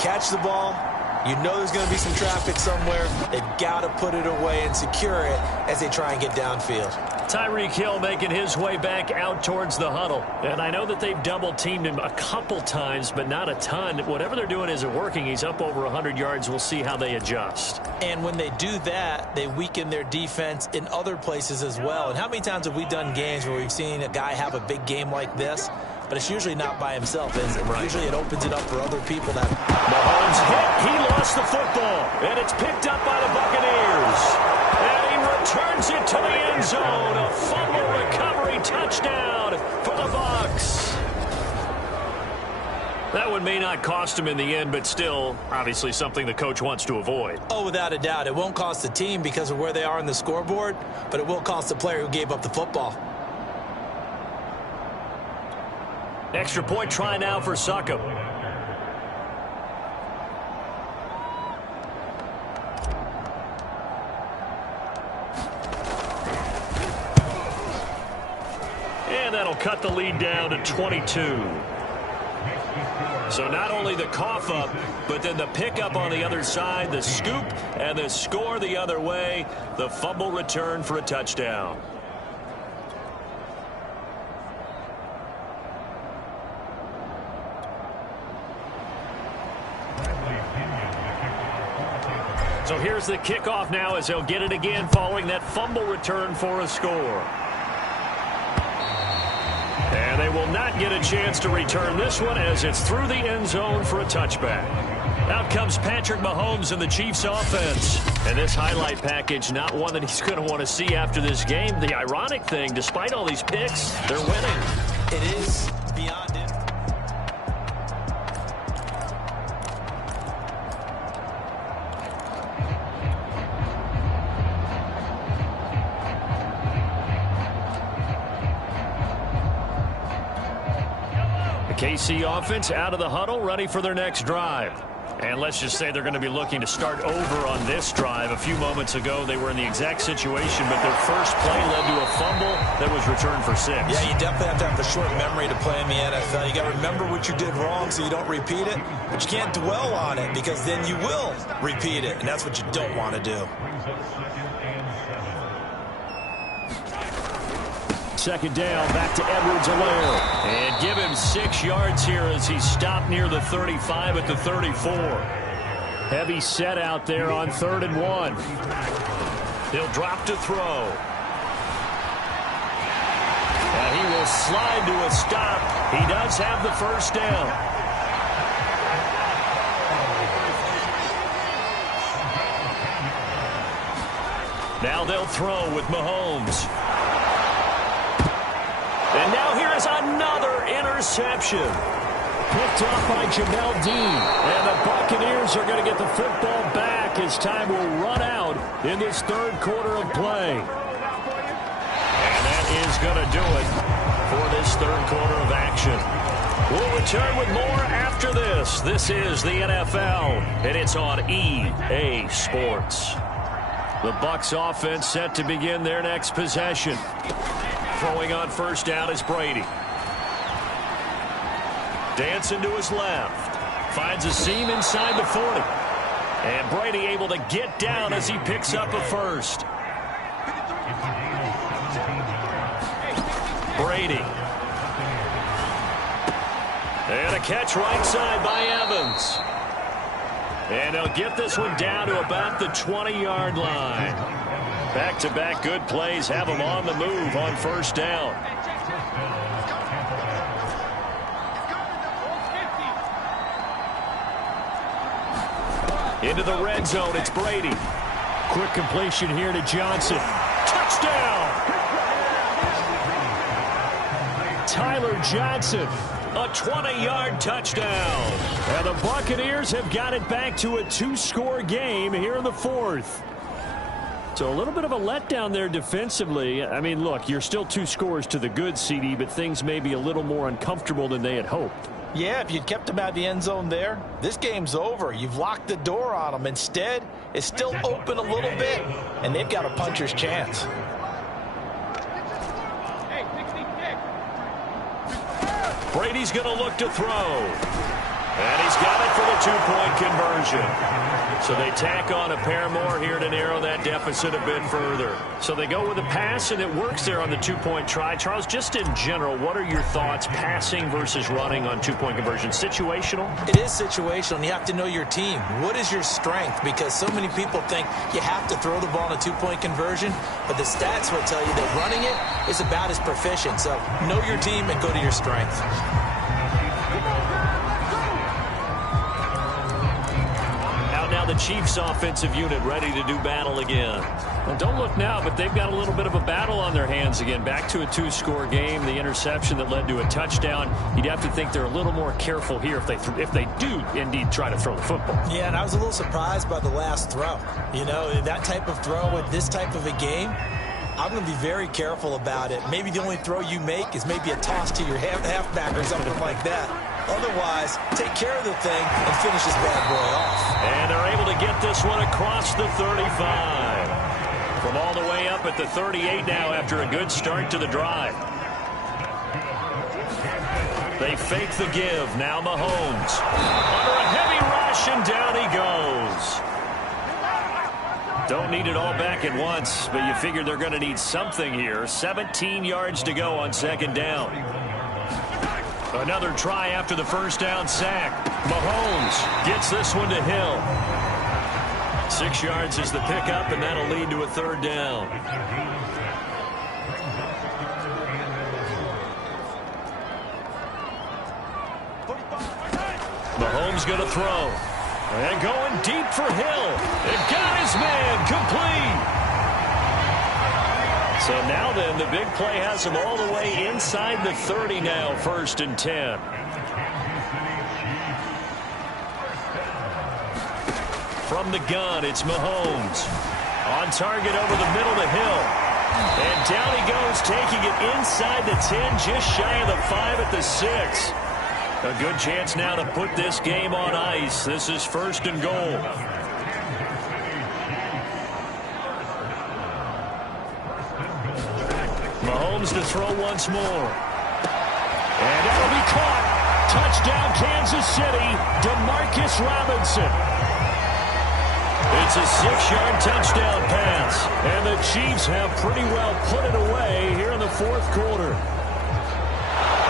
Catch the ball. You know there's going to be some traffic somewhere. They've got to put it away and secure it as they try and get downfield. Tyreek Hill making his way back out towards the huddle. And I know that they've double-teamed him a couple times, but not a ton. Whatever they're doing isn't working. He's up over 100 yards. We'll see how they adjust. And when they do that, they weaken their defense in other places as well. And how many times have we done games where we've seen a guy have a big game like this, but it's usually not by himself, is it? Right. Usually it opens it up for other people. Mahomes hit. He lost the football, and it's picked up by the Buccaneers. And he returns it to the end zone. A fumble recovery touchdown for the Bucs. That one may not cost him in the end, but still, obviously something the coach wants to avoid. Oh, without a doubt. It won't cost the team because of where they are on the scoreboard, but it will cost the player who gave up the football. Extra point try now for Succop. And that'll cut the lead down to 22. So not only the cough up, but then the pickup on the other side, the scoop, and the score the other way. The fumble return for a touchdown. So here's the kickoff now as they'll get it again following that fumble return for a score. And they will not get a chance to return this one as it's through the end zone for a touchback. Out comes Patrick Mahomes and the Chiefs offense. And this highlight package, not one that he's going to want to see after this game. The ironic thing, despite all these picks, they're winning. It is beyond it. KC offense out of the huddle, ready for their next drive. And let's just say they're going to be looking to start over on this drive. A few moments ago, they were in the exact situation, but their first play led to a fumble that was returned for 6. Yeah, you definitely have to have a short memory to play in the NFL. You got to remember what you did wrong so you don't repeat it, but you can't dwell on it because then you will repeat it, and that's what you don't want to do. Second down, back to Edwards-Helaire. And give him 6 yards here as he's stopped near the 35 at the 34. Heavy set out there on 3rd and 1. He'll drop to throw. And he will slide to a stop. He does have the first down. Now they'll throw with Mahomes. And now here is another interception. Picked off by Jamel Dean. And the Buccaneers are going to get the football back as time will run out in this 3rd quarter of play. And that is going to do it for this 3rd quarter of action. We'll return with more after this. This is the NFL, and it's on EA Sports. The Bucs offense set to begin their next possession. Throwing on first down is Brady. Dancing to his left. Finds a seam inside the 40. And Brady able to get down as he picks up a first. Brady. And a catch right side by Evans. And they'll get this one down to about the 20-yard line. Back-to-back good plays have them on the move on first down. Into the red zone, it's Brady. Quick completion here to Johnson. Touchdown! Tyler Johnson, a 20-yard touchdown. And the Buccaneers have got it back to a 2-score game here in the 4th. So a little bit of a letdown there defensively. I mean, look, you're still 2 scores to the good, CD, but things may be a little more uncomfortable than they had hoped. Yeah, if you'd kept him out of the end zone there, this game's over. You've locked the door on him. Instead, it's still open a little bit, and they've got a puncher's chance. Brady's going to look to throw. And he's got it for the two-point conversion. So they tack on a pair more here to narrow that deficit a bit further. So they go with a pass, and it works there on the two-point try. Charles, just in general, what are your thoughts passing versus running on two-point conversion? Situational? It is situational, and you have to know your team. What is your strength? Because so many people think you have to throw the ball in a two-point conversion, but the stats will tell you that running it is about as proficient. So know your team and go to your strength. Now the Chiefs offensive unit ready to do battle again. Well, don't look now, but they've got a little bit of a battle on their hands again. Back to a two-score game. The interception that led to a touchdown. You'd have to think they're a little more careful here if they do indeed try to throw the football. Yeah, and I was a little surprised by the last throw. You know, that type of throw with this type of a game, I'm going to be very careful about it. Maybe the only throw you make is maybe a toss to your halfback or something like that. Otherwise, take care of the thing and finish this bad boy off. And they're able to get this one across the 35. From all the way up at the 38 now after a good start to the drive. They fake the give. Now Mahomes. Under a heavy rush, and down he goes. Don't need it all back at once, but you figure they're going to need something here. 17 yards to go on second down. Another try after the first down sack. Mahomes gets this one to Hill. 6 yards is the pickup, and that'll lead to a third down. Mahomes going to throw. And going deep for Hill. It got his man complete. So now then, the big play has him all the way inside the 30 now, 1st and 10. From the gun, it's Mahomes. On target over the middle to Hill. And down he goes, taking it inside the 10, just shy of the 5 at the 6. A good chance now to put this game on ice. This is 1st and goal. Mahomes to throw once more. And that'll be caught. Touchdown, Kansas City. DeMarcus Robinson. It's a 6-yard touchdown pass. And the Chiefs have pretty well put it away here in the 4th quarter.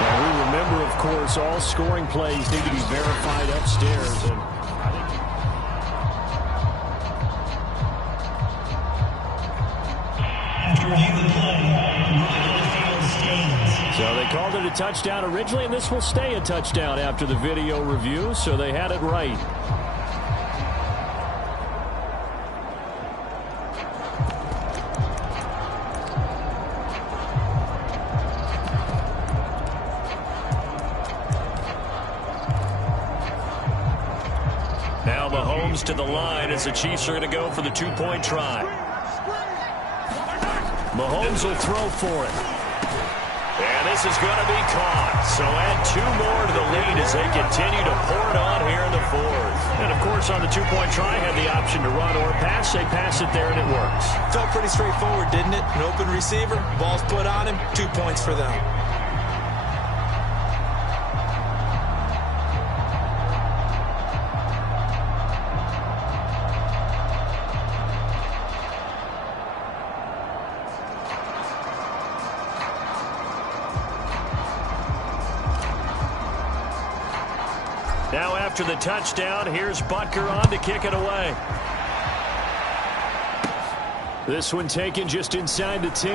Now we remember, of course, all scoring plays need to be verified upstairs. And so they called it a touchdown originally, and this will stay a touchdown after the video review, so they had it right. Now Mahomes to the line as the Chiefs are going to go for the two-point try. Mahomes will throw for it. And this is going to be caught. So add 2 more to the lead as they continue to pour it on here in the 4th. And, of course, on the two-point try, had the option to run or pass. They pass it there, and it works. Felt pretty straightforward, didn't it? An open receiver, ball's put on him, 2 points for them. Now after the touchdown, here's Butker on to kick it away. This one taken just inside the 10.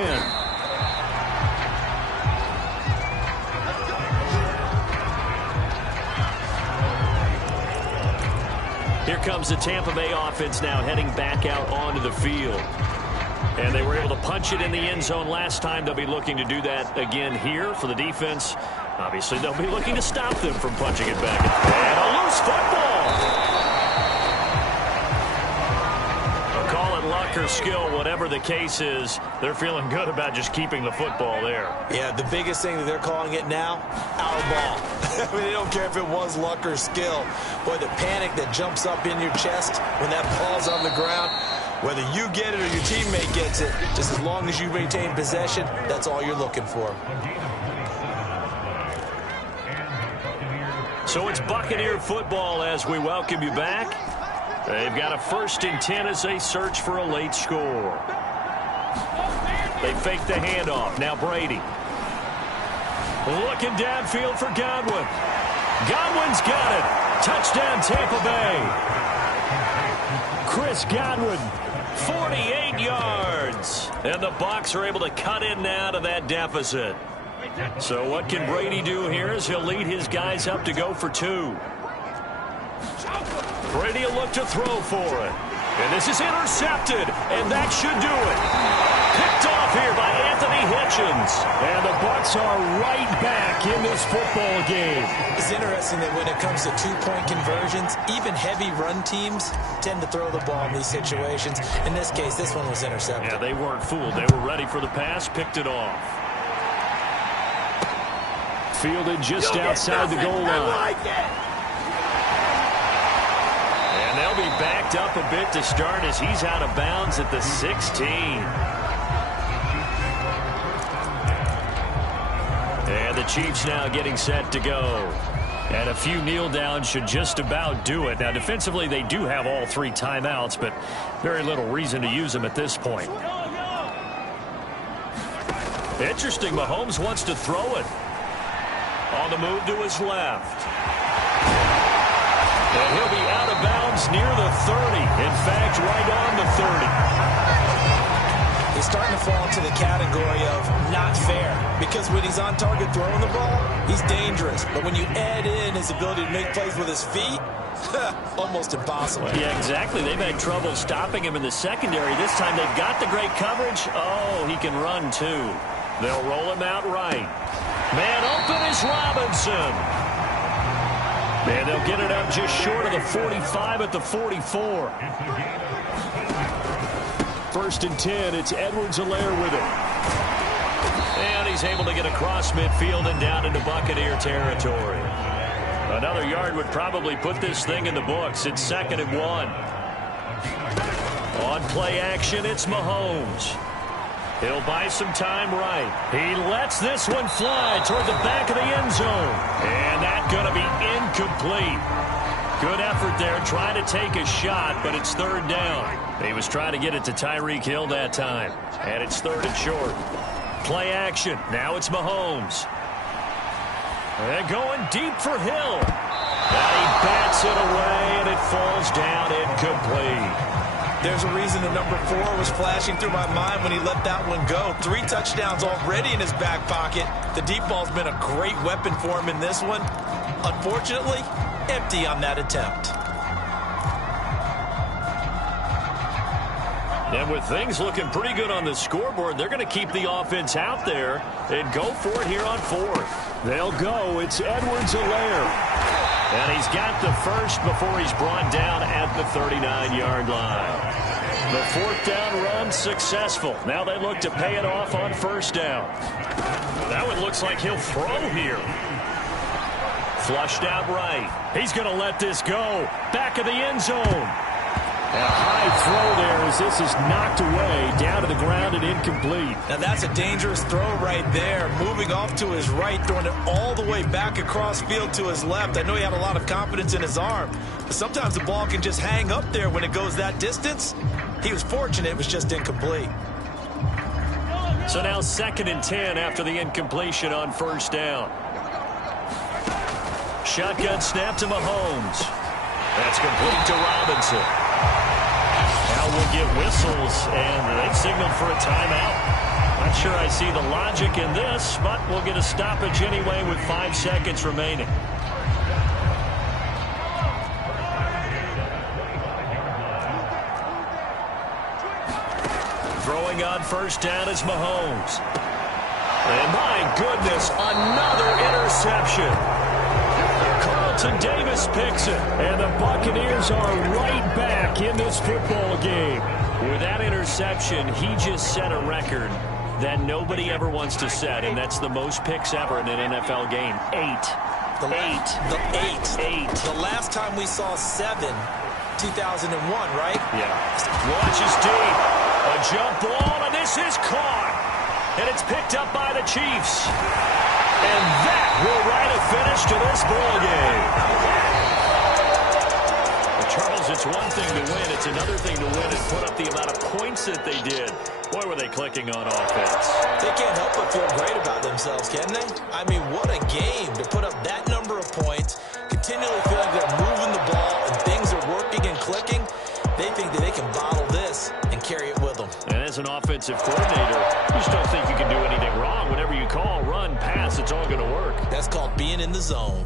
Here comes the Tampa Bay offense now heading back out onto the field. And they were able to punch it in the end zone last time. They'll be looking to do that again here for the defense. Obviously, they'll be looking to stop them from punching it back. And a loose football. They'll call it luck or skill, whatever the case is, they're feeling good about just keeping the football there. Yeah, the biggest thing that they're calling it now, our ball. I mean, they don't care if it was luck or skill. Boy, the panic that jumps up in your chest when that ball's on the ground, whether you get it or your teammate gets it, just as long as you maintain possession, that's all you're looking for. So it's Buccaneer football as we welcome you back. They've got a 1st and 10 as they search for a late score. They fake the handoff. Now Brady. Looking downfield for Godwin. Godwin's got it. Touchdown Tampa Bay. Chris Godwin, 48 yards. And the Bucs are able to cut in now to that deficit. So what can Brady do here as he'll lead his guys up to go for 2. Brady will look to throw for it. And this is intercepted, and that should do it. Picked off here by Anthony Hitchens. And the Bucs are right back in this football game. It's interesting that when it comes to 2-point conversions, even heavy run teams tend to throw the ball in these situations. In this case, this one was intercepted. Yeah, they weren't fooled. They were ready for the pass, picked it off. Fielded just outside the goal line. And they'll be backed up a bit to start as he's out of bounds at the 16. And the Chiefs now getting set to go. And a few kneel downs should just about do it. Now, defensively, they do have all 3 timeouts, but very little reason to use them at this point. Interesting, Mahomes wants to throw it. On the move to his left. And he'll be out of bounds near the 30. In fact, right on the 30. He's starting to fall into the category of not fair. Because when he's on target throwing the ball, he's dangerous. But when you add in his ability to make plays with his feet, almost impossible. Yeah, exactly. They've had trouble stopping him in the secondary. This time they've got the great coverage. Oh, he can run too. They'll roll him out right. Man open is Robinson. And they'll get it up just short of the 45 at the 44. 1st and 10. It's Edwards-Helaire with it. And he's able to get across midfield and down into Buccaneer territory. Another yard would probably put this thing in the books. It's 2nd and 1. On play action, it's Mahomes. He'll buy some time right. He lets this one fly toward the back of the end zone. And that's going to be incomplete. Good effort there, trying to take a shot, but it's 3rd down. He was trying to get it to Tyreek Hill that time. And it's 3rd and short. Play action. Now it's Mahomes. And going deep for Hill. And he bats it away, and it falls down incomplete. There's a reason the number 4 was flashing through my mind when he let that one go. 3 touchdowns already in his back pocket. The deep ball's been a great weapon for him in this one. Unfortunately, empty on that attempt. And with things looking pretty good on the scoreboard, they're going to keep the offense out there and go for it here on 4th. They'll go. It's Edwards-Helaire. And he's got the first before he's brought down at the 39-yard line. The 4th down run successful. Now they look to pay it off on 1st down. That one looks like he'll throw here. Flushed out right. He's going to let this go. Back of the end zone. A high throw there as this is knocked away, down to the ground and incomplete. Now that's a dangerous throw right there. Moving off to his right, throwing it all the way back across field to his left. I know he had a lot of confidence in his arm, but sometimes the ball can just hang up there when it goes that distance. He was fortunate it was just incomplete. So now 2nd and 10 after the incompletion on 1st down. Shotgun snap to Mahomes. That's complete to Robinson. Now we'll get whistles, and they've signaled for a timeout. Not sure I see the logic in this, but we'll get a stoppage anyway with 5 seconds remaining. Throwing on 1st down is Mahomes. And my goodness, another interception. Carlton Davis picks it. And the Buccaneers are right back in this football game. With that interception, he just set a record that nobody ever wants to set, and that's the most picks ever in an NFL game. 8. The last time we saw 7, 2001, right? Yeah. Watch is deep. A jump ball, and this is caught. And it's picked up by the Chiefs. And that will write a finish to this ball game. Well, Charles, it's one thing to win. It's another thing to win and put up the amount of points that they did. Boy, were they clicking on offense. They can't help but feel great about themselves, can they? I mean, what a game to put up that number of points, continually feeling they're moving the ball and things are working and clicking. They think that they can bottle this and carry it with them. And as an offensive coordinator, you just don't think you can do anything wrong. Whatever you call, run, pass, it's all going to work. That's called being in the zone.